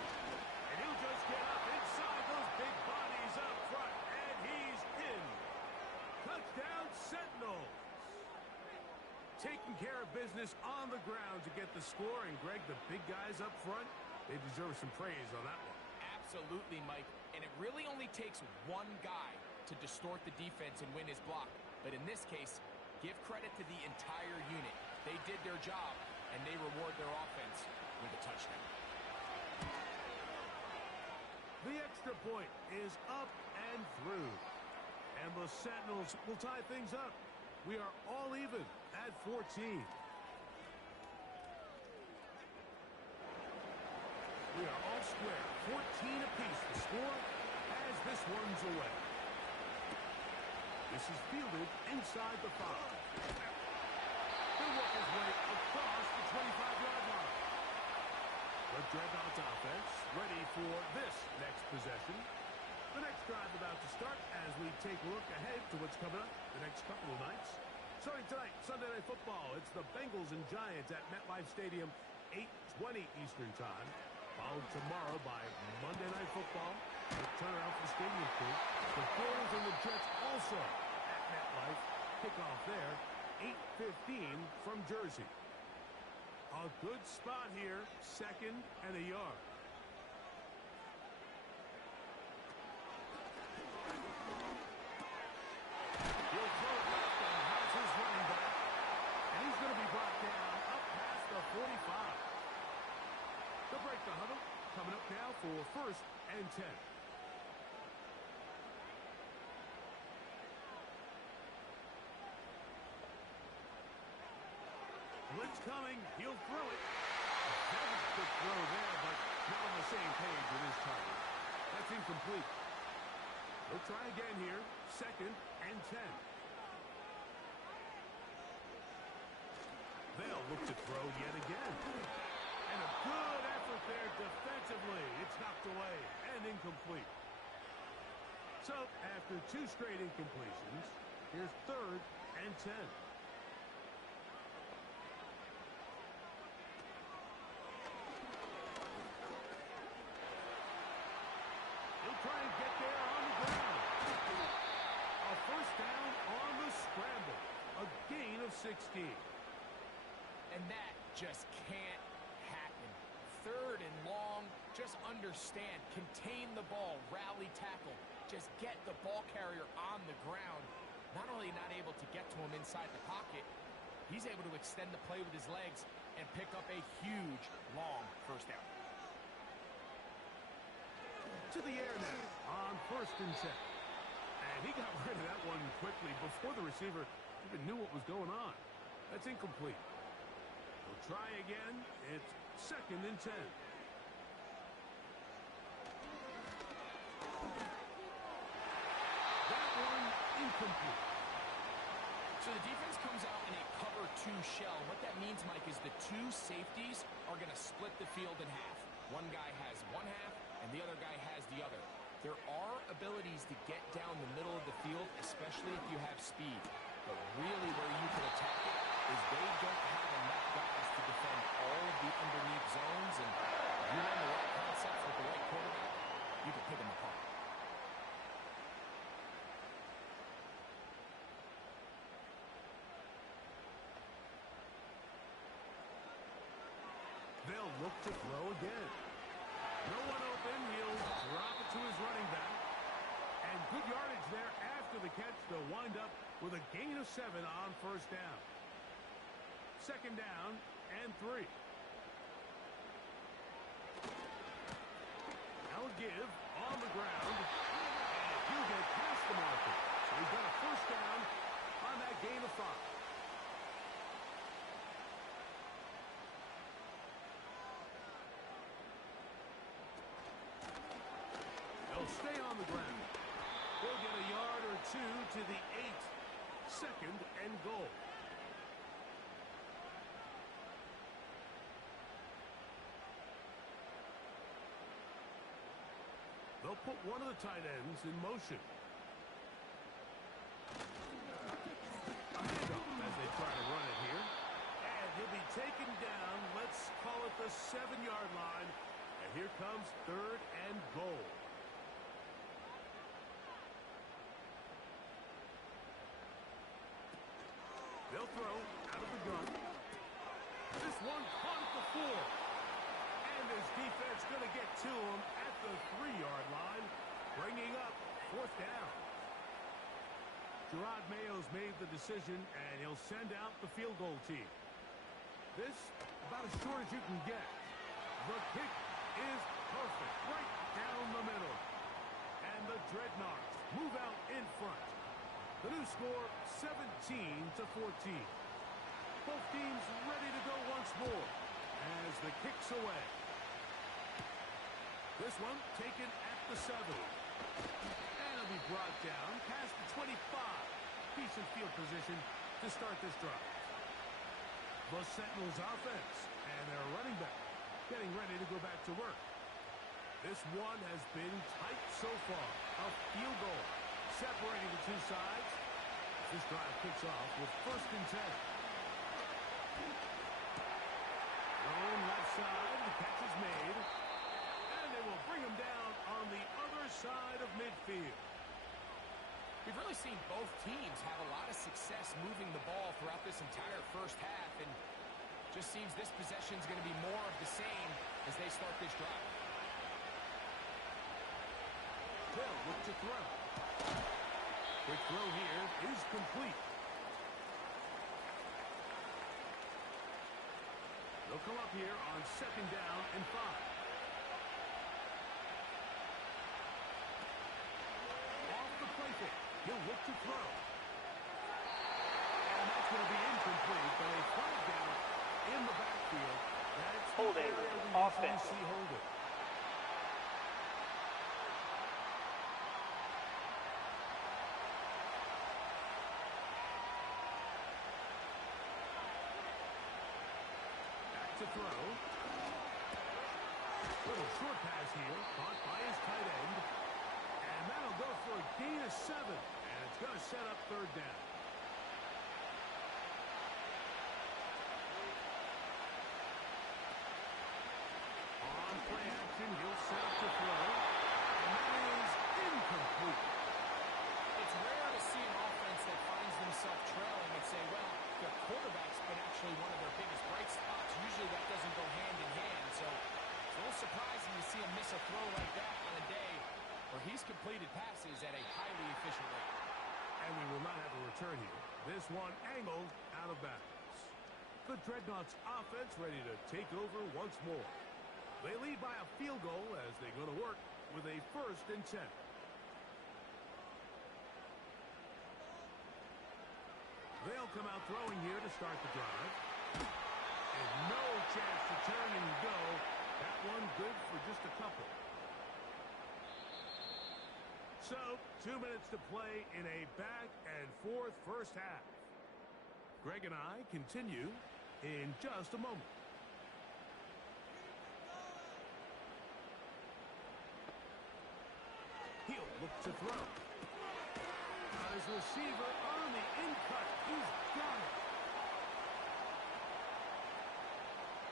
And he'll just get up inside those big bodies up front. And he's in. Touchdown, Sentinels. Taking care of business on the ground to get the score. And, Greg, the big guys up front, they deserve some praise on that one. Absolutely, Mike. And it really only takes one guy to distort the defense and win his block. But in this case, give credit to the entire unit. They did their job, and they reward their offense with a touchdown. The extra point is up and through. And the Sentinels will tie things up. We are all even at 14. We are all square. 14 apiece the score as this one's away. This is fielded inside the 5. He'll work his way across the 25-yard line. The Dreadnoughts offense ready for this next possession. The next drive about to start as we take a look ahead to what's coming up the next couple of nights. Starting tonight, Sunday Night Football. It's the Bengals and Giants at MetLife Stadium, 8:20 Eastern Time. Followed tomorrow by Monday Night Football. The turnaround for the stadium crew. The Bills and the Jets also at MetLife. Kickoff there, 8:15 from Jersey. A good spot here, 2nd and a yard. He'll throw it left and has his running back. And he's going to be brought down up past the 45. They'll break the huddle. Coming up now for 1st and 10. Blitz coming. He'll throw it. Very quick throw there, but not on the same page with his target. That's incomplete. We'll try again here. 2nd and 10. They'll look to throw yet again. And a good effort there defensively. It's knocked away and incomplete. So, after 2 straight incompletions, here's 3rd and 10. He'll try and get there on the ground. A first down on the scramble. A gain of 16. And that just can't happen. 3rd and long, just understand, contain the ball, rally tackle, just get the ball carrier on the ground. Not only not able to get to him inside the pocket, he's able to extend the play with his legs and pick up a huge, long first down. To the air now on 1st and 10. And he got rid of that one quickly before the receiver even knew what was going on. That's incomplete. We'll try again. It's 2nd and 10. That one incomplete. So the defense comes out in a cover 2 shell. What that means, Mike, is the 2 safeties are going to split the field in half. One guy has one half, and the other guy has the other. There are abilities to get down the middle of the field, especially if you have speed. But really where you can attack it is they don't have enough guys to defend all of the underneath zones. And if you run the right concepts with the right quarterback, you can pick them apart. They'll look to throw again. No one open. He'll drop it to his running back. And good yardage there after the catch to wind up with a gain of 7 on first down. 2nd down and 3. Now a give on the ground. And he'll get past the marker. So he's got a first down on that gain of 5. They'll stay on the ground. They'll get a yard or 2 to the 8. 2nd and goal. They'll put one of the tight ends in motion. A handoff as they try to run it here. And he'll be taken down, let's call it the 7-yard line. And here comes 3rd and goal. They'll throw out of the gun. This one caught at the 4. And his defense going to get to him at the 3-yard line, bringing up 4th down. Gerard Mayo's made the decision, and he'll send out the field goal team. This, about as short as you can get. The kick is perfect, right down the middle. And the Dreadnoughts move out in front. The new score, 17-14. Both teams ready to go once more as the kick's away. This one taken at the 7. And it'll be brought down past the 25. Decent field position to start this drive. The Sentinels offense and their running back getting ready to go back to work. This one has been tight so far. A field goal separating the two sides. This drive kicks off with 1st and 10. Thrown left side, the catch is made. And they will bring him down on the other side of midfield. We've really seen both teams have a lot of success moving the ball throughout this entire first half, and just seems this possession is going to be more of the same as they start this drive. They'll look to throw. Quick throw here is complete. They'll come up here on 2nd down and 5. Off the play fake. He'll look to throw. And that's going to be incomplete, but a flag down in the backfield. That's Holding, offense. Holding. Back to throw. Little short pass here, caught by his tight end. And that'll go for a gain of 7. And it's going to set up 3rd down. On play action, he'll set up to throw. And that is incomplete. It's rare to see an offense that finds themselves trailing and say, well, their quarterback's been actually one of their biggest bright spots. Usually that doesn't go hand in hand. So it's a little surprising to see him miss a throw like that on a day where he's completed passes at a highly efficient rate. And we will not have a return here. This one angled out of bounds. The Dreadnoughts offense ready to take over once more. They lead by a field goal as they go to work with a 1st and 10. They'll come out throwing here to start the drive. And no chance to turn and go. That one good for just a couple. So, 2 minutes to play in a back-and-forth first half. Greg and I continue in just a moment. He'll look to throw. Got his receiver on the in-cut. He's got it.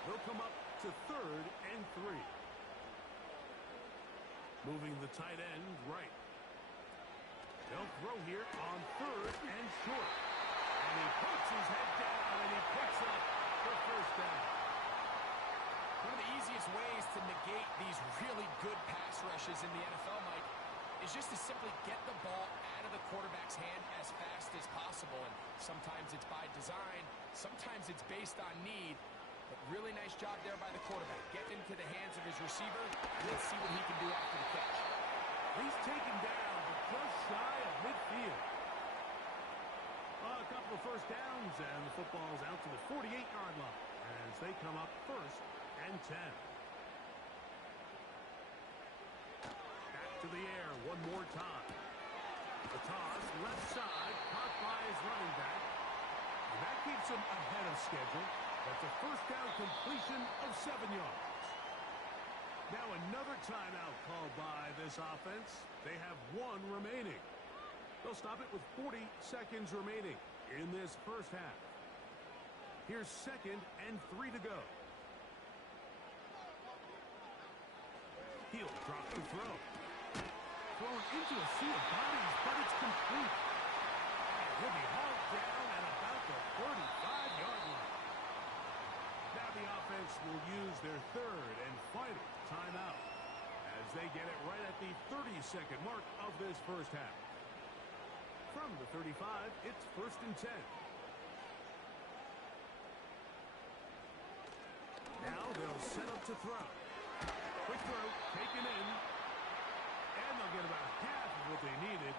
They'll come up to 3rd and 3. Moving the tight end right. They'll throw here on 3rd and short. And he puts his head down and he picks up the 1st down. One of the easiest ways to negate these really good pass rushes in the NFL, Mike, is just to simply get the ball out of the quarterback's hand as fast as possible. And sometimes it's by design, sometimes it's based on need. But really nice job there by the quarterback. Get into the hands of his receiver. Let's see what he can do after the catch. He's taken down, but just shy of midfield. A couple of 1st downs, and the football's out to the 48-yard line as they come up 1st and 10. Back to the air one more time. The toss, left side, caught by his running back. And that keeps him ahead of schedule. That's a 1st down completion of 7 yards. Now another timeout called by this offense. They have one remaining. They'll stop it with 40 seconds remaining in this first half. Here's 2nd and 3 to go. He'll drop the throw. Thrown into a sea of bodies, but it's complete. And he'll be hauled down at about the 35-yard line. Now the offense will use their 3rd and final timeout as they get it right at the 30-second mark of this first half. From the 35, it's 1st and 10. Now they'll set up to throw. Quick throw, taken in. And they'll get about half of what they needed.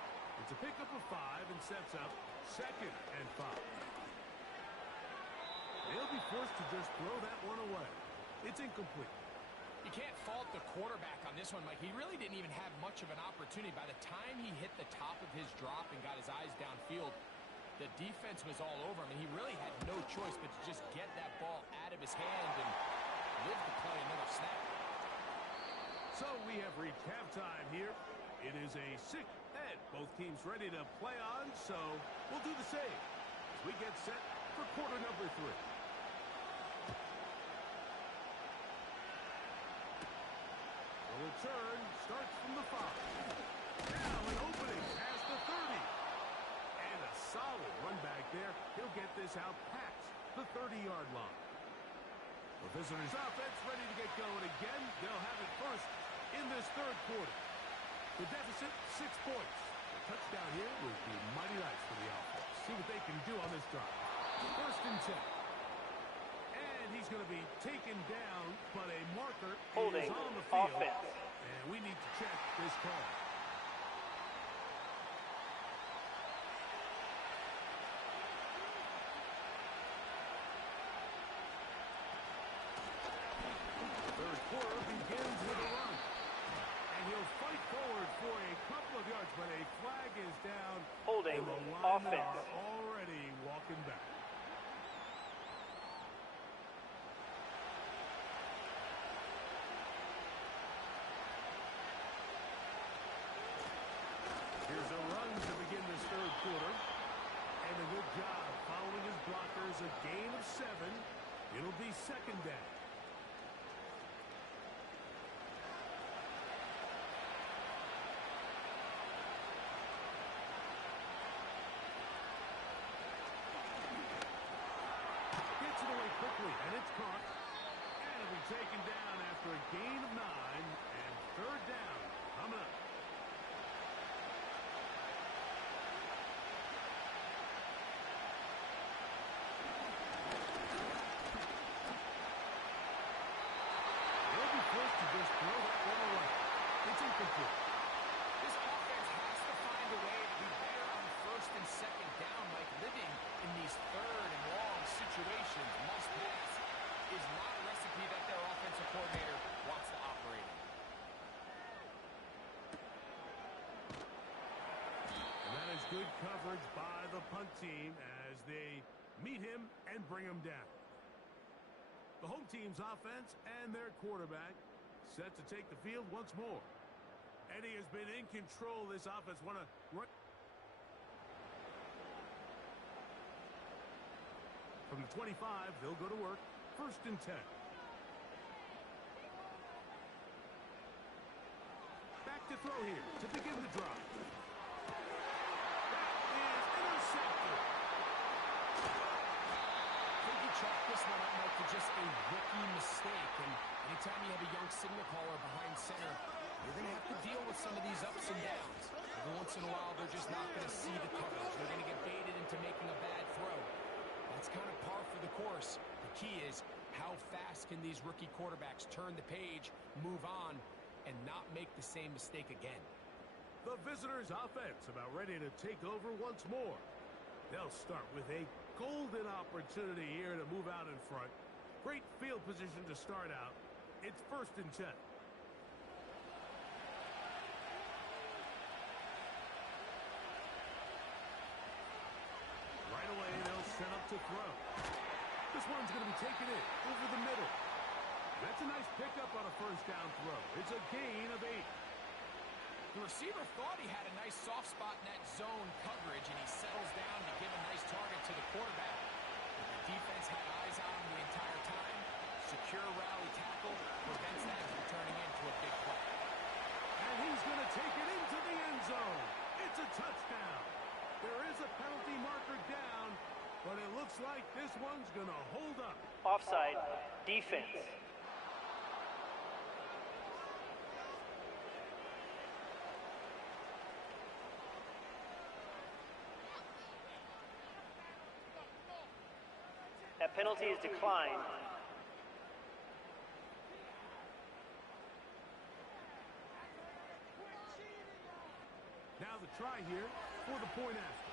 It's a pickup of 5 and sets up 2nd and 5. They'll be forced to just throw that one away. It's incomplete. You can't fault the quarterback on this one, Mike. He really didn't even have much of an opportunity. By the time he hit the top of his drop and got his eyes downfield, the defense was all over him, and he really had no choice but to just get that ball out of his hand and live to play another snap. So we have reached halftime here. It is a sick head. Both teams ready to play on, so we'll do the same as we get set for quarter number 3. The return starts from the 5. Now an opening past the 30. And a solid run back there. He'll get this out past the 30-yard line. The visitors' offense ready to get going again. They'll have it first in this 3rd quarter. The deficit, 6 points. The touchdown here would be mighty nice for the offense. See what they can do on this drive. 1st and 10. And he's going to be taken down, but a marker Holding is on the field. offense. And we need to check this call. Third quarter begins with a run. And he'll fight forward for a couple of yards, but a flag is down. Holding and the linemen offense. are already walking back. Here's a run to begin this 3rd quarter. And a good job following his blockers. A gain of 7. It'll be 2nd down. Gets it away quickly, and it's caught. And it'll be taken down after a gain of 9. And 3rd down coming up. Forced to just throw that one away. It's incomplete. This offense has to find a way to be better on 1st and 2nd down, Mike. Living in these 3rd and long situations, must pass, is not a recipe that their offensive coordinator wants to operate in. And that is good coverage by the punt team as they meet him and bring him down. The home team's offense and their quarterback set to take the field once more. And he has been in control of this offense. From the 25, they'll go to work. 1st and 10. Back to throw here to begin the drive. That is intercepted. Chalk this one up, Mike, to just a rookie mistake. And anytime you have a young signal caller behind center, you're going to have to deal with some of these ups and downs. Every once in a while, they're just not going to see the coverage. They're going to get baited into making a bad throw. That's kind of par for the course. The key is how fast can these rookie quarterbacks turn the page, move on, and not make the same mistake again. The visitors' offense about ready to take over once more. They'll start with a golden opportunity here to move out in front. Great field position to start out. It's 1st and 10. Right away, they'll set up to throw. This one's going to be taken in over the middle. That's a nice pickup on a first down throw. It's a gain of 8. The receiver thought he had a nice soft spot in that zone coverage, and he settles down to give a nice target to the quarterback. But the defense had eyes on him the entire time. Secure rally tackle prevents that from turning into a big play. And he's going to take it into the end zone. It's a touchdown. There is a penalty marker down, but it looks like this one's going to hold up. Offside, defense. That penalty is declined. Now the try here for the point after.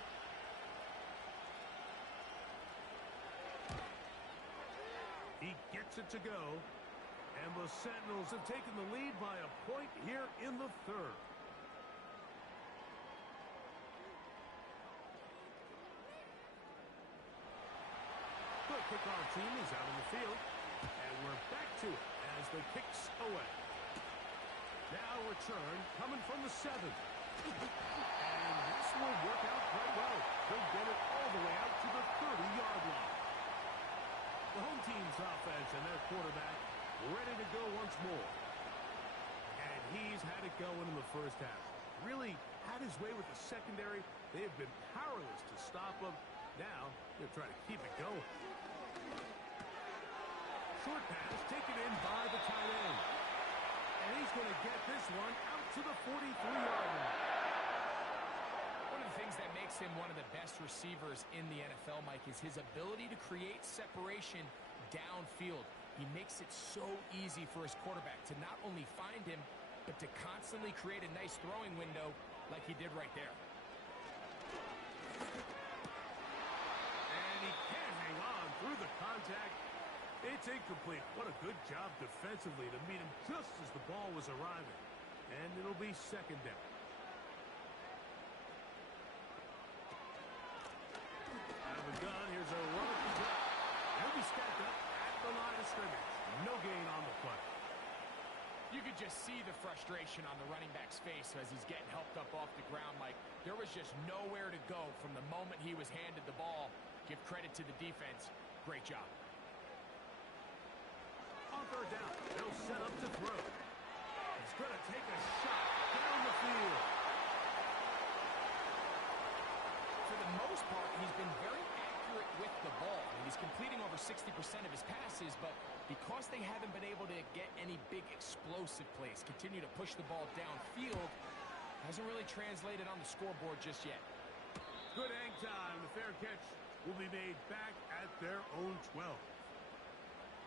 He gets it to go. And the Sentinels have taken the lead by a point here in the third. The kickoff team is out on the field. And we're back to it as the kick's away. Now return coming from the 7. And this will work out quite well. They'll get it all the way out to the 30-yard line. The home team's offense and their quarterback ready to go once more. And he's had it going in the first half. Really had his way with the secondary. They have been powerless to stop him. Now they're trying to keep it going. Short pass taken in by the tight end. And he's going to get this one out to the 43-yard line. One of the things that makes him one of the best receivers in the NFL, Mike, is his ability to create separation downfield. He makes it so easy for his quarterback to not only find him, but to constantly create a nice throwing window like he did right there. And he can't hang on through the contact. It's incomplete. What a good job defensively to meet him just as the ball was arriving. And it'll be second down. Out of the gun, here's a run at the top. He'll be stacked up at the line of scrimmage. No gain on the play. You could just see the frustration on the running back's face as he's getting helped up off the ground. Like, there was just nowhere to go from the moment he was handed the ball. Give credit to the defense. Great job. On third down, they'll set up to throw. He's going to take a shot down the field. For the most part, he's been very accurate with the ball. I mean, he's completing over 60% of his passes, but because they haven't been able to get any big explosive plays, continue to push the ball downfield, hasn't really translated on the scoreboard just yet. Good hang time. The fair catch will be made back at their own 12.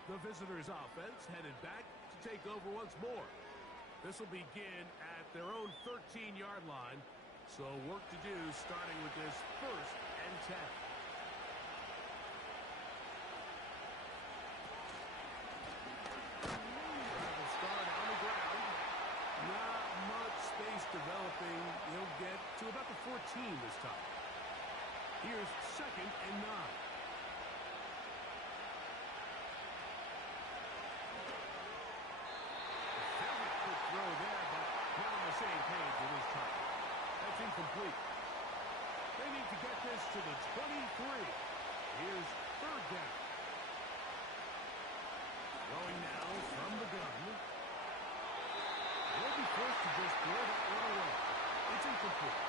The visitors' offense headed back to take over once more. This will begin at their own 13-yard line. So work to do starting with this 1st and 10. Travel start on the ground. Not much space developing. He'll get to about the 14 this time. Here's 2nd and 9. Throw there, but not on the same page with this time. That's incomplete. They need to get this to the 23. Here's 3rd down. Throwing now from the gun. They'll be forced to just throw that one away. It's incomplete.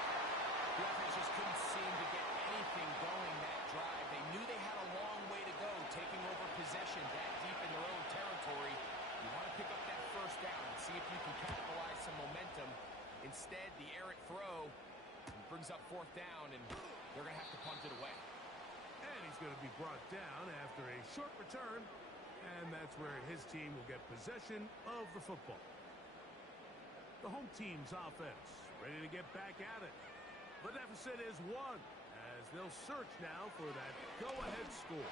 The offense just couldn't seem to get anything going that drive. They knew they had a long way to go, taking over possession that deep in their own territory. You want to pick up that 1st down and see if you can capitalize some momentum. Instead, the errant throw brings up 4th down, and they're going to have to punt it away. And he's going to be brought down after a short return, and that's where his team will get possession of the football. The home team's offense ready to get back at it. The deficit is 1, as they'll search now for that go-ahead score.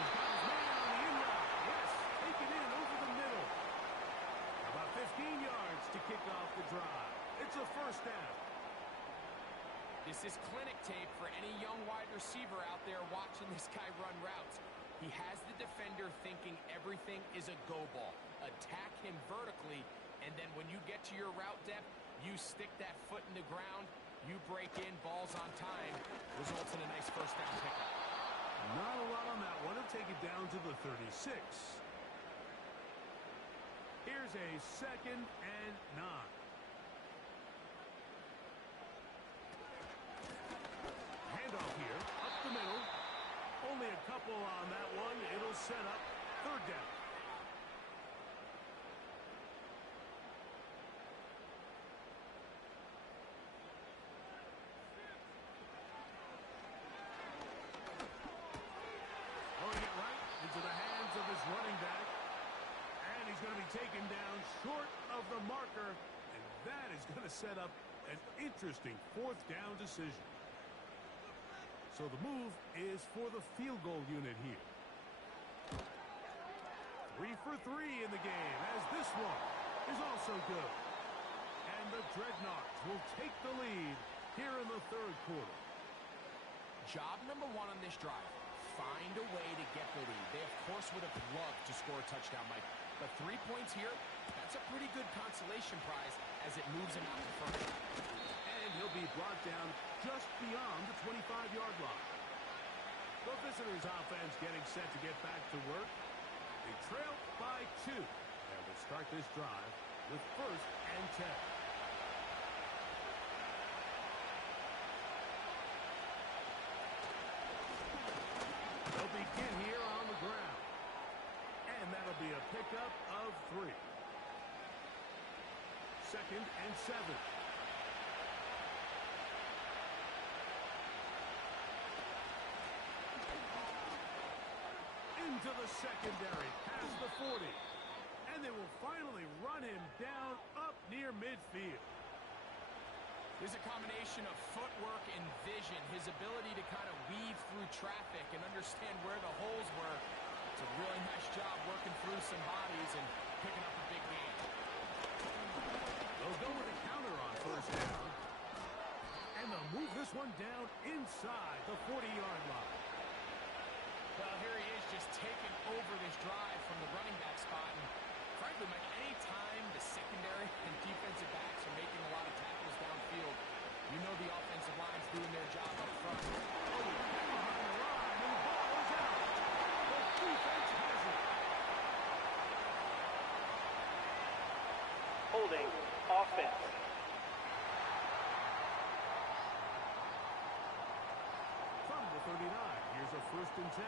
He's got his man on the in route. Yes, taken in over the middle. About 15 yards to kick off the drive. It's a 1st down. This is clinic tape for any young wide receiver out there watching this guy run routes. He has the defender thinking everything is a go ball. Attack him vertically, and then when you get to your route depth, you stick that foot in the ground, you break in, balls on time, results in a nice first down pickup. Not a lot on that one. He'll take it down to the 36. Here's a 2nd and 9. Handoff here, up the middle. Only a couple on that one. It'll set up 3rd down. Throwing it right into the hands of his running back. And he's going to be taken down short of the marker. And that is going to set up an interesting 4th down decision. So the move is for the field goal unit here. 3 for 3 in the game, as this one is also good. And the Dreadnoughts will take the lead here in the 3rd quarter. Job number 1 on this drive, find a way to get the lead. They, of course, would have loved to score a touchdown, Mike. But 3 points here, that's a pretty good consolation prize as it moves him out in front. And he'll be brought down just beyond the 25-yard line. The visitors' offense getting set to get back to work. They trail by 2. And will start this drive with 1st and 10. They'll begin here on the ground. And that'll be a pickup of 3. 2nd and 7. Into the secondary, past the 40. And they will finally run him down up near midfield. There's a combination of footwork and vision, his ability to kind of weave through traffic and understand where the holes were. It's a really nice job working through some bodies and picking up a big game. They'll go with a counter on 1st down. And they'll move this one down inside the 40-yard line. Well, here he is just taking over this drive from the running back spot. And frankly, Mike, any time the secondary and defensive backs are making a lot of tackles downfield, you know the offensive line's doing their job up front. Oh, behind the line, and the ball is out. The defense has it. Holding offense. From the 39, here's a 1st and 10.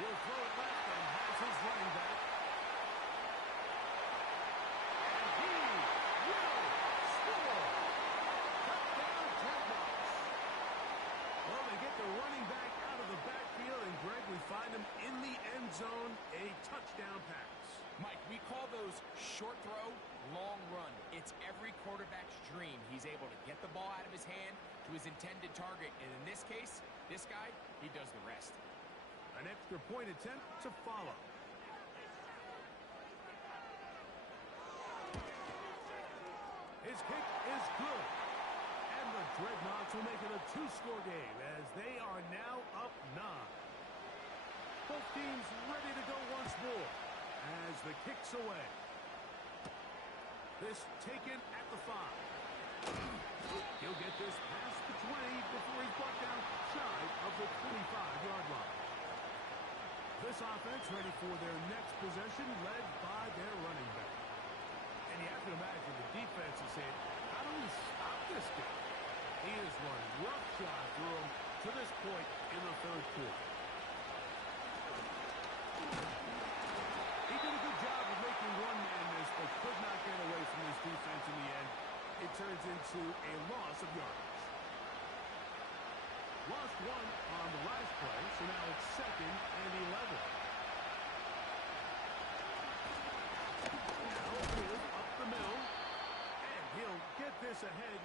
He'll throw it left and has his running back. And he will score. Touchdown, Dreadnoughts. Well, they get the running back out of the backfield, and Greg, we find him in the end zone, a touchdown pass. Mike, we call those short throw, long run. It's every quarterback's dream. He's able to get the ball out of his hand to his intended target. And in this case, this guy, he does the rest. An extra point attempt to follow. His kick is good. And the Dreadnoughts will make it a 2-score game as they are now up 9. Both teams ready to go once more as the kick's away. This taken at the 5. He'll get this past the 20 before he's brought down shy of the 25-yard line. This offense ready for their next possession, led by their running back. And you have to imagine the defense is saying, how do we stop this guy? He has run roughshod through him to this point in the 3rd quarter. He did a good job of making one man miss, but could not get away from this defense in the end. It turns into a loss of yardage. Lost 1 on the last play, so now it's 2nd and 11. Now it is up the middle, and he'll get this ahead.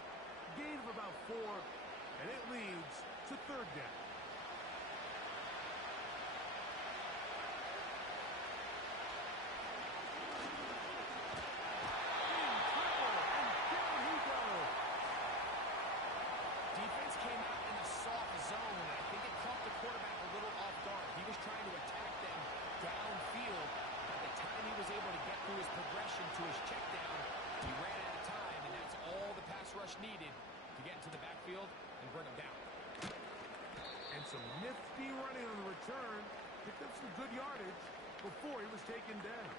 Gain of about 4, and it leads to 3rd down. some nifty running on the return. Picked up some good yardage before he was taken down.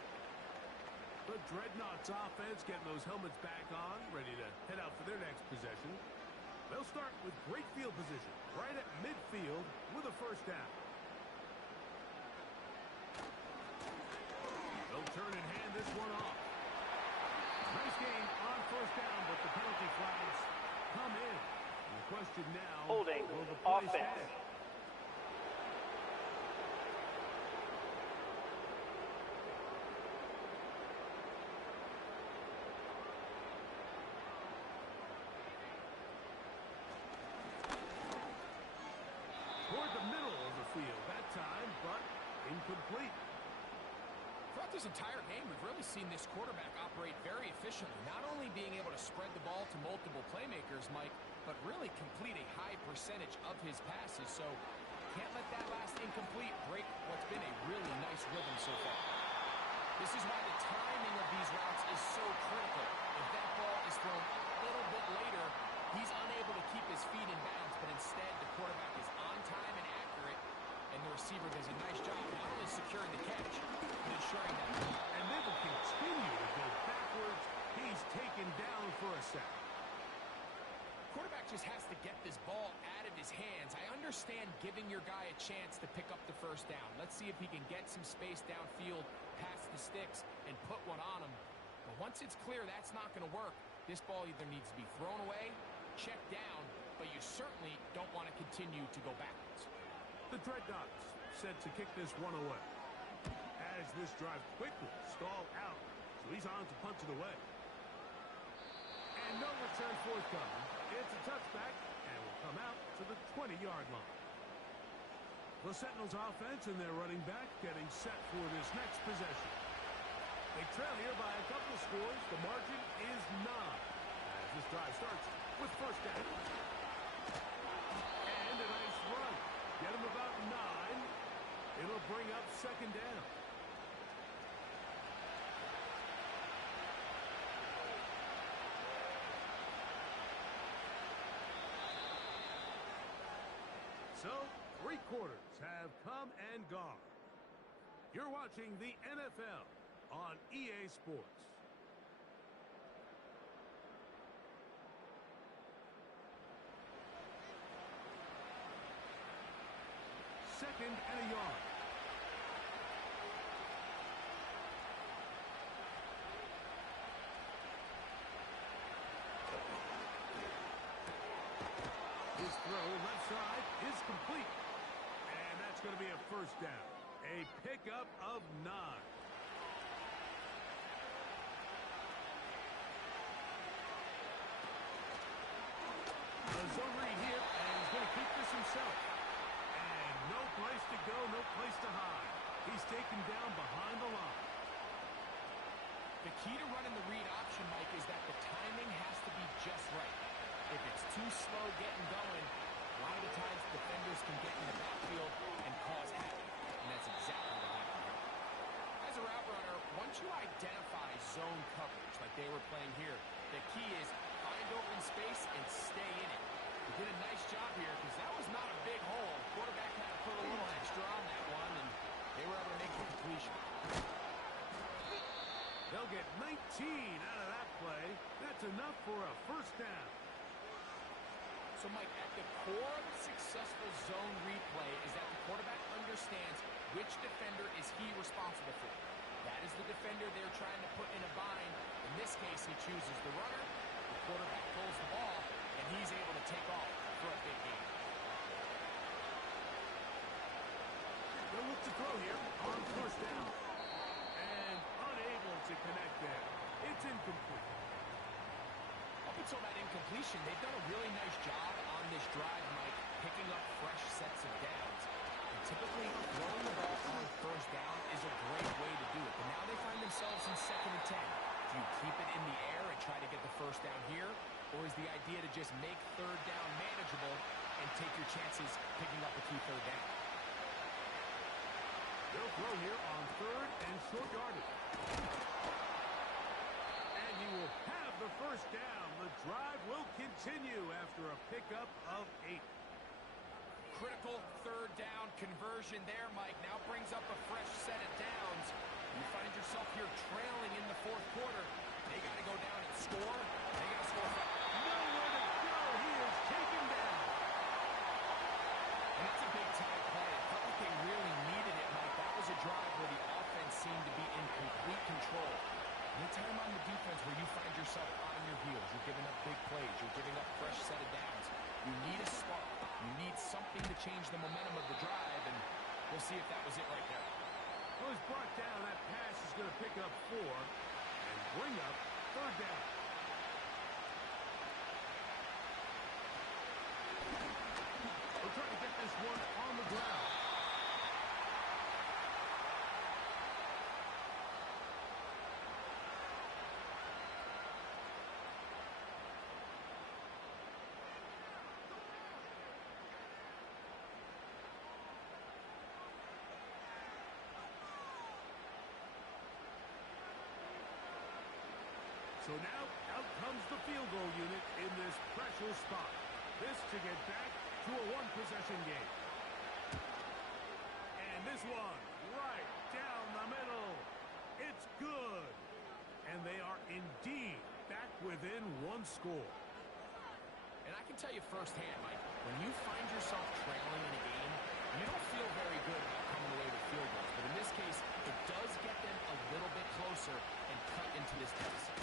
The Dreadnoughts offense getting those helmets back on, ready to head out for their next possession. They'll start with great field position, right at midfield with a first down. They'll turn and hand this one off. Nice gain on first down, but the penalty flags come in. The question now, Holding will the play offense. stand? Toward the middle of the field that time, but incomplete. Throughout this entire game, we've really seen this quarterback operate very efficiently, not only being able to spread the ball to multiple playmakers, Mike, but really complete a high percentage of his passes. So can't let that last incomplete break what's been a really nice rhythm so far. This is why the timing of these routes is so critical. If that ball is thrown a little bit later, he's unable to keep his feet in bounds, but instead the quarterback is on time and accurate, and the receiver does a nice job not only securing the catch, but ensuring that. And they will continue to go backwards. He's taken down for a sack. Quarterback just has to get this ball out of his hands. I understand giving your guy a chance to pick up the first down. Let's see if he can get some space downfield past the sticks and put one on him. But once it's clear that's not going to work, this ball either needs to be thrown away, checked down, but you certainly don't want to continue to go backwards. The Dreadnoughts set to kick this one away. As this drive quickly stalled out, so he's on to punch it away. And no return forthcoming. It's a touchback, and will come out to the 20-yard line. The Sentinels offense and their running back getting set for this next possession. They trail here by a couple of scores. The margin is 9. As this drive starts with first down. And a nice run. Get him about 9. It'll bring up second down. So, 3 quarters have come and gone. You're watching the NFL on EA Sports. Second and a yard. His throw left side is complete. And that's going to be a first down. A pickup of 9. The zone read here, and he's going to keep this himself. And no place to go, no place to hide. He's taken down behind the line. The key to running the read option, Mike, is that the timing has to be just right. If it's too slow getting going, a lot of the times defenders can get in the backfield and cause havoc. And that's exactly what happened here. As a route runner, once you identify zone coverage like they were playing here, the key is find open space and stay in it. He did a nice job here because that was not a big hole. Quarterback had to put a little extra on that one, and they were able to make the completion. They'll get 19 out of that play. That's enough for a first down. So, Mike, at the core of a successful zone replay is that the quarterback understands which defender is he responsible for. That is the defender they're trying to put in a bind. In this case, he chooses the runner. The quarterback pulls the ball, and he's able to take off for a big game. They'll look to throw here on first down. And unable to connect there. It's incomplete. Up until that incompletion, they've done a really nice job on this drive, Mike, picking up fresh sets of downs. And typically, throwing the ball on first down is a great way to do it. But now they find themselves in 2nd and 10. Do you keep it in the air and try to get the first down here? Or is the idea to just make third down manageable and take your chances picking up a key third down? They'll throw here on 3rd and short yardage. And he will have the first down. The drive will continue after a pickup of 8. Critical third down conversion there, Mike. Now brings up a fresh set of downs. You find yourself here trailing in the fourth quarter. They got to go down and score. They got to score. Nowhere to go. He is taken down. And that's a big-time play. It felt like they really needed it, Mike. That was a drive where the offense seemed to be in complete control. Anytime on the defense where you find yourself on your heels, you're giving up big plays, you're giving up fresh set of downs, you need a spark. You need something to change the momentum of the drive, and we'll see if that was it right there. Well, it's brought down. That pass is going to pick up 4 and bring up third down. We're trying to get this one on the ground. So now, out comes the field goal unit in this pressure spot. This to get back to a one-possession game. And this one, right down the middle. It's good. And they are indeed back within one score. And I can tell you firsthand, Mike, when you find yourself trailing in a game, you don't feel very good about coming away with field goals. But in this case, it does get them a little bit closer and cut into this deficit.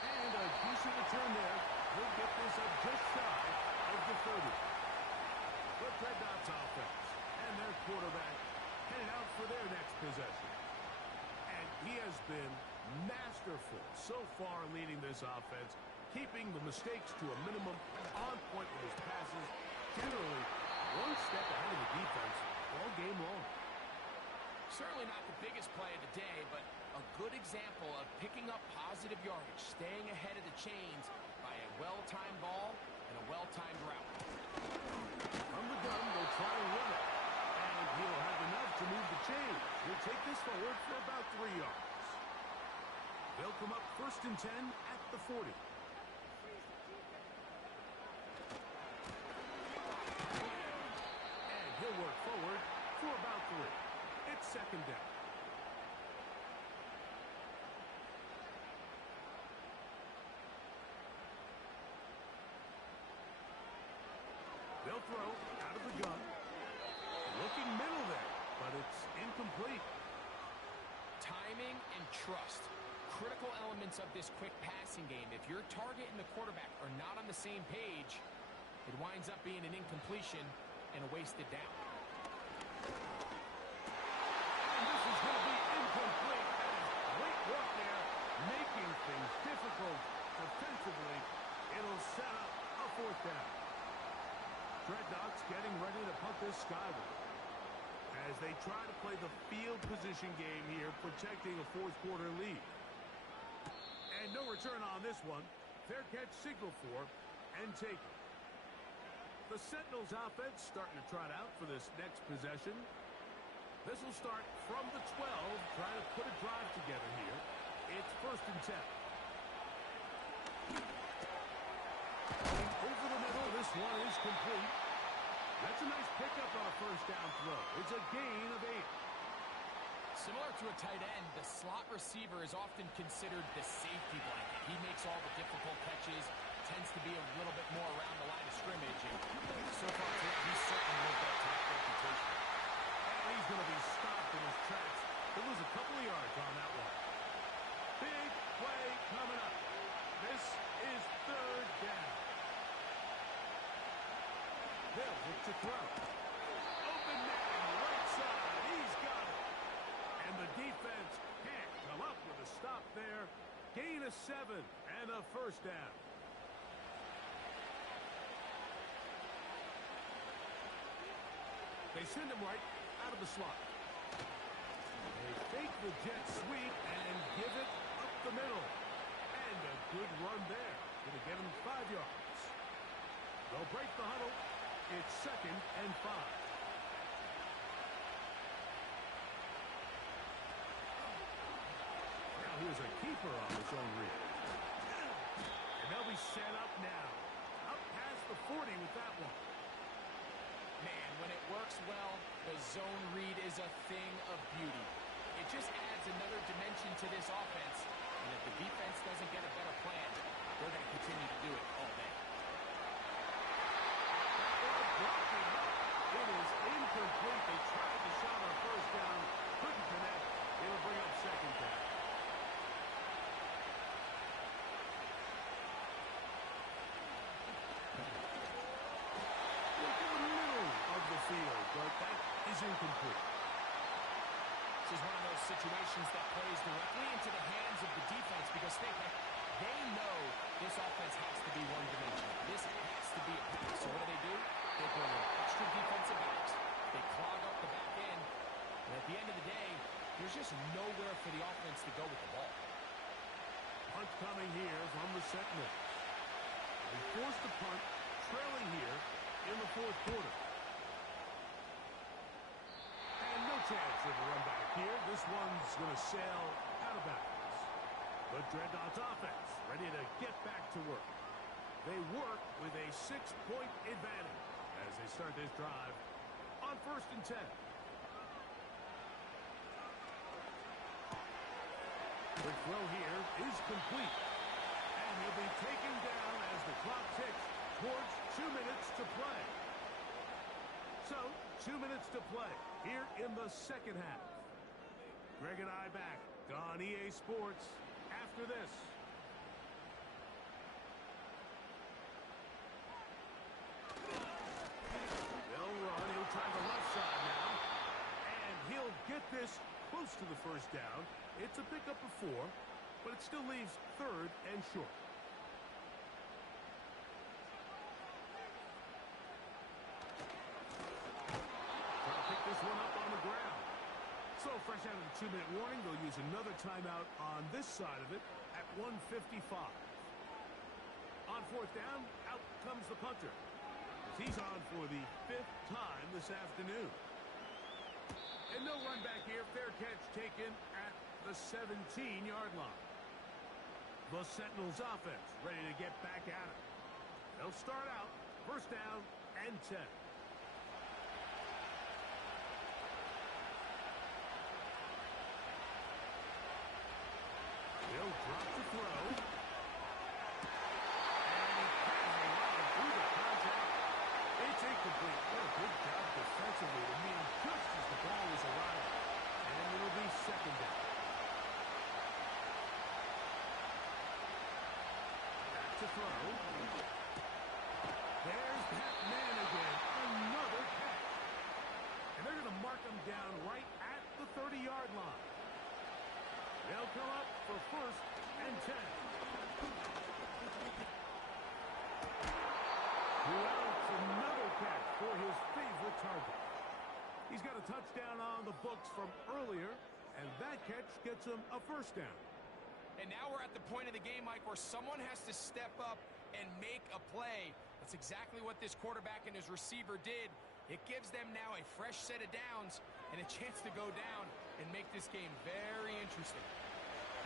And a decent return there. He'll get this up just shy of the 30. The Dreadnoughts offense and their quarterback headed out for their next possession. And he has been masterful so far leading this offense, keeping the mistakes to a minimum, on point with his passes, generally one step ahead of the defense all game long. Certainly not the biggest play of the day, but a good example of picking up positive yardage, staying ahead of the chains by a well-timed ball and a well-timed route. From the gun, they'll try to run it. And he'll have enough to move the chains. He'll take this forward for about 3 yards. They'll come up 1st and 10 at the 40. And he'll work forward for about 3. It's 2nd down. They'll throw out of the gun. Looking middle there, but it's incomplete. Timing and trust. Critical elements of this quick passing game. If your target and the quarterback are not on the same page, it winds up being an incompletion and a wasted down. And this is going to be incomplete. That is great work there, making things difficult defensively. It'll set up a 4th down. Dreadnoughts getting ready to punt this skyward as they try to play the field position game here, protecting a 4th quarter lead. And no return on this one. Fair catch signal for and taken. The Sentinels offense starting to trot out for this next possession. This will start from the 12, trying to put a drive together here. It's 1st and 10. Over the middle, this one is complete. That's a nice pickup on a 1st down throw. It's a gain of 8. Similar to a tight end, the slot receiver is often considered the safety blanket. He makes all the difficult catches, tends to be a little bit more around the line of scrimmage, and so far he's certainly lived up to that reputation. And he's going to be stopped in his tracks. He'll lose a couple of yards on that one. Big play coming up. This is 3rd down. They'll look to throw. Open man, right side. He's got it. And the defense can't come up with a stop there. Gain of 7 and a 1st down. They send him right out of the slot. They fake the jet sweep and give it up the middle. And a good run there. Going to get him 5 yards. They'll break the huddle. It's 2nd and 5. Now here's a keeper on his own read. And they'll be set up now. Up past the 40 with that one. Man, when it works well, the zone read is a thing of beauty. It just adds another dimension to this offense, and if the defense doesn't get a better plan, they're going to continue to do it all day. It is incomplete. They tried to shot on first down, couldn't connect. It'll bring up second down. Look in the middle of the field, but that is incomplete. This is one of those situations that plays directly into the hands of the defense because they know this offense has to be one-dimensional. This has to be a pass. So what do? They bring in extra defensive backs. They clog up the back end. And at the end of the day, there's just nowhere for the offense to go with the ball. Punt coming here from the Sentinels. They forced the punt, trailing here in the fourth quarter. And no chance of a run back here. This one's going to sail out of bounds. The Dreadnoughts offense ready to get back to work. They work with a 6-point advantage as they start this drive on 1st and 10. Quick throw here is complete. And he'll be taken down as the clock ticks towards 2 minutes to play. So, 2 minutes to play here in the second half. Greg and I back on EA Sports after this. They'll run. He'll try the left side now. And he'll get this close to the first down. It's a pickup of 4, but it still leaves 3rd and short. Trying to pick this one up on the ground. So fresh out of the 2-minute warning, they'll use another timeout on this side of it at 1:55. On 4th down, out comes the punter. He's on for the 5th time this afternoon. And no run back here. Fair catch taken at the 17-yard line. The Sentinels offense ready to get back at it. They'll start out 1st down and 10. They'll drop the throw. And he can't hang on through the contact. It's incomplete. What a good job defensively to mean just as the ball was arriving. And it'll be 2nd down. Back to throw. There's that man again. Another catch. And they're going to mark him down right at the 30-yard line. They'll come up for 1st and 10. Wells, another catch for his favorite target. He's got a touchdown on the books from earlier, and that catch gets him a 1st down. And now we're at the point of the game, Mike, where someone has to step up and make a play. That's exactly what this quarterback and his receiver did. It gives them now a fresh set of downs and a chance to go down and make this game very interesting.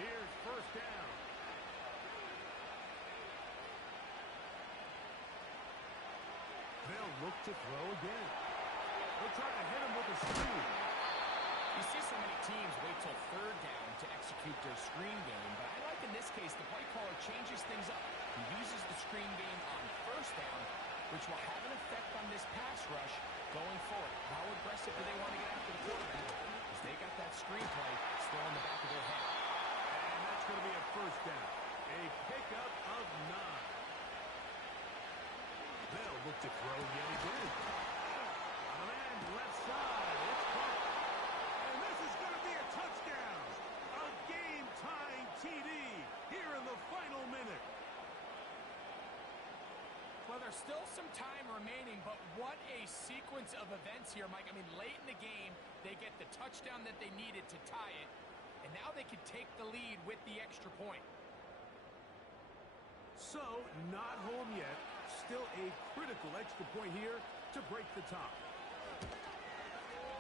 Here's 1st down. They'll look to throw again. They'll try to hit him with a screen. You see so many teams wait till 3rd down to execute their screen game, but I like in this case the play caller changes things up. He uses the screen game on 1st down, which will have an effect on this pass rush going forward. How aggressive do they want to get after the quarterback? Because they got that screen play still in the back of their head. And that's going to be a 1st down. A pickup of 9. They'll look to throw yet again. On a man, left side. It's caught. And this is going to be a touchdown. A game-tying TD here in the final minute. Well, there's still some time remaining, but what a sequence of events here, Mike. I mean, late in the game, they get the touchdown that they needed to tie it, and now they can take the lead with the extra point. So, not home yet. Still a critical extra point here to break the tie.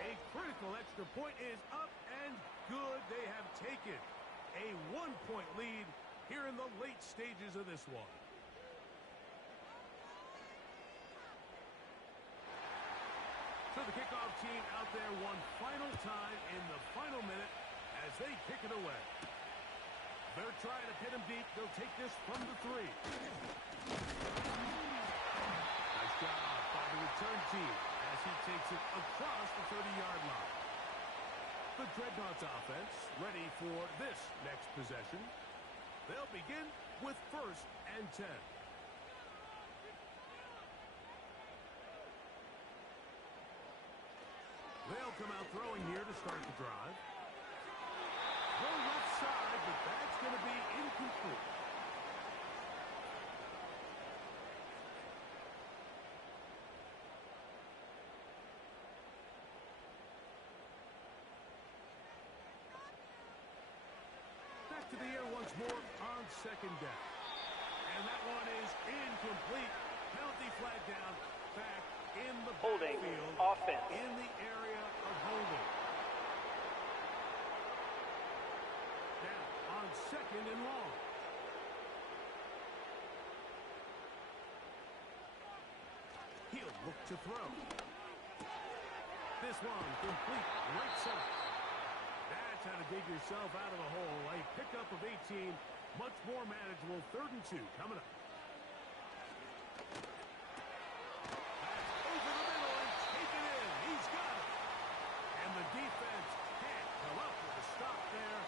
A critical extra point is up and good. They have taken a 1-point lead here in the late stages of this one. team out there one final time in the final minute as they kick it away. They're trying to pin him deep. They'll take this from the 3. Nice job by the return team as he takes it across the 30-yard line. The Dreadnoughts offense ready for this next possession. They'll begin with 1st and 10. They'll come out throwing here to start the drive. Throw left side, but that's going to be incomplete. Back to the air once more on 2nd down. And that one is incomplete. Penalty flag down, back in the Holding, backfield, offense. in the area of holding. Now on 2nd and long. He'll look to throw. This one complete right side. That's how to dig yourself out of a hole. A pickup of 18, much more manageable. 3rd and 2 coming up. Defense can't come up with a stop there.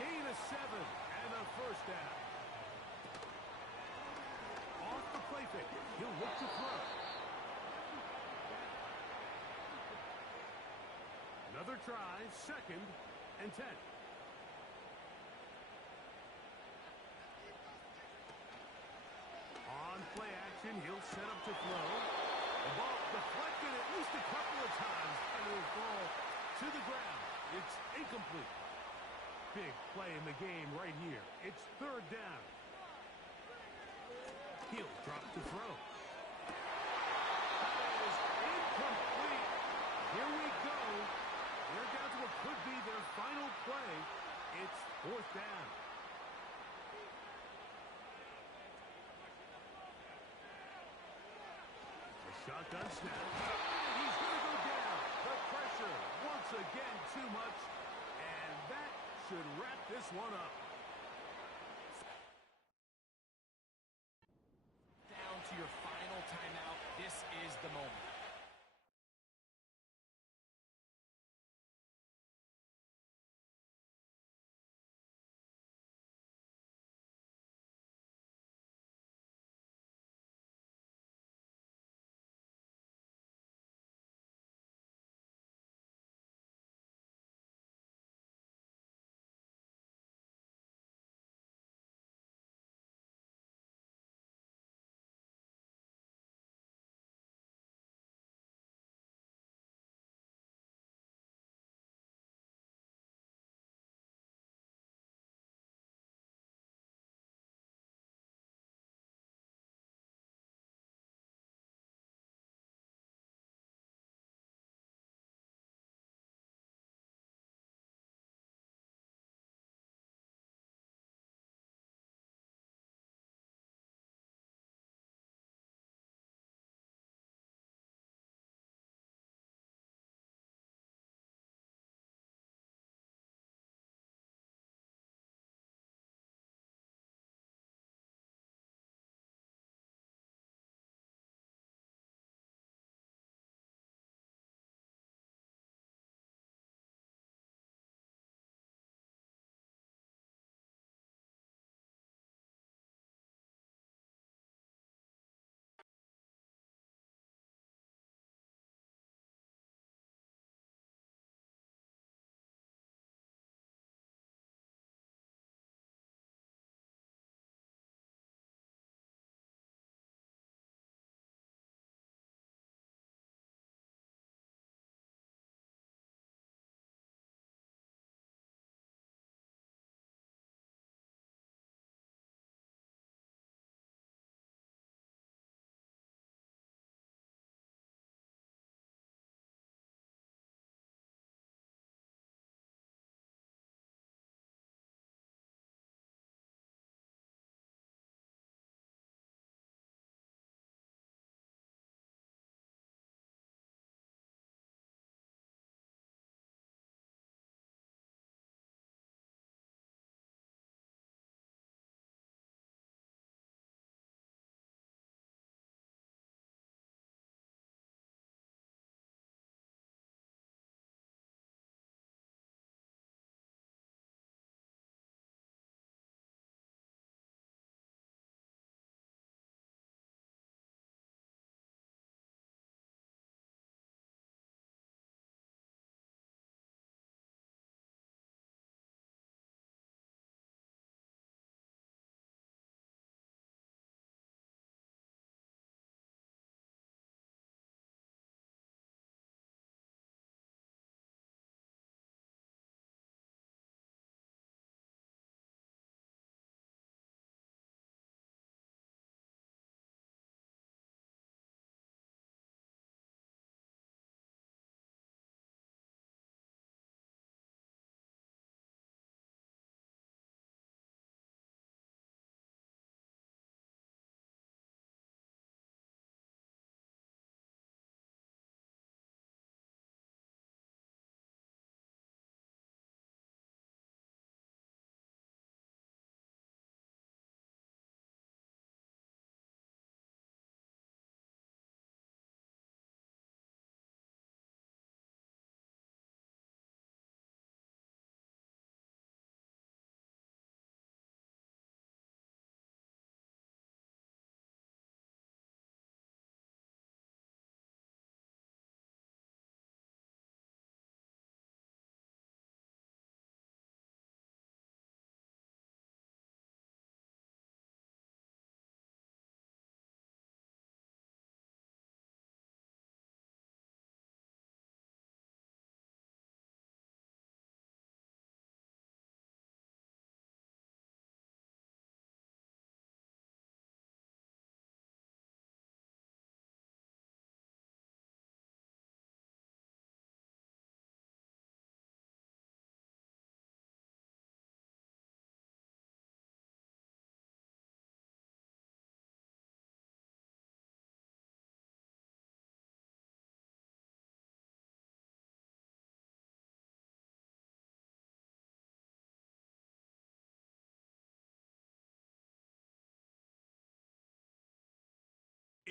Gain of 7 and a 1st down. Off the play fake. He'll look to throw. Another try, 2nd and 10. On play action, he'll set up to throw. The ball deflected at least a couple of times, and it'll fall to the ground. It's incomplete. Big play in the game right here. It's 3rd down. He'll drop to throw. That is incomplete. Here we go. They're down to what could be their final play. It's 4th down. A shotgun snap. And he's going to go down. The pressure, once again, too much. And that should wrap this one up. Down to your final timeout. This is the moment.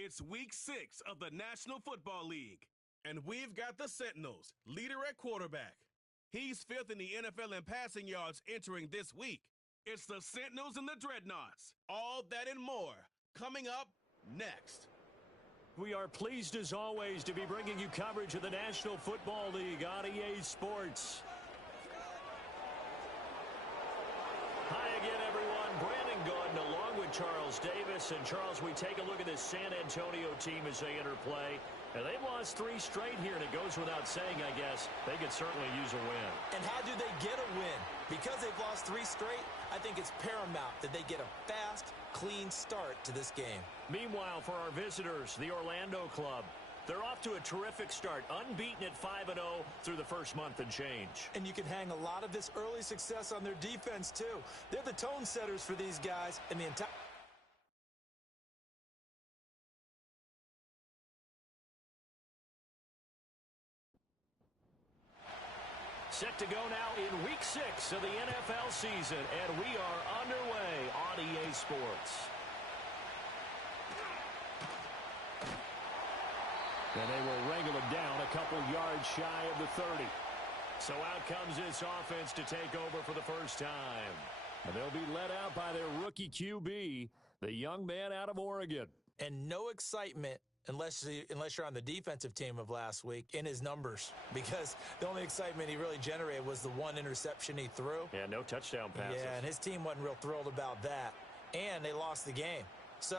It's week 6 of the National Football League, and we've got the Sentinels, leader at quarterback. He's 5th in the NFL in passing yards entering this week. It's the Sentinels and the Dreadnoughts. All that and more coming up next. We are pleased as always to be bringing you coverage of the National Football League on EA Sports. Hi again, everyone. Brandon Gordon along with Charles Davis. And Charles, we take a look at this San Antonio team as they enter play. And they've lost 3 straight here, and it goes without saying, I guess, they could certainly use a win. And how do they get a win? Because they've lost 3 straight, I think it's paramount that they get a fast, clean start to this game. Meanwhile, for our visitors, the Orlando club, they're off to a terrific start, unbeaten at 5-0 through the first month and change. And you can hang a lot of this early success on their defense, too. They're the tone setters for these guys, and the entire... Set to go now in week 6 of the NFL season, and we are underway on EA Sports. And they will wrangle it down a couple yards shy of the 30. So out comes this offense to take over for the first time. And they'll be led out by their rookie QB, the young man out of Oregon. And no excitement unless you're on the defensive team of last week in his numbers, because the only excitement he really generated was the 1 interception he threw. Yeah, no touchdown passes. Yeah, and his team wasn't real thrilled about that. And they lost the game. So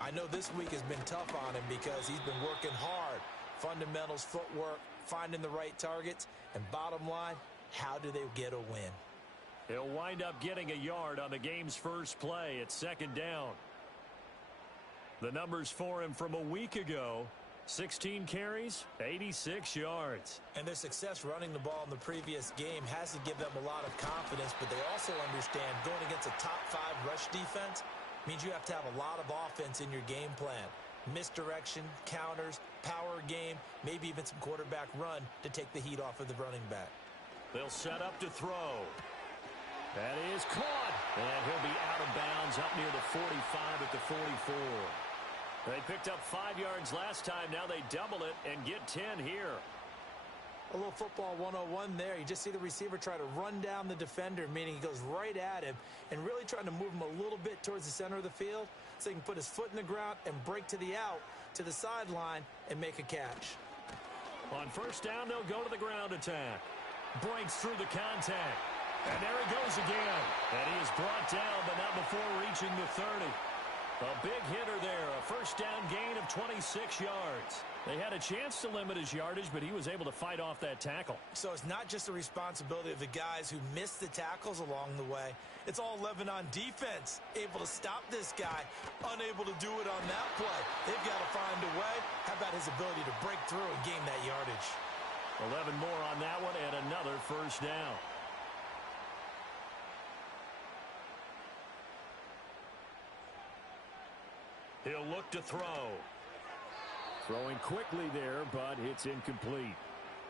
I know this week has been tough on him because he's been working hard. Fundamentals, footwork, finding the right targets, and bottom line, how do they get a win? He'll wind up getting a yard on the game's first play at 2nd down. The numbers for him from a week ago, 16 carries, 86 yards. And their success running the ball in the previous game has to give them a lot of confidence, but they also understand going against a top 5 rush defense means you have to have a lot of offense in your game plan. Misdirection, counters, power game, maybe even some quarterback run to take the heat off of the running back. They'll set up to throw. That is caught. And he'll be out of bounds up near the 45 at the 44. They picked up 5 yards last time. Now they double it and get 10 here. A little football 101 there. You just see the receiver try to run down the defender, meaning he goes right at him and really trying to move him a little bit towards the center of the field so he can put his foot in the ground and break to the out, to the sideline, and make a catch. On first down, they'll go to the ground attack. Breaks through the contact. And there he goes again. And he is brought down, but not before reaching the 30. A big hitter there, a first down gain of 26 yards. They had a chance to limit his yardage, but he was able to fight off that tackle. So it's not just the responsibility of the guys who missed the tackles along the way. It's all 11 on defense, able to stop this guy, unable to do it on that play. They've got to find a way. How about his ability to break through and gain that yardage? 11 more on that one and another first down. He'll look to throw. Throwing quickly there, but it's incomplete.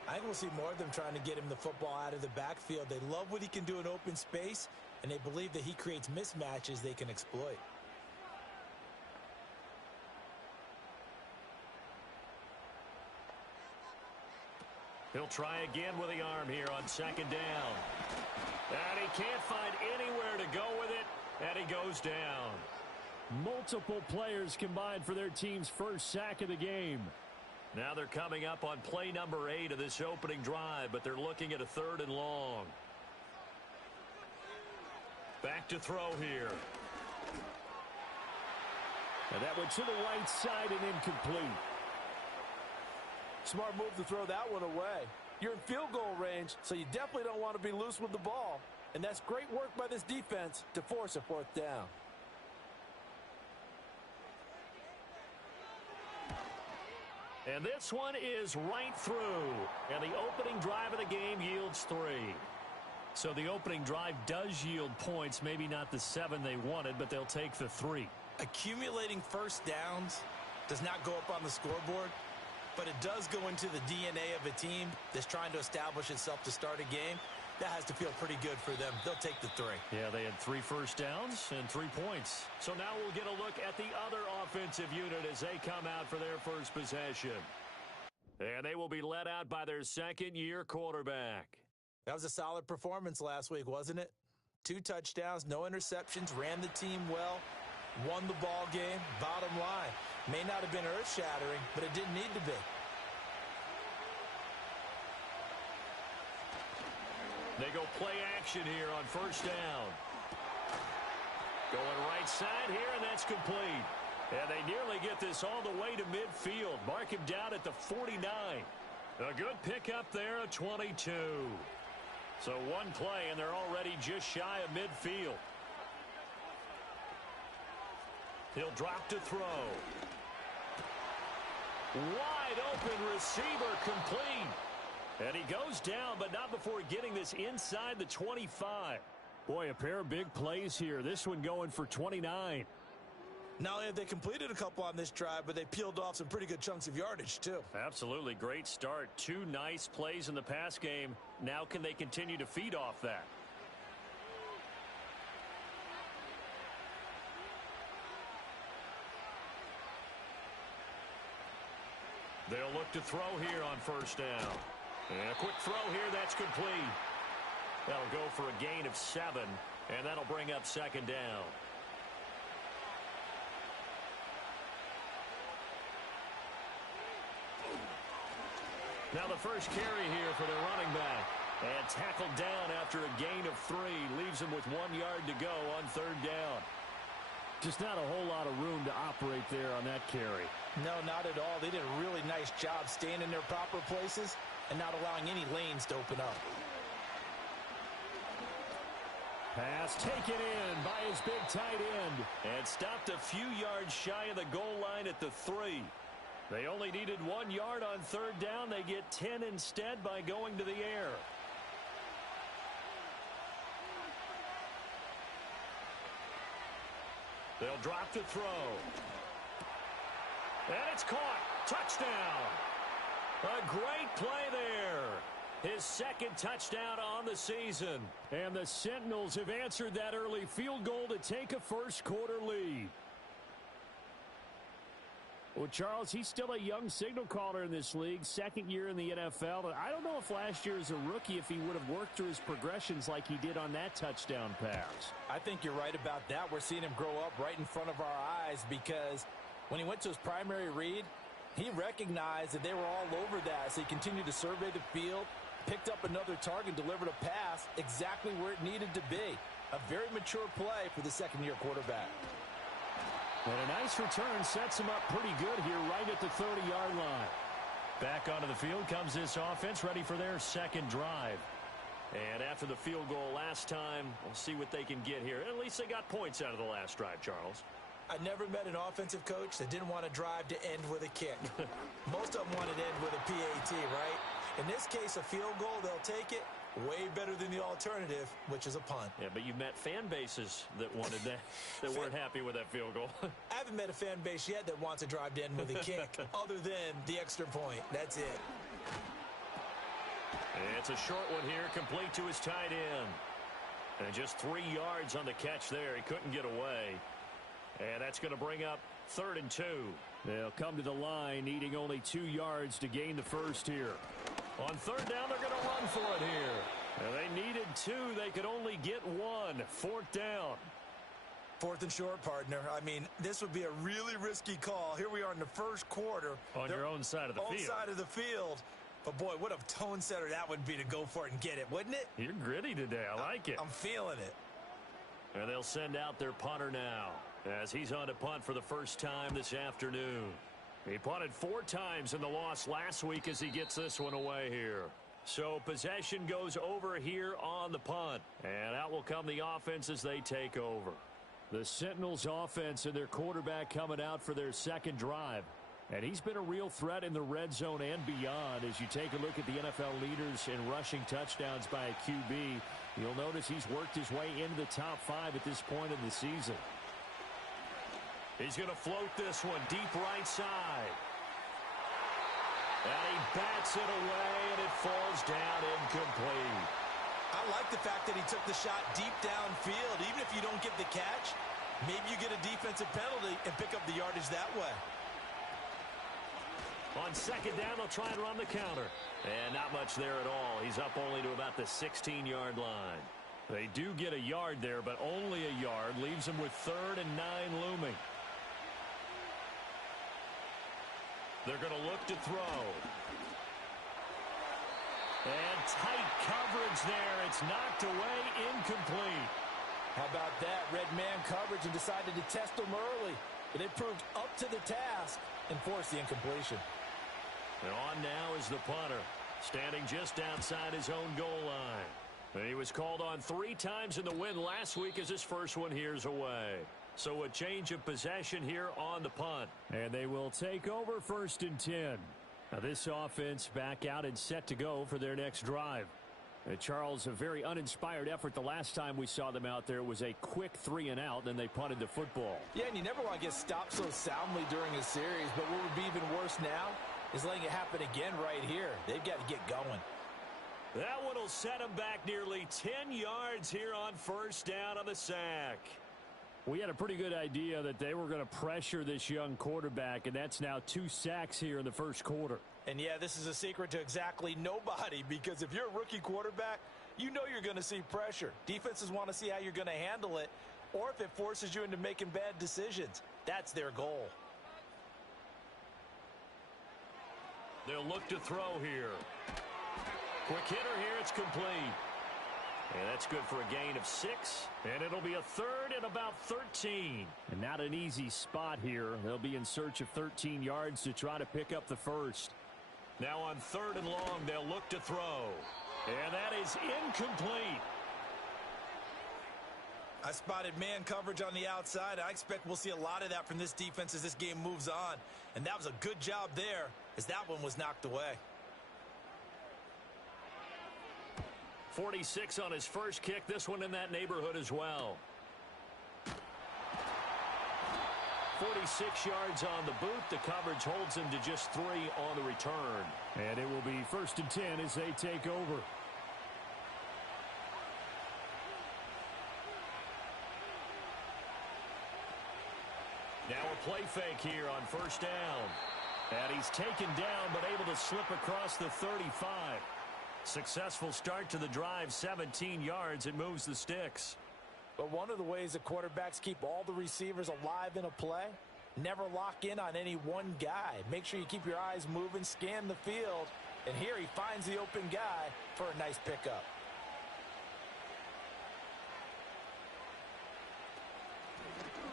I think we'll see more of them trying to get him the football out of the backfield. They love what he can do in open space, and they believe that he creates mismatches they can exploit. He'll try again with the arm here on 2nd down. And he can't find anywhere to go with it, and he goes down. Multiple players combined for their team's first sack of the game. Now they're coming up on play number 8 of this opening drive, but they're looking at a 3rd and long. Back to throw here. And that went to the right side and incomplete. Smart move to throw that one away. You're in field goal range, so you definitely don't want to be loose with the ball. And that's great work by this defense to force a 4th down. And this one is right through. And the opening drive of the game yields 3. So the opening drive does yield points, maybe not the 7 they wanted, but they'll take the 3. Accumulating first downs does not go up on the scoreboard, but it does go into the DNA of a team that's trying to establish itself to start a game. That has to feel pretty good for them. They'll take the 3. Yeah, they had 3 first downs and 3 points. So now we'll get a look at the other offensive unit as they come out for their first possession. And they will be led out by their second-year quarterback. That was a solid performance last week, wasn't it? 2 touchdowns, no interceptions, ran the team well, won the ball game. Bottom line, may not have been earth-shattering, but it didn't need to be. They go play action here on first down. Going right side here, and that's complete. And they nearly get this all the way to midfield. Mark him down at the 49. A good pickup there, a 22. So one play, and they're already just shy of midfield. He'll drop to throw. Wide open receiver, complete. And he goes down, but not before getting this inside the 25. Boy, a pair of big plays here. This one going for 29. Not only have they completed a couple on this drive, but they peeled off some pretty good chunks of yardage, too. Absolutely. Great start. 2 nice plays in the pass game. Now can they continue to feed off that? They'll look to throw here on first down. And a quick throw here, that's complete. That'll go for a gain of 7, and that'll bring up second down. Now the first carry here for their running back. And tackled down after a gain of 3. Leaves him with 1 yard to go on third down. Just not a whole lot of room to operate there on that carry. No, not at all. They did a really nice job staying in their proper places and not allowing any lanes to open up. Pass taken in by his big tight end. And stopped a few yards shy of the goal line at the 3. They only needed 1 yard on third down. They get 10 instead by going to the air. They'll drop to throw. And it's caught. Touchdown. A great play there. His second touchdown on the season. And the Sentinels have answered that early field goal to take a first quarter lead. Well, Charles, he's still a young signal caller in this league, second year in the NFL. I don't know if last year as a rookie, if he would have worked through his progressions like he did on that touchdown pass. I think you're right about that. We're seeing him grow up right in front of our eyes because when he went to his primary read, he recognized that they were all over that. So he continued to survey the field, picked up another target, delivered a pass exactly where it needed to be. A very mature play for the second-year quarterback. And a nice return sets him up pretty good here right at the 30-yard line. Back onto the field comes this offense ready for their second drive. And after the field goal last time, we'll see what they can get here. At least they got points out of the last drive, Charles. I never met an offensive coach that didn't want to drive to end with a kick. Most of them want to end with a PAT, right? In this case, a field goal, they'll take it. Way better than the alternative, which is a punt. Yeah, but you've met fan bases that wanted that, that weren't happy with that field goal. I haven't met a fan base yet that wants to drive to end with a kick, other than the extra point. That's it. It's a short one here, complete to his tight end. And just 3 yards on the catch there. He couldn't get away. And that's going to bring up 3rd and 2. They'll come to the line, needing only 2 yards to gain the first here. On third down, they're going to run for it here. And they needed 2. They could only get 1. 4th down. 4th and short, partner. I mean, this would be a really risky call. Here we are in the first quarter. On your own side of the field. Own side of the field. But, boy, what a tone setter that would be to go for it and get it, wouldn't it? You're gritty today. I like it. I'm feeling it. And they'll send out their punter now as he's on to punt for the first time this afternoon. He punted 4 times in the loss last week as he gets this one away here. So possession goes over here on the punt. And out will come the offense as they take over. The Sentinels offense and their quarterback coming out for their second drive. And he's been a real threat in the red zone and beyond. As you take a look at the NFL leaders in rushing touchdowns by a QB, you'll notice he's worked his way into the top 5 at this point in the season. He's going to float this one deep right side. And he bats it away, and it falls down incomplete. I like the fact that he took the shot deep downfield. Even if you don't get the catch, maybe you get a defensive penalty and pick up the yardage that way. On second down, they'll try and run the counter. And not much there at all. He's up only to about the 16-yard line. They do get a yard there, but only a yard. Leaves them with 3rd and 9 looming. They're going to look to throw. And tight coverage there. It's knocked away, incomplete. How about that? Red man coverage and decided to test them early. But they proved up to the task and forced the incompletion. And on now is the punter, standing just outside his own goal line. And he was called on 3 times in the win last week as his first one here's away. So a change of possession here on the punt. And they will take over 1st and 10. Now this offense back out and set to go for their next drive. Charles, a very uninspired effort the last time we saw them out there. It was a quick 3 and out, then they punted the football. Yeah, and you never want to get stopped so soundly during a series, but what would be even worse now is letting it happen again right here. They've got to get going. That one will set them back nearly 10 yards here on 1st down on the sack. We had a pretty good idea that they were going to pressure this young quarterback, and that's now 2 sacks here in the first quarter. And yeah, this is a secret to exactly nobody, because if you're a rookie quarterback, you know you're going to see pressure. Defenses want to see how you're going to handle it, or if it forces you into making bad decisions. That's their goal. They'll look to throw here. Quick hitter here, it's complete. And that's good for a gain of 6. And it'll be a 3rd and about 13. And not an easy spot here. They'll be in search of 13 yards to try to pick up the first. Now on 3rd and long, they'll look to throw. And that is incomplete. I spotted man coverage on the outside. I expect we'll see a lot of that from this defense as this game moves on. And that was a good job there as that one was knocked away. 46 on his first kick. This one in that neighborhood as well. 46 yards on the boot. The coverage holds him to just 3 on the return. And it will be 1st and 10 as they take over. Now a play fake here on 1st down. And he's taken down but able to slip across the 35. Successful start to the drive, 17 yards. It moves the sticks. But one of the ways that quarterbacks keep all the receivers alive in a play, never lock in on any one guy. Make sure you keep your eyes moving, scan the field, and here he finds the open guy for a nice pickup.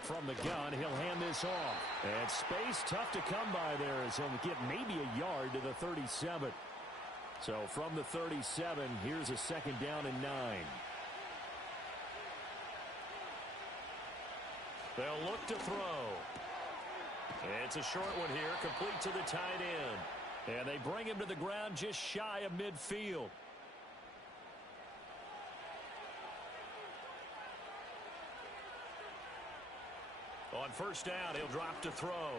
From the gun, he'll hand this off. And space tough to come by there as he'll get maybe a yard to the 37. So from the 37, here's a 2nd down and 9. They'll look to throw. It's a short one here, complete to the tight end. And they bring him to the ground just shy of midfield. On 1st down, he'll drop to throw.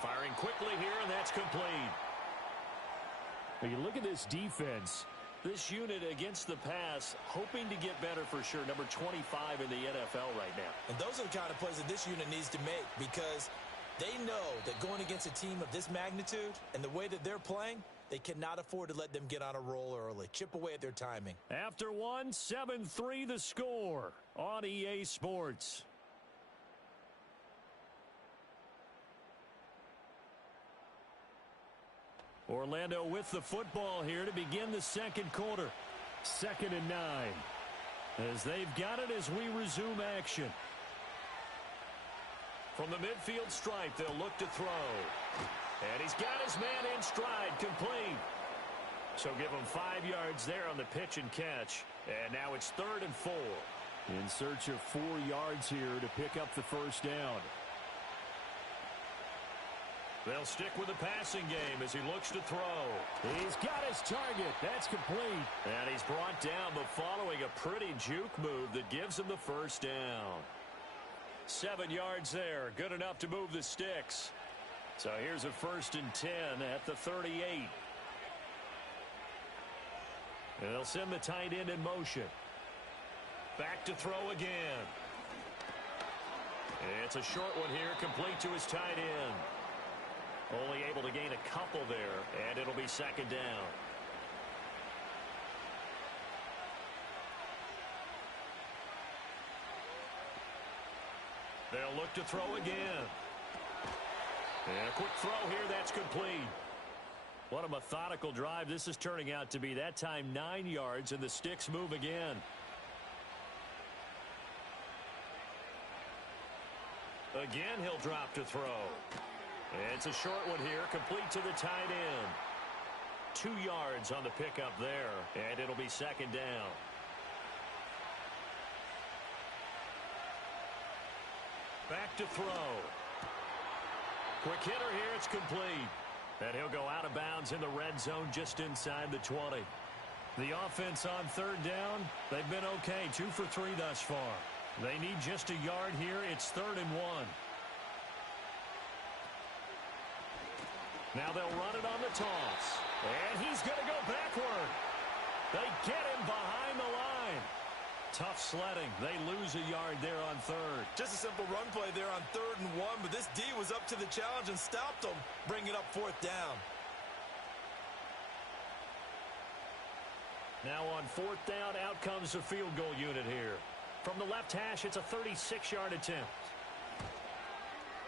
Firing quickly here, and that's complete. When you look at this defense, this unit against the pass, hoping to get better for sure. Number 25 in the NFL right now. And those are the kind of plays that this unit needs to make, because they know that going against a team of this magnitude and the way that they're playing, they cannot afford to let them get on a roll early. Chip away at their timing. After one, 7-3 the score on EA Sports. Orlando with the football here to begin the second quarter. 2nd and 9. As they've got it as we resume action. From the midfield stripe, they'll look to throw. And he's got his man in stride, complete. So give him 5 yards there on the pitch and catch. And now it's 3rd and 4. In search of 4 yards here to pick up the first down. They'll stick with the passing game as he looks to throw. He's got his target. That's complete. And he's brought down, but following a pretty juke move that gives him the first down. 7 yards there. Good enough to move the sticks. So here's a 1st and 10 at the 38. And they'll send the tight end in motion. Back to throw again. It's a short one here, complete to his tight end. Only able to gain a couple there, and it'll be second down. They'll look to throw again. And a quick throw here, that's complete. What a methodical drive this is turning out to be. That time 9 yards, and the sticks move again. Again, he'll drop to throw. It's a short one here, complete to the tight end. 2 yards on the pickup there, and it'll be second down. Back to throw. Quick hitter here, it's complete. And he'll go out of bounds in the red zone just inside the 20. The offense on third down, they've been okay, 2 for 3 thus far. They need just a yard here. It's 3rd and 1. Now they'll run it on the toss. And he's going to go backward. They get him behind the line. Tough sledding. They lose a yard there on third. Just a simple run play there on 3rd and 1, but this D was up to the challenge and stopped them, bringing up 4th down. Now on 4th down, out comes the field goal unit here. From the left hash, it's a 36-yard attempt.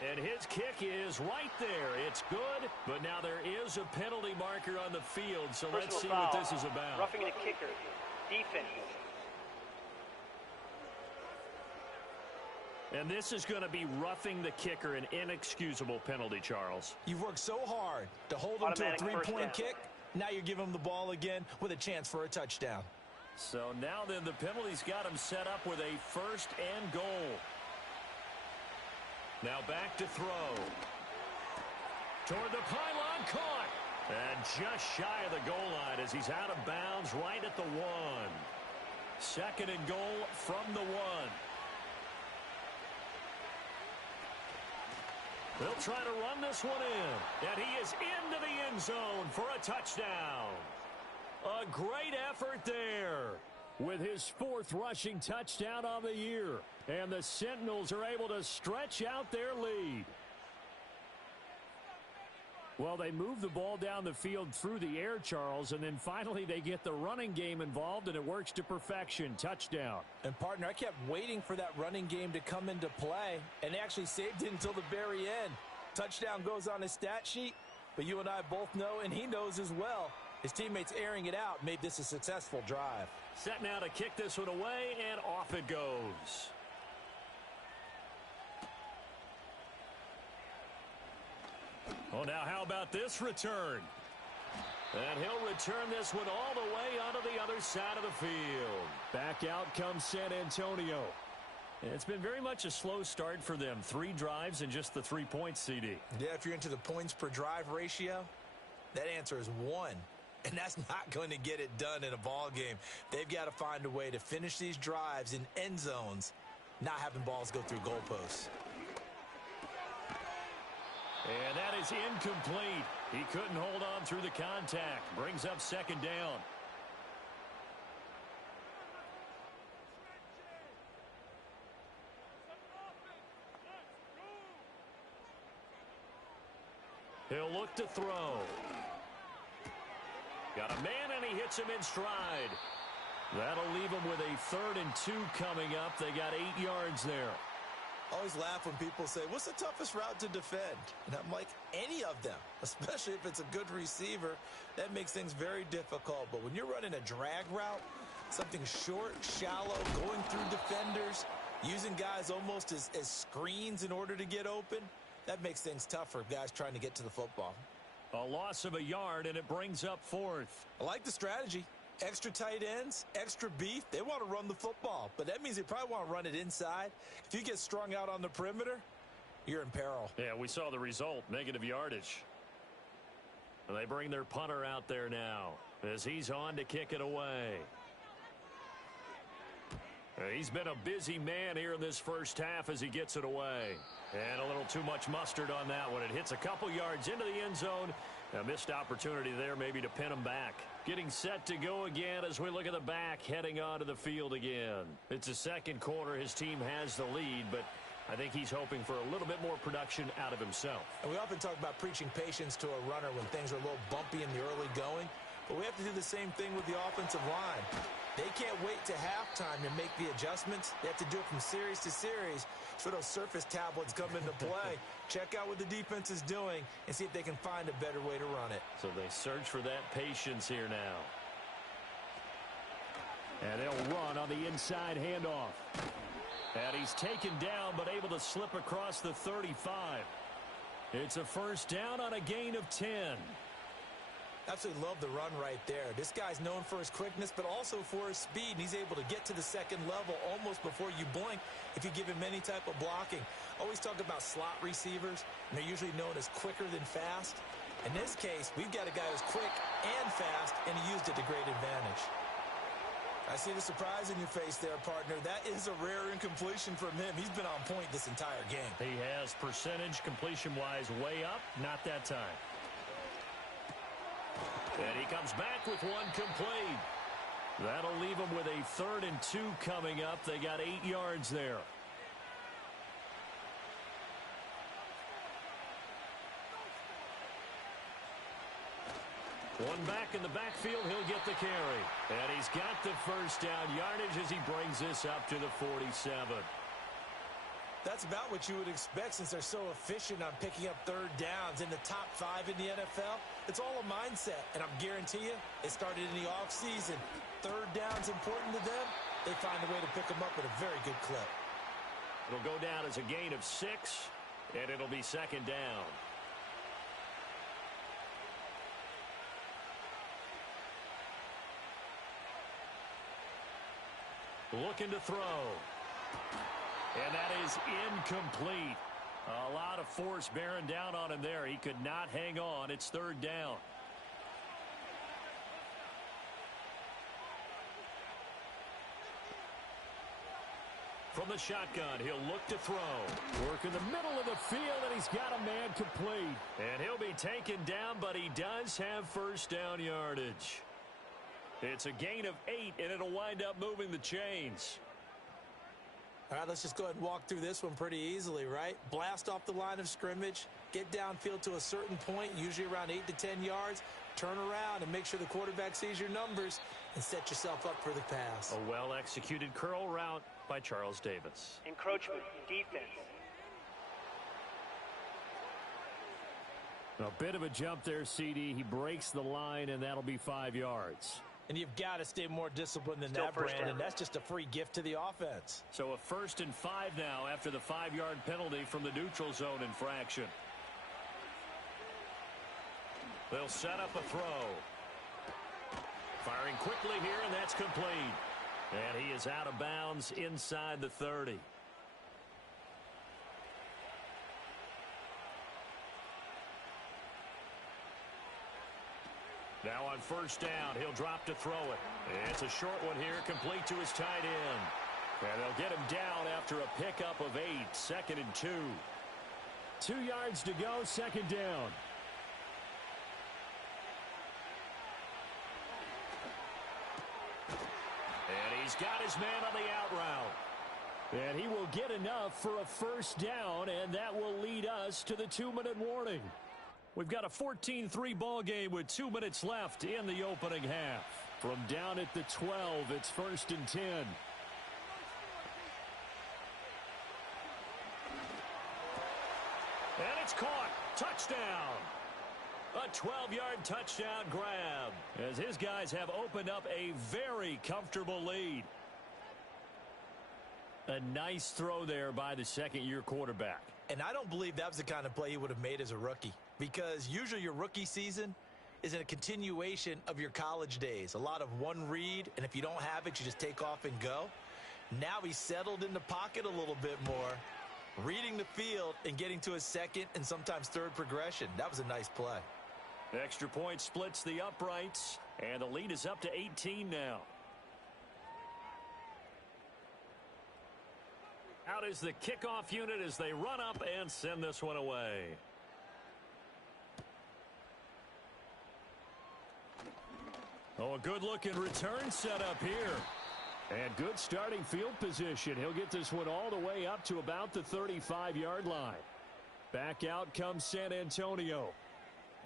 And his kick is right there. It's good, but now there is a penalty marker on the field, so let's see what this is about. Roughing the kicker. Defense. And this is going to be roughing the kicker, an inexcusable penalty, Charles. You've worked so hard to hold him to a 3-point kick. Now you're giving him the ball again with a chance for a touchdown. So now then the penalty's got him set up with a 1st and goal. Now back to throw. Toward the pylon, caught. And just shy of the goal line as he's out of bounds right at the 1. 2nd and goal from the 1. They'll try to run this one in. And he is into the end zone for a touchdown. A great effort there with his 4th rushing touchdown of the year. And the Sentinels are able to stretch out their lead. Well, they move the ball down the field through the air, Charles, and then finally they get the running game involved, and it works to perfection. Touchdown. And, partner, I kept waiting for that running game to come into play, and they actually saved it until the very end. Touchdown goes on his stat sheet, but you and I both know, and he knows as well, his teammates airing it out made this a successful drive. Set now to kick this one away, and off it goes. Oh, now how about this return? And he'll return this one all the way onto the other side of the field. Back out comes San Antonio. It's been very much a slow start for them. 3 drives and just the 3 points, CD. Yeah, if you're into the points per drive ratio, that answer is 1. And that's not going to get it done in a ball game. They've got to find a way to finish these drives in end zones, not having balls go through goalposts. And that is incomplete. He couldn't hold on through the contact. Brings up 2nd down. He'll look to throw. Got a man, and he hits him in stride. That'll leave him with a 3rd and 2 coming up. They got 8 yards there. I always laugh when people say, what's the toughest route to defend? And I'm like, any of them, especially if it's a good receiver. That makes things very difficult. But when you're running a drag route, something short, shallow, going through defenders, using guys almost as screens in order to get open, that makes things tough for guys trying to get to the football. A loss of a yard, and it brings up 4th. I like the strategy. Extra tight ends, extra beef. They want to run the football, but that means they probably want to run it inside. If you get strung out on the perimeter, you're in peril. Yeah, we saw the result, negative yardage. And they bring their punter out there now as he's on to kick it away. He's been a busy man here in this first half as he gets it away. And a little too much mustard on that one. It hits a couple yards into the end zone. A missed opportunity there maybe to pin him back. Getting set to go again as we look at the back heading onto the field again. It's a second quarter. His team has the lead, but I think he's hoping for a little bit more production out of himself. And we often talk about preaching patience to a runner when things are a little bumpy in the early going, but we have to do the same thing with the offensive line. They can't wait to halftime to make the adjustments. They have to do it from series to series. So those surface tablets come into play. Check out what the defense is doing and see if they can find a better way to run it. So they search for that patience here now. And they'll run on the inside handoff. And he's taken down but able to slip across the 35. It's a first down on a gain of 10. Absolutely love the run right there. This guy's known for his quickness, but also for his speed. And he's able to get to the second level almost before you blink if you give him any type of blocking. Always talk about slot receivers, and they're usually known as quicker than fast. In this case, we've got a guy who's quick and fast, and he used it to great advantage. I see the surprise in your face there, partner. That is a rare incompletion from him. He's been on point this entire game. He has percentage completion-wise way up. Not that time. And he comes back with one complete. That'll leave him with a 3rd and 2 coming up. They got 8 yards there. One back in the backfield, he'll get the carry. And he's got the first down yardage as he brings this up to the 47. That's about what you would expect since they're so efficient on picking up 3rd downs. In the top 5 in the NFL, it's all a mindset. And I'm guarantee you, it started in the offseason. 3rd down's important to them. They find a way to pick them up at a very good clip. It'll go down as a gain of 6, and it'll be 2nd down. Looking to throw. And that is incomplete. A lot of force bearing down on him there. He could not hang on. It's 3rd down. From the shotgun, he'll look to throw. Work in the middle of the field, and he's got a man complete. And he'll be taken down, but he does have first down yardage. It's a gain of 8, and it'll wind up moving the chains. All right, let's just go ahead and walk through this one pretty easily, right? Blast off the line of scrimmage, get downfield to a certain point, usually around 8 to 10 yards, turn around and make sure the quarterback sees your numbers and set yourself up for the pass. A well-executed curl route by Charles Davis. Encroachment, defense. A bit of a jump there, CD. He breaks the line, and that'll be 5 yards. And you've got to stay more disciplined than Still that, first Brandon. down. That's just a free gift to the offense. So a 1st and 5 now after the 5-yard penalty from the neutral zone infraction. They'll set up a throw. Firing quickly here, and that's complete. And he is out of bounds inside the 30. Now on first down, he'll drop to throw it. It's a short one here, complete to his tight end. And they'll get him down after a pickup of 8, 2nd and 2. 2 yards to go, 2nd down. And he's got his man on the out route. And he will get enough for a first down, and that will lead us to the 2-minute warning. We've got a 14-3 ball game with 2 minutes left in the opening half. From down at the 12, it's 1st and 10. And it's caught. Touchdown. A 12-yard touchdown grab as his guys have opened up a very comfortable lead. A nice throw there by the second-year quarterback. And I don't believe that was the kind of play he would have made as a rookie, because usually your rookie season is a continuation of your college days. A lot of one read, and if you don't have it, you just take off and go. Now he's settled in the pocket a little bit more, reading the field and getting to his 2nd and sometimes 3rd progression. That was a nice play. Extra point splits the uprights, and the lead is up to 18 now. Out is the kickoff unit as they run up and send this one away. Oh, a good-looking return set up here. And good starting field position. He'll get this one all the way up to about the 35-yard line. Back out comes San Antonio.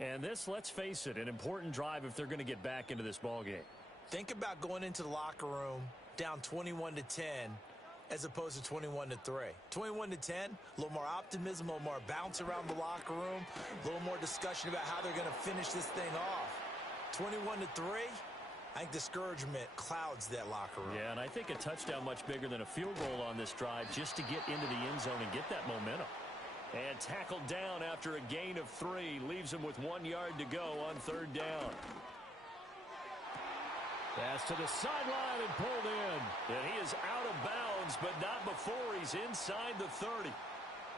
And this, let's face it, an important drive if they're going to get back into this ballgame. Think about going into the locker room down 21-10 as opposed to 21-3. 21-10, a little more optimism, a little more bounce around the locker room, a little more discussion about how they're going to finish this thing off. 21-3, I think discouragement clouds that locker room. Yeah, and I think a touchdown much bigger than a field goal on this drive just to get into the end zone and get that momentum. And tackled down after a gain of 3. Leaves him with 1 yard to go on 3rd down. Pass to the sideline and pulled in. And he is out of bounds, but not before he's inside the 30.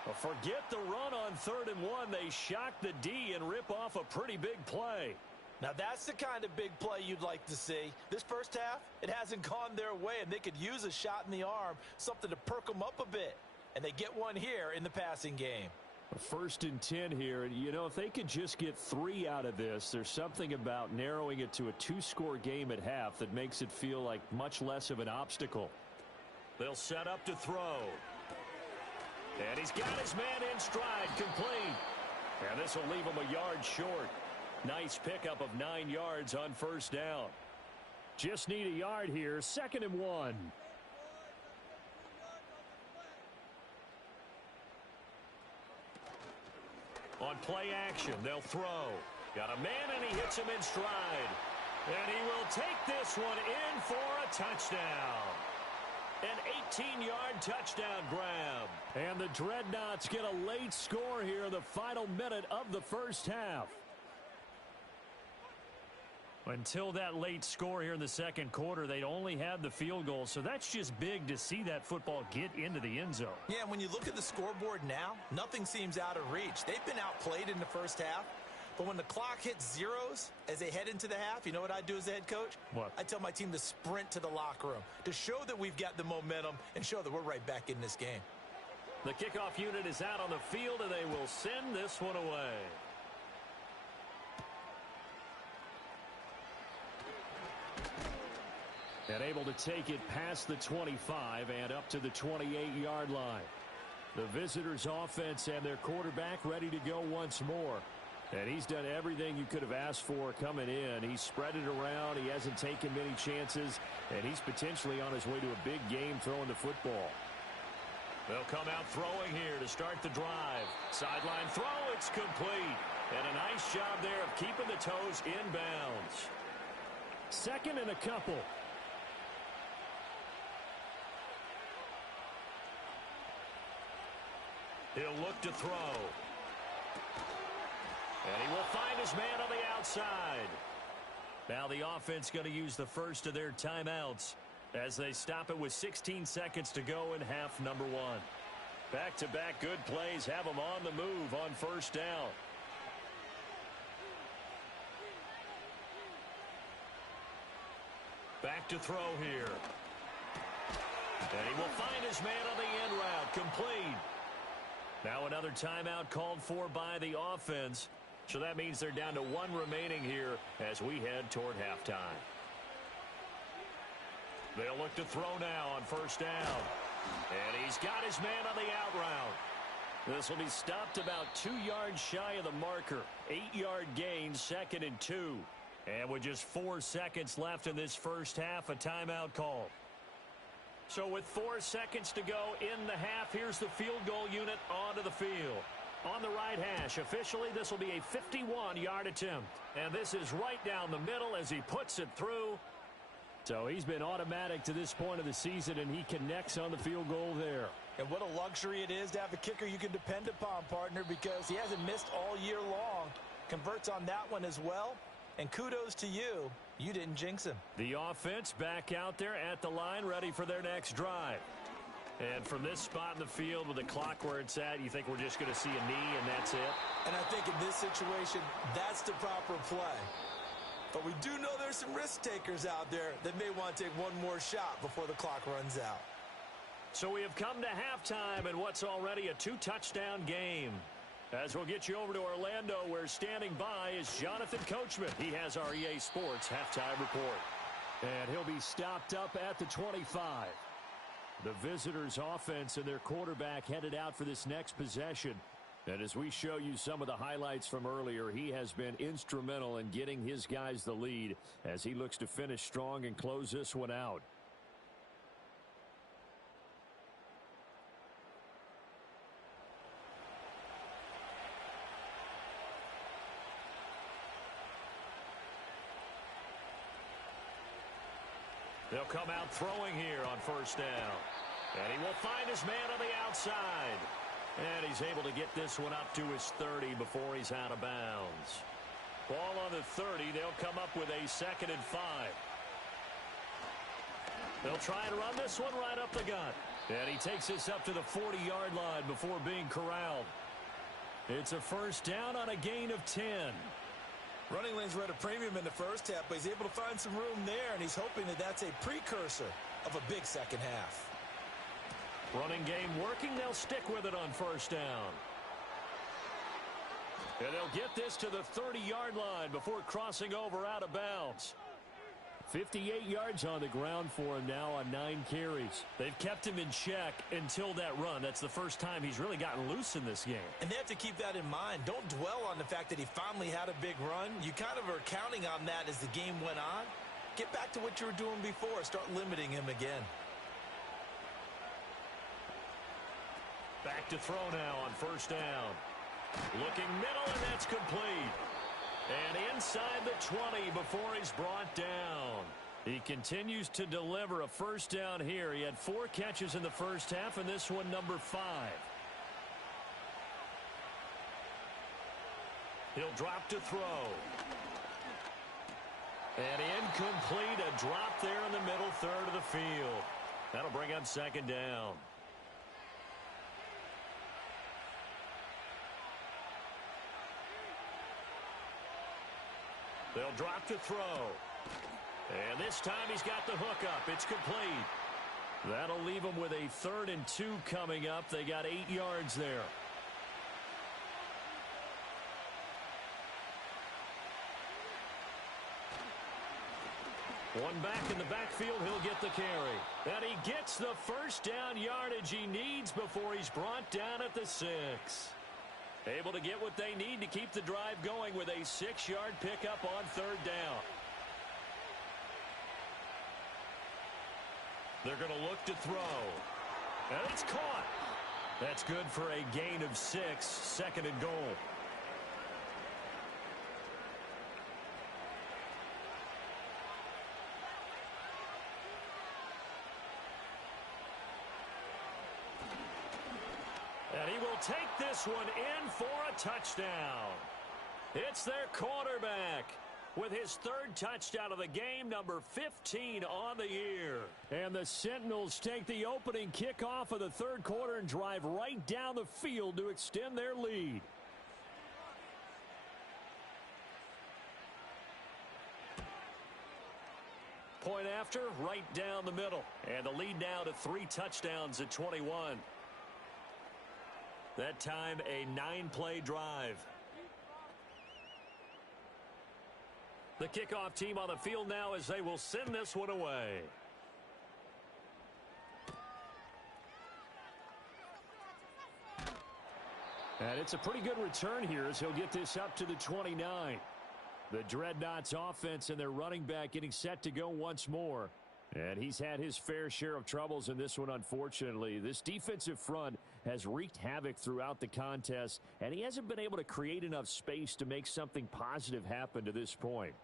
Well, forget the run on 3rd and 1. They shock the D and rip off a pretty big play. Now that's the kind of big play you'd like to see. This first half, it hasn't gone their way, and they could use a shot in the arm, something to perk them up a bit. And they get one here in the passing game. 1st and 10 here. And, you know, if they could just get 3 out of this, there's something about narrowing it to a 2-score game at half that makes it feel like much less of an obstacle. They'll set up to throw. And he's got his man in stride, complete. And this will leave him a yard short. Nice pickup of 9 yards on 1st down. Just need a yard here. 2nd and 1. On play action, they'll throw. Got a man, and he hits him in stride. And he will take this one in for a touchdown. An 18-yard touchdown grab. And the Dreadnoughts get a late score here in the final minute of the first half. Until that late score here in the 2nd quarter, they'd only had the field goal, so that's just big to see that football get into the end zone. Yeah, when you look at the scoreboard now, nothing seems out of reach. They've been outplayed in the first half, but when the clock hits zeros as they head into the half, you know what I do as the head coach? What? I tell my team to sprint to the locker room to show that we've got the momentum and show that we're right back in this game. The kickoff unit is out on the field, and they will send this one away. And able to take it past the 25 and up to the 28-yard line. The visitors' offense and their quarterback ready to go once more. And he's done everything you could have asked for coming in. He's spread it around. He hasn't taken many chances. And he's potentially on his way to a big game throwing the football. They'll come out throwing here to start the drive. Sideline throw, it's complete. And a nice job there of keeping the toes inbounds. 2nd and a couple. He'll look to throw. And he will find his man on the outside. Now the offense going to use the first of their timeouts as they stop it with 16 seconds to go in half number 1. Back-to-back good plays have them on the move on 1st down. Back to throw here. And he will find his man on the end route, complete. Now another timeout called for by the offense. So that means they're down to 1 remaining here as we head toward halftime. They'll look to throw now on 1st down. And he's got his man on the out route. This will be stopped about 2 yards shy of the marker. 8-yard gain, 2nd and 2. And with just 4 seconds left in this first half, a timeout call. So with 4 seconds to go in the half, here's the field goal unit onto the field. On the right hash, officially this will be a 51-yard attempt. And this is right down the middle as he puts it through. So he's been automatic to this point of the season, and he connects on the field goal there. And what a luxury it is to have a kicker you can depend upon, partner, because he hasn't missed all year long. Converts on that one as well. And kudos to you. You didn't jinx him. The offense back out there at the line, ready for their next drive. And from this spot in the field with the clock where it's at, you think we're just going to see a knee and that's it? And I think in this situation, that's the proper play. But we do know there's some risk takers out there that may want to take one more shot before the clock runs out. So we have come to halftime in what's already a 2-touchdown game. As we'll get you over to Orlando, where standing by is Jonathan Coachman. He has our EA Sports halftime report. And he'll be stopped up at the 25. The visitors' offense and their quarterback headed out for this next possession. And as we show you some of the highlights from earlier, he has been instrumental in getting his guys the lead as he looks to finish strong and close this one out. They'll come out throwing here on first down. And he will find his man on the outside. And he's able to get this one up to his 30 before he's out of bounds. Ball on the 30. They'll come up with a 2nd and 5. They'll try and run this one right up the gut. And he takes this up to the 40-yard line before being corralled. It's a first down on a gain of 10. Running lanes were at a premium in the first half, but he's able to find some room there, and he's hoping that that's a precursor of a big second half. Running game working. They'll stick with it on first down. And they'll get this to the 30-yard line before crossing over out of bounds. 58 yards on the ground for him now on 9 carries. They've kept him in check until that run. That's the first time he's really gotten loose in this game. And they have to keep that in mind. Don't dwell on the fact that he finally had a big run. You kind of are counting on that as the game went on. Get back to what you were doing before. Start limiting him again. Back to throw now on first down. Looking middle, and that's complete. And inside the 20 before he's brought down. He continues to deliver a first down here. He had 4 catches in the first half, and this one number 5. He'll drop to throw. And incomplete, a drop there in the middle third of the field. That'll bring up 2nd down. They'll drop to throw. And this time he's got the hook up. It's complete. That'll leave them with a 3rd and 2 coming up. They got 8 yards there. One back in the backfield. He'll get the carry. And he gets the first down yardage he needs before he's brought down at the 6. Able to get what they need to keep the drive going with a 6-yard pickup on 3rd down. They're going to look to throw. And it's caught. That's good for a gain of 6, 2nd and goal. And he will take this one in for a touchdown. It's their quarterback with his 3rd touchdown of the game, number 15 on the year. And the Sentinels take the opening kickoff of the 3rd quarter and drive right down the field to extend their lead. Point after, right down the middle. And the lead now to 3 touchdowns at 21. That time, a 9-play drive. The kickoff team on the field now as they will send this one away. And it's a pretty good return here as he'll get this up to the 29. The Dreadnoughts offense and their running back getting set to go once more. And he's had his fair share of troubles in this one, unfortunately. This defensive front has wreaked havoc throughout the contest, and he hasn't been able to create enough space to make something positive happen to this point.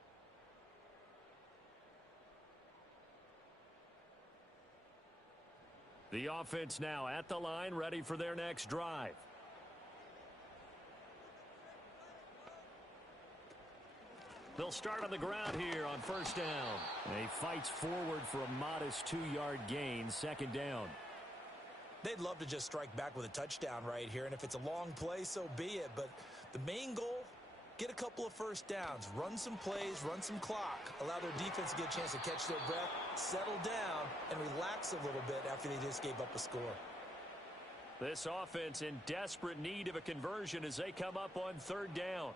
The offense now at the line, ready for their next drive. They'll start on the ground here on first down. And he fights forward for a modest 2-yard gain, 2nd down. They'd love to just strike back with a touchdown right here, and if it's a long play, so be it. But the main goal, get a couple of first downs, run some plays, run some clock, allow their defense to get a chance to catch their breath, settle down, and relax a little bit after they just gave up a score. This offense in desperate need of a conversion as they come up on third down.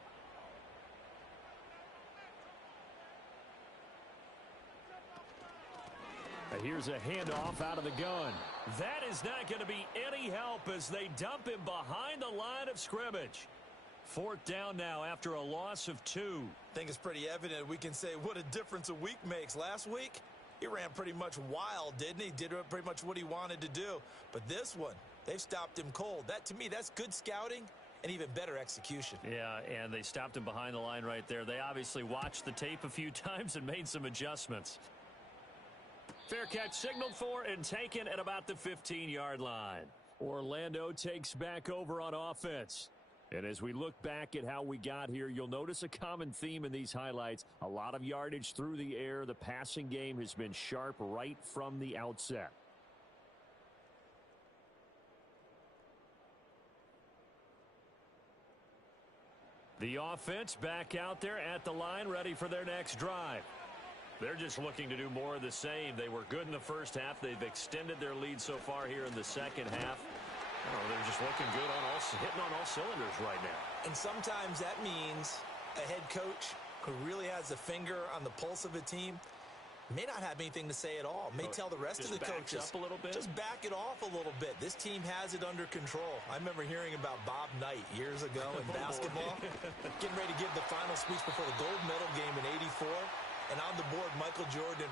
Here's a handoff out of the gun. That is not going to be any help as they dump him behind the line of scrimmage. Fourth down now after a loss of 2. I think it's pretty evident we can say what a difference a week makes. Last week, he ran pretty much wild, didn't he? Did pretty much what he wanted to do. But this one, they've stopped him cold. That, to me, that's good scouting and even better execution. Yeah, and they stopped him behind the line right there. They obviously watched the tape a few times and made some adjustments. Fair catch signaled for and taken at about the 15-yard line. Orlando takes back over on offense. And as we look back at how we got here, you'll notice a common theme in these highlights. A lot of yardage through the air. The passing game has been sharp right from the outset. The offense back out there at the line, ready for their next drive. They're just looking to do more of the same. They were good in the first half. They've extended their lead so far here in the second half. Oh, they're just looking good hitting on all cylinders right now. And sometimes that means a head coach who really has a finger on the pulse of a team may not have anything to say at all. May tell the rest of the coaches, up a little bit. Just back it off a little bit. This team has it under control. I remember hearing about Bob Knight years ago in basketball, getting ready to give the final speech before the gold medal game in '84. And on the board, Michael Jordan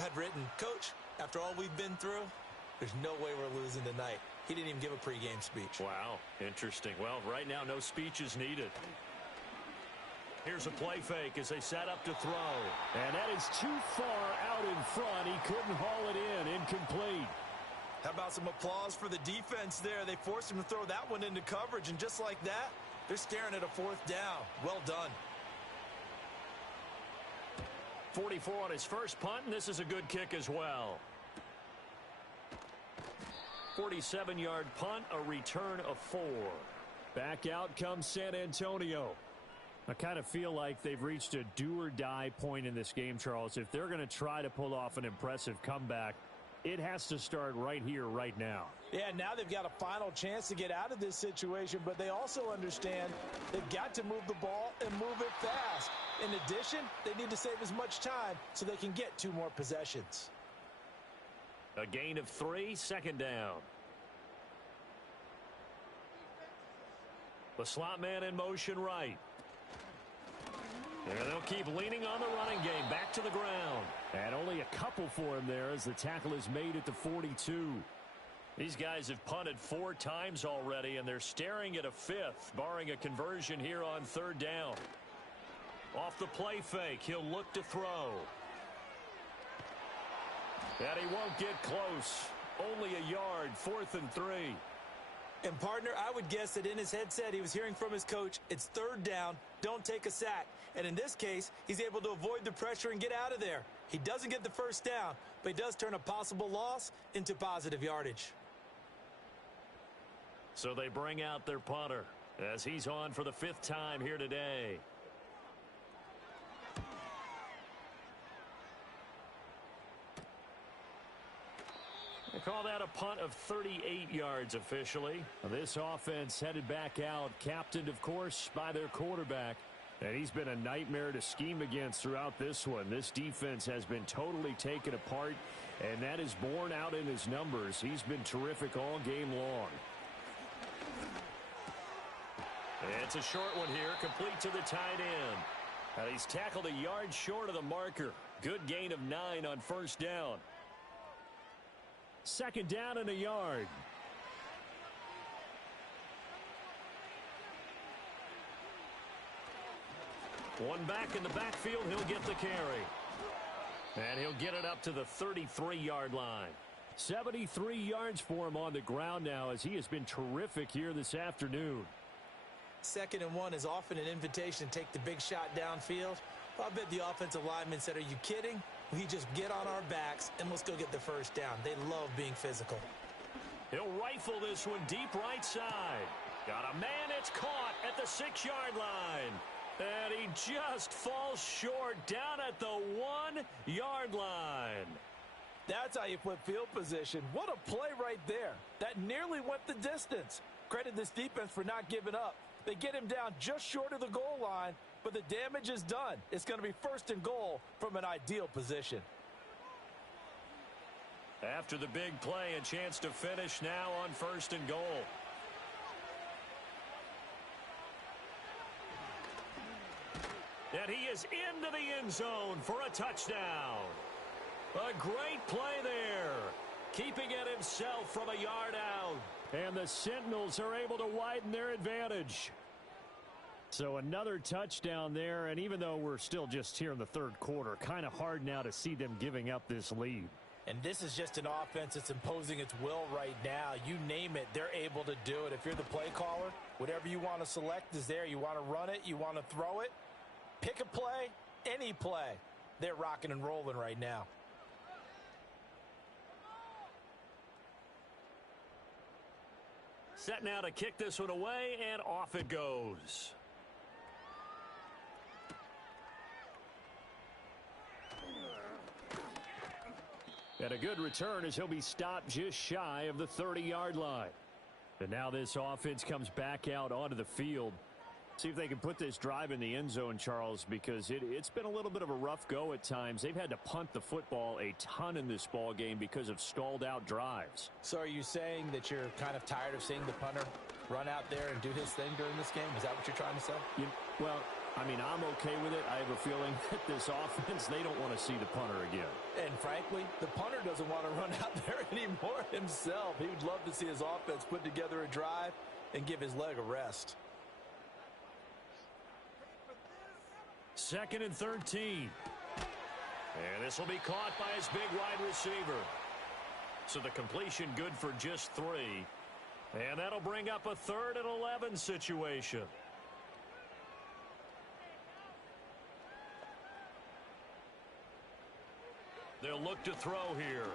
had written, "Coach, after all we've been through, there's no way we're losing tonight." He didn't even give a pregame speech. Wow, interesting. Well, right now, no speech is needed. Here's a play fake as they set up to throw. And that is too far out in front. He couldn't haul it in. Incomplete. How about some applause for the defense there? They forced him to throw that one into coverage, and just like that, they're staring at a fourth down. Well done. 44 on his first punt, and this is a good kick as well. 47-yard punt, a return of 4. Back out comes San Antonio. I kind of feel like they've reached a do-or-die point in this game, Charles. If they're going to try to pull off an impressive comeback, it has to start right here, right now. Yeah, now they've got a final chance to get out of this situation, but they also understand they've got to move the ball and move it fast. In addition, they need to save as much time so they can get 2 more possessions. A gain of 3, second down. The slot man in motion right. And they'll keep leaning on the running game. Back to the ground. And only a couple for him there as the tackle is made at the 42. These guys have punted 4 times already, and they're staring at a 5th, barring a conversion here on third down. Off the play fake, he'll look to throw. And he won't get close. Only a yard, 4th and 3. And, partner, I would guess that in his headset he was hearing from his coach, it's third down, don't take a sack. And in this case, he's able to avoid the pressure and get out of there. He doesn't get the first down, but he does turn a possible loss into positive yardage. So they bring out their punter as he's on for the 5th time here today. They call that a punt of 38 yards officially. This offense headed back out, captained, of course, by their quarterback. And he's been a nightmare to scheme against throughout this one. This defense has been totally taken apart, and that is borne out in his numbers. He's been terrific all game long. It's a short one here, complete to the tight end. And he's tackled a yard short of the marker. Good gain of 9 on first down. Second down and a yard. One back in the backfield, he'll get the carry. And he'll get it up to the 33-yard line. 73 yards for him on the ground now as he has been terrific here this afternoon. 2nd and 1 is often an invitation to take the big shot downfield. Well, I bet the offensive lineman said, "Are you kidding? We just get on our backs and let's go get the first down." They love being physical. He'll rifle this one deep right side. Got a man, it's caught at the 6-yard line. And he just falls short down at the 1-yard line. That's how you flip field position. What a play right there. That nearly went the distance. Credit this defense for not giving up. They get him down just short of the goal line, but the damage is done. It's going to be 1st and goal from an ideal position. After the big play, a chance to finish now on 1st and goal. And he is into the end zone for a touchdown. A great play there. Keeping it himself from a yard out. And the Sentinels are able to widen their advantage. So another touchdown there, and even though we're still just here in the 3rd quarter, kind of hard now to see them giving up this lead. And this is just an offense that's imposing its will right now. You name it, they're able to do it. If you're the play caller, whatever you want to select is there. You want to run it, you want to throw it. Pick a play, any play. They're rocking and rolling right now. Set now to kick this one away, and off it goes. And a good return as he'll be stopped just shy of the 30-yard line. And now this offense comes back out onto the field. See if they can put this drive in the end zone, Charles, because it's been a little bit of a rough go at times. They've had to punt the football a ton in this ball game because of stalled-out drives. So are you saying that you're kind of tired of seeing the punter run out there and do his thing during this game? Is that what you're trying to say? Well, I mean, I'm okay with it. I have a feeling that this offense, they don't want to see the punter again. And frankly, the punter doesn't want to run out there anymore himself. He would love to see his offense put together a drive and give his leg a rest. 2nd and 13. And this will be caught by his big wide receiver. So the completion good for just 3. And that'll bring up a 3rd and 11 situation. They'll look to throw here.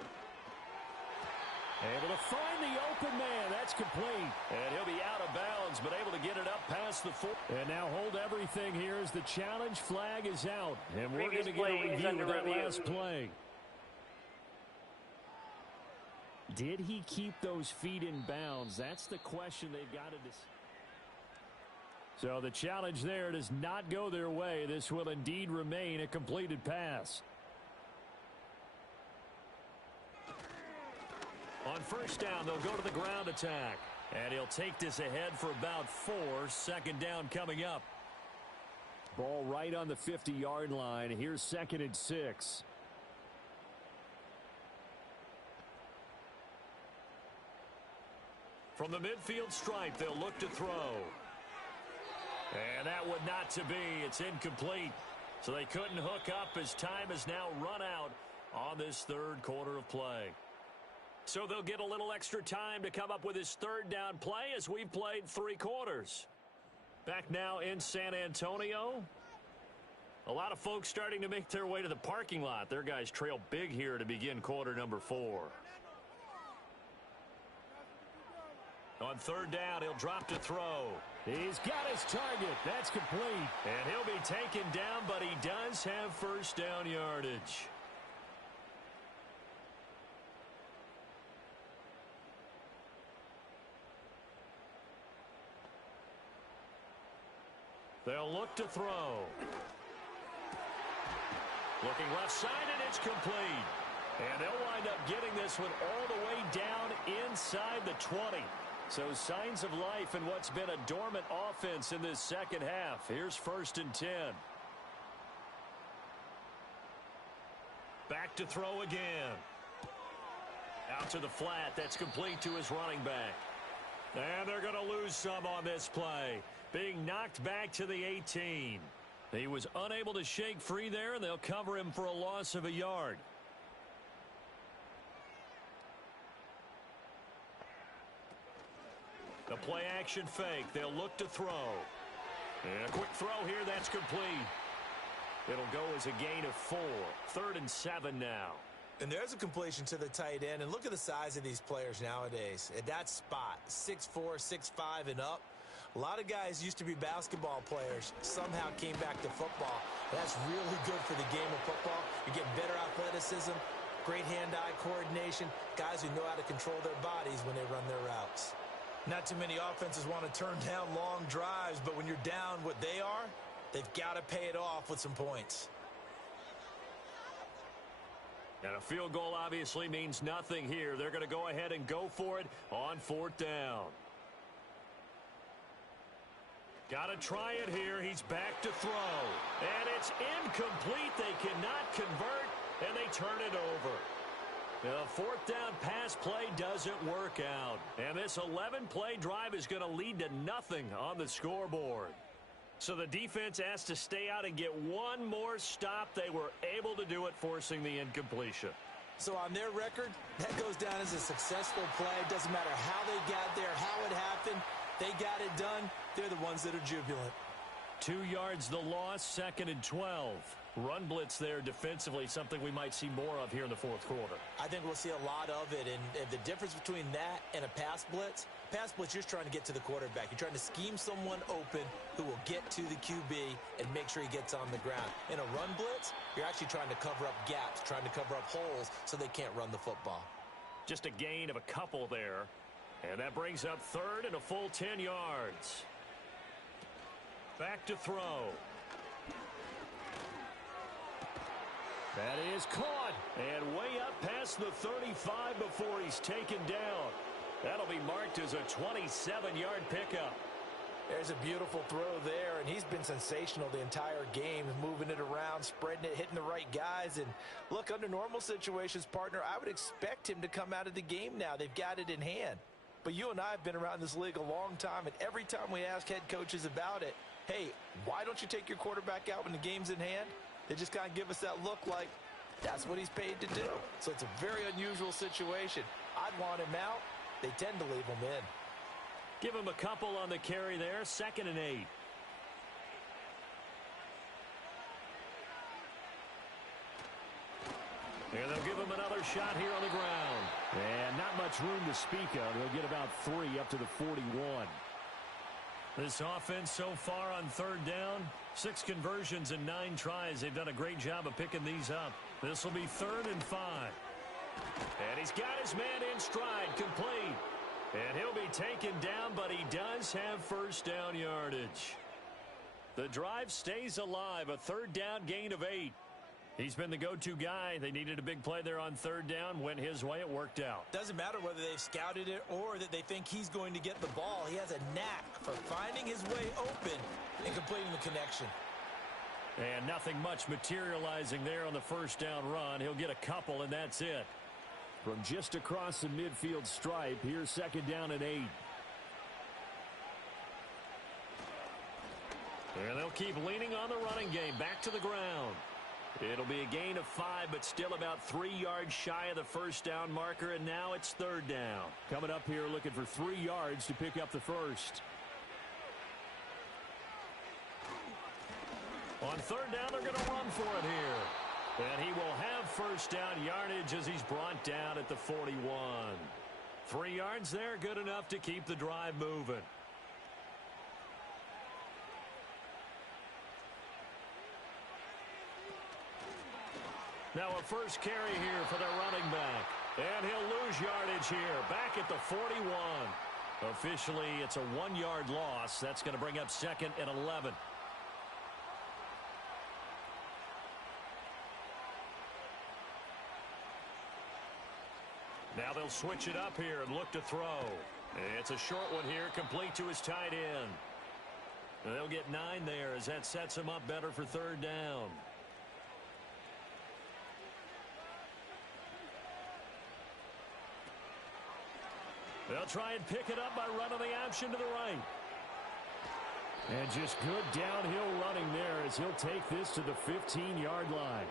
Able to find the open man. That's complete. And he'll be out of bounds, but able to get it up past the 4. And now hold everything here as the challenge flag is out. And we're going Previous to get a play is review under of that review. last play. Did he keep those feet in bounds? That's the question they've got to decide. So the challenge there does not go their way. This will indeed remain a completed pass. On 1st down, they'll go to the ground attack. And he'll take this ahead for about 4. 2nd down coming up. Ball right on the 50-yard line. Here's 2nd and 6. From the midfield stripe, they'll look to throw. And that would not to be. It's incomplete. So they couldn't hook up as time has now run out on this 3rd quarter of play. So they'll get a little extra time to come up with his 3rd down play as we've played 3 quarters. Back now in San Antonio. A lot of folks starting to make their way to the parking lot. Their guys trail big here to begin quarter number 4. On 3rd down, he'll drop to throw. He's got his target. That's complete. And he'll be taken down, but he does have 1st down yardage. They'll look to throw. Looking left side, and it's complete. And they'll wind up getting this one all the way down inside the 20. So signs of life in what's been a dormant offense in this 2nd half. Here's 1st and 10. Back to throw again. Out to the flat. That's complete to his running back. And they're going to lose some on this play. Being knocked back to the 18. He was unable to shake free there, and they'll cover him for a loss of a yard. The play action fake. They'll look to throw. And a quick throw here. That's complete. It'll go as a gain of 4. 3rd and 7 now. And there's a completion to the tight end. And look at the size of these players nowadays. At that spot, 6'4", 6'5", and up. A lot of guys used to be basketball players, somehow came back to football. That's really good for the game of football. You're getting better athleticism, great hand-eye coordination, guys who know how to control their bodies when they run their routes. Not too many offenses want to turn down long drives, but when you're down what they are, they've got to pay it off with some points. And a field goal obviously means nothing here. They're going to go ahead and go for it on 4th down. Got to try it here. He's back to throw. And it's incomplete. They cannot convert, and they turn it over. The 4th down pass play doesn't work out. And this 11-play drive is going to lead to nothing on the scoreboard. So the defense has to stay out and get one more stop. They were able to do it, forcing the incompletion. So on their record, that goes down as a successful play. Doesn't matter how they got there, how it happened. They got it done. They're the ones that are jubilant. 2 yards the loss, 2nd and 12. Run blitz there defensively, something we might see more of here in the 4th quarter. I think we'll see a lot of it, and the difference between that and a pass blitz, you're just trying to get to the quarterback. You're trying to scheme someone open who will get to the QB and make sure he gets on the ground. In a run blitz, you're actually trying to cover up gaps, trying to cover up holes so they can't run the football. Just a gain of a couple there, and that brings up 3rd and a full 10 yards. Back to throw. That is caught. And way up past the 35 before he's taken down. That'll be marked as a 27-yard pickup. There's a beautiful throw there, and he's been sensational the entire game, moving it around, spreading it, hitting the right guys. And look, under normal situations, partner, I would expect him to come out of the game now. They've got it in hand. But you and I have been around this league a long time, and every time we ask head coaches about it, hey, why don't you take your quarterback out when the game's in hand? They just kind of give us that look like that's what he's paid to do. So it's a very unusual situation. I'd want him out. They tend to leave him in. Give him a couple on the carry there, 2nd and 8. And they'll give him another shot here on the ground. And not much room to speak of. They'll get about 3 up to the 41. This offense so far on 3rd down, 6 conversions and 9 tries. They've done a great job of picking these up. This will be 3rd and 5. And he's got his man in stride, complete. And he'll be taken down, but he does have 1st down yardage. The drive stays alive, a 3rd down gain of 8. He's been the go-to guy. They needed a big play there on 3rd down. Went his way. It worked out. Doesn't matter whether they've scouted it or that they think he's going to get the ball. He has a knack for finding his way open and completing the connection. And nothing much materializing there on the 1st down run. He'll get a couple, and that's it. From just across the midfield stripe, here's 2nd down and 8. And they'll keep leaning on the running game. Back to the ground. It'll be a gain of 5, but still about 3 yards shy of the 1st down marker, and now it's 3rd down. Coming up here looking for 3 yards to pick up the 1st. On 3rd down, they're going to run for it here. And he will have 1st down yardage as he's brought down at the 41. 3 yards there, good enough to keep the drive moving. Now a first carry here for their running back. And he'll lose yardage here, back at the 41. Officially, it's a 1-yard loss. That's going to bring up 2nd and 11. Now they'll switch it up here and look to throw. It's a short one here, complete to his tight end. They'll get 9 there as that sets him up better for 3rd down. They'll try and pick it up by running the option to the right. And just good downhill running there as he'll take this to the 15-yard line.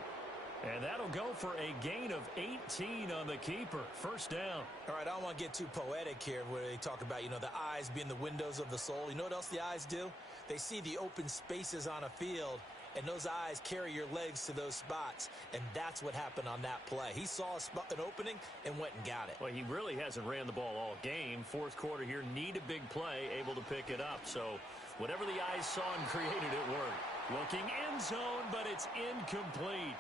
And that'll go for a gain of 18 on the keeper. 1st down. All right, I don't want to get too poetic here where they talk about, the eyes being the windows of the soul. You know what else the eyes do? They see the open spaces on a field, and those eyes carry your legs to those spots. And that's what happened on that play. He saw an opening and went and got it. Well, he really hasn't ran the ball all game. 4th quarter here, need a big play, able to pick it up. So whatever the eyes saw and created, it worked. Looking end zone, but it's incomplete.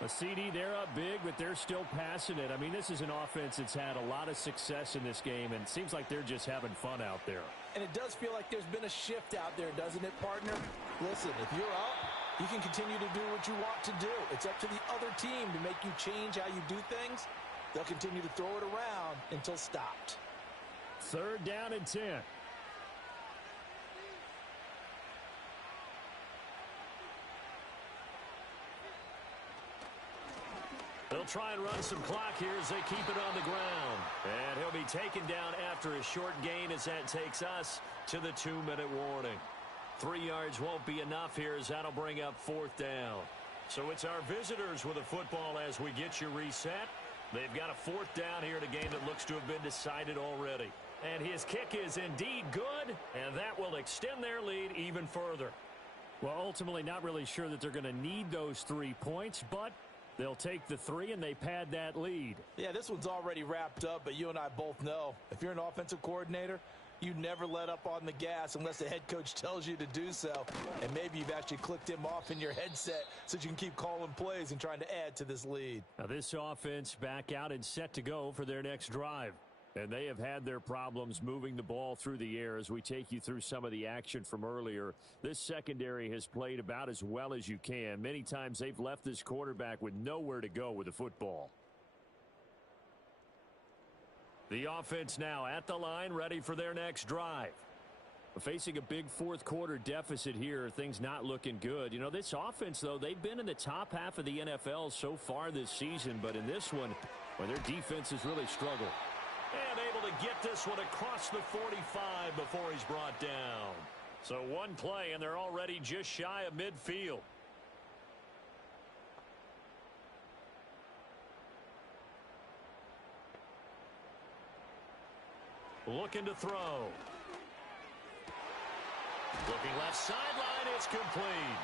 A CD, they're up big, but they're still passing it. I mean, this is an offense that's had a lot of success in this game, and it seems like they're just having fun out there. And it does feel like there's been a shift out there, doesn't it, partner? Listen, if you're up, you can continue to do what you want to do. It's up to the other team to make you change how you do things. They'll continue to throw it around until stopped. 3rd down and 10. They'll try and run some clock here as they keep it on the ground. And he'll be taken down after a short gain as that takes us to the 2-minute warning. 3 yards won't be enough here as that'll bring up 4th down. So it's our visitors with a football as we get you reset. They've got a 4th down here in a game that looks to have been decided already. And his kick is indeed good, and that will extend their lead even further. Well, ultimately not really sure that they're going to need those 3 points, but they'll take the 3 and they pad that lead. Yeah, this one's already wrapped up, but you and I both know if you're an offensive coordinator, you never let up on the gas unless the head coach tells you to do so. And maybe you've actually clicked him off in your headset so you can keep calling plays and trying to add to this lead. Now this offense back out and set to go for their next drive. And they have had their problems moving the ball through the air as we take you through some of the action from earlier. This secondary has played about as well as you can. Many times they've left this quarterback with nowhere to go with the football. The offense now at the line, ready for their next drive. Facing a big 4th quarter deficit here, things not looking good. You know, this offense, though, they've been in the top half of the NFL so far this season, but in this one, well, their defense has really struggled. And able to get this one across the 45 before he's brought down. So one play, and they're already just shy of midfield. Looking to throw. Looking left sideline, it's complete.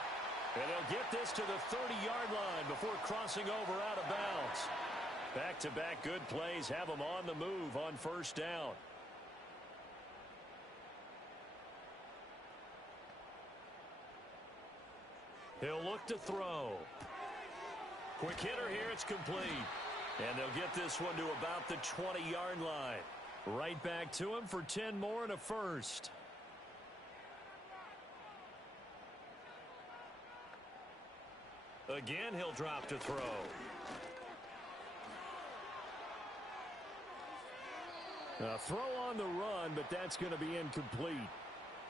And they'll get this to the 30-yard line before crossing over out of bounds. Back-to-back good plays have them on the move on 1st down. He'll look to throw. Quick hitter here, it's complete. And they'll get this one to about the 20-yard line. Right back to him for 10 more and a first. Again, he'll drop to throw. A throw on the run, but that's going to be incomplete.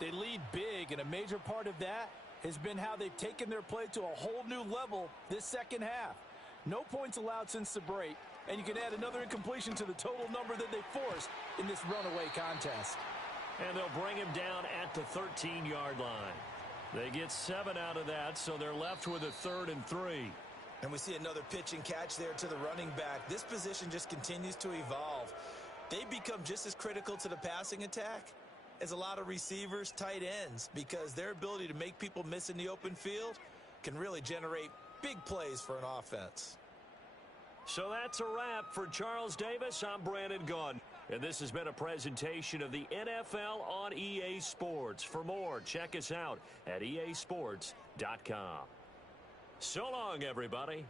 They lead big, and a major part of that has been how they've taken their play to a whole new level this second half. No points allowed since the break, and you can add another incompletion to the total number that they forced in this runaway contest. And they'll bring him down at the 13-yard line. They get 7 out of that, so they're left with a 3rd and 3. And we see another pitch and catch there to the running back. This position just continues to evolve. They become just as critical to the passing attack as a lot of receivers, tight ends, because their ability to make people miss in the open field can really generate big plays for an offense. So that's a wrap for Charles Davis. I'm Brandon Gunn. And this has been a presentation of the NFL on EA Sports. For more, check us out at easports.com. So long, everybody.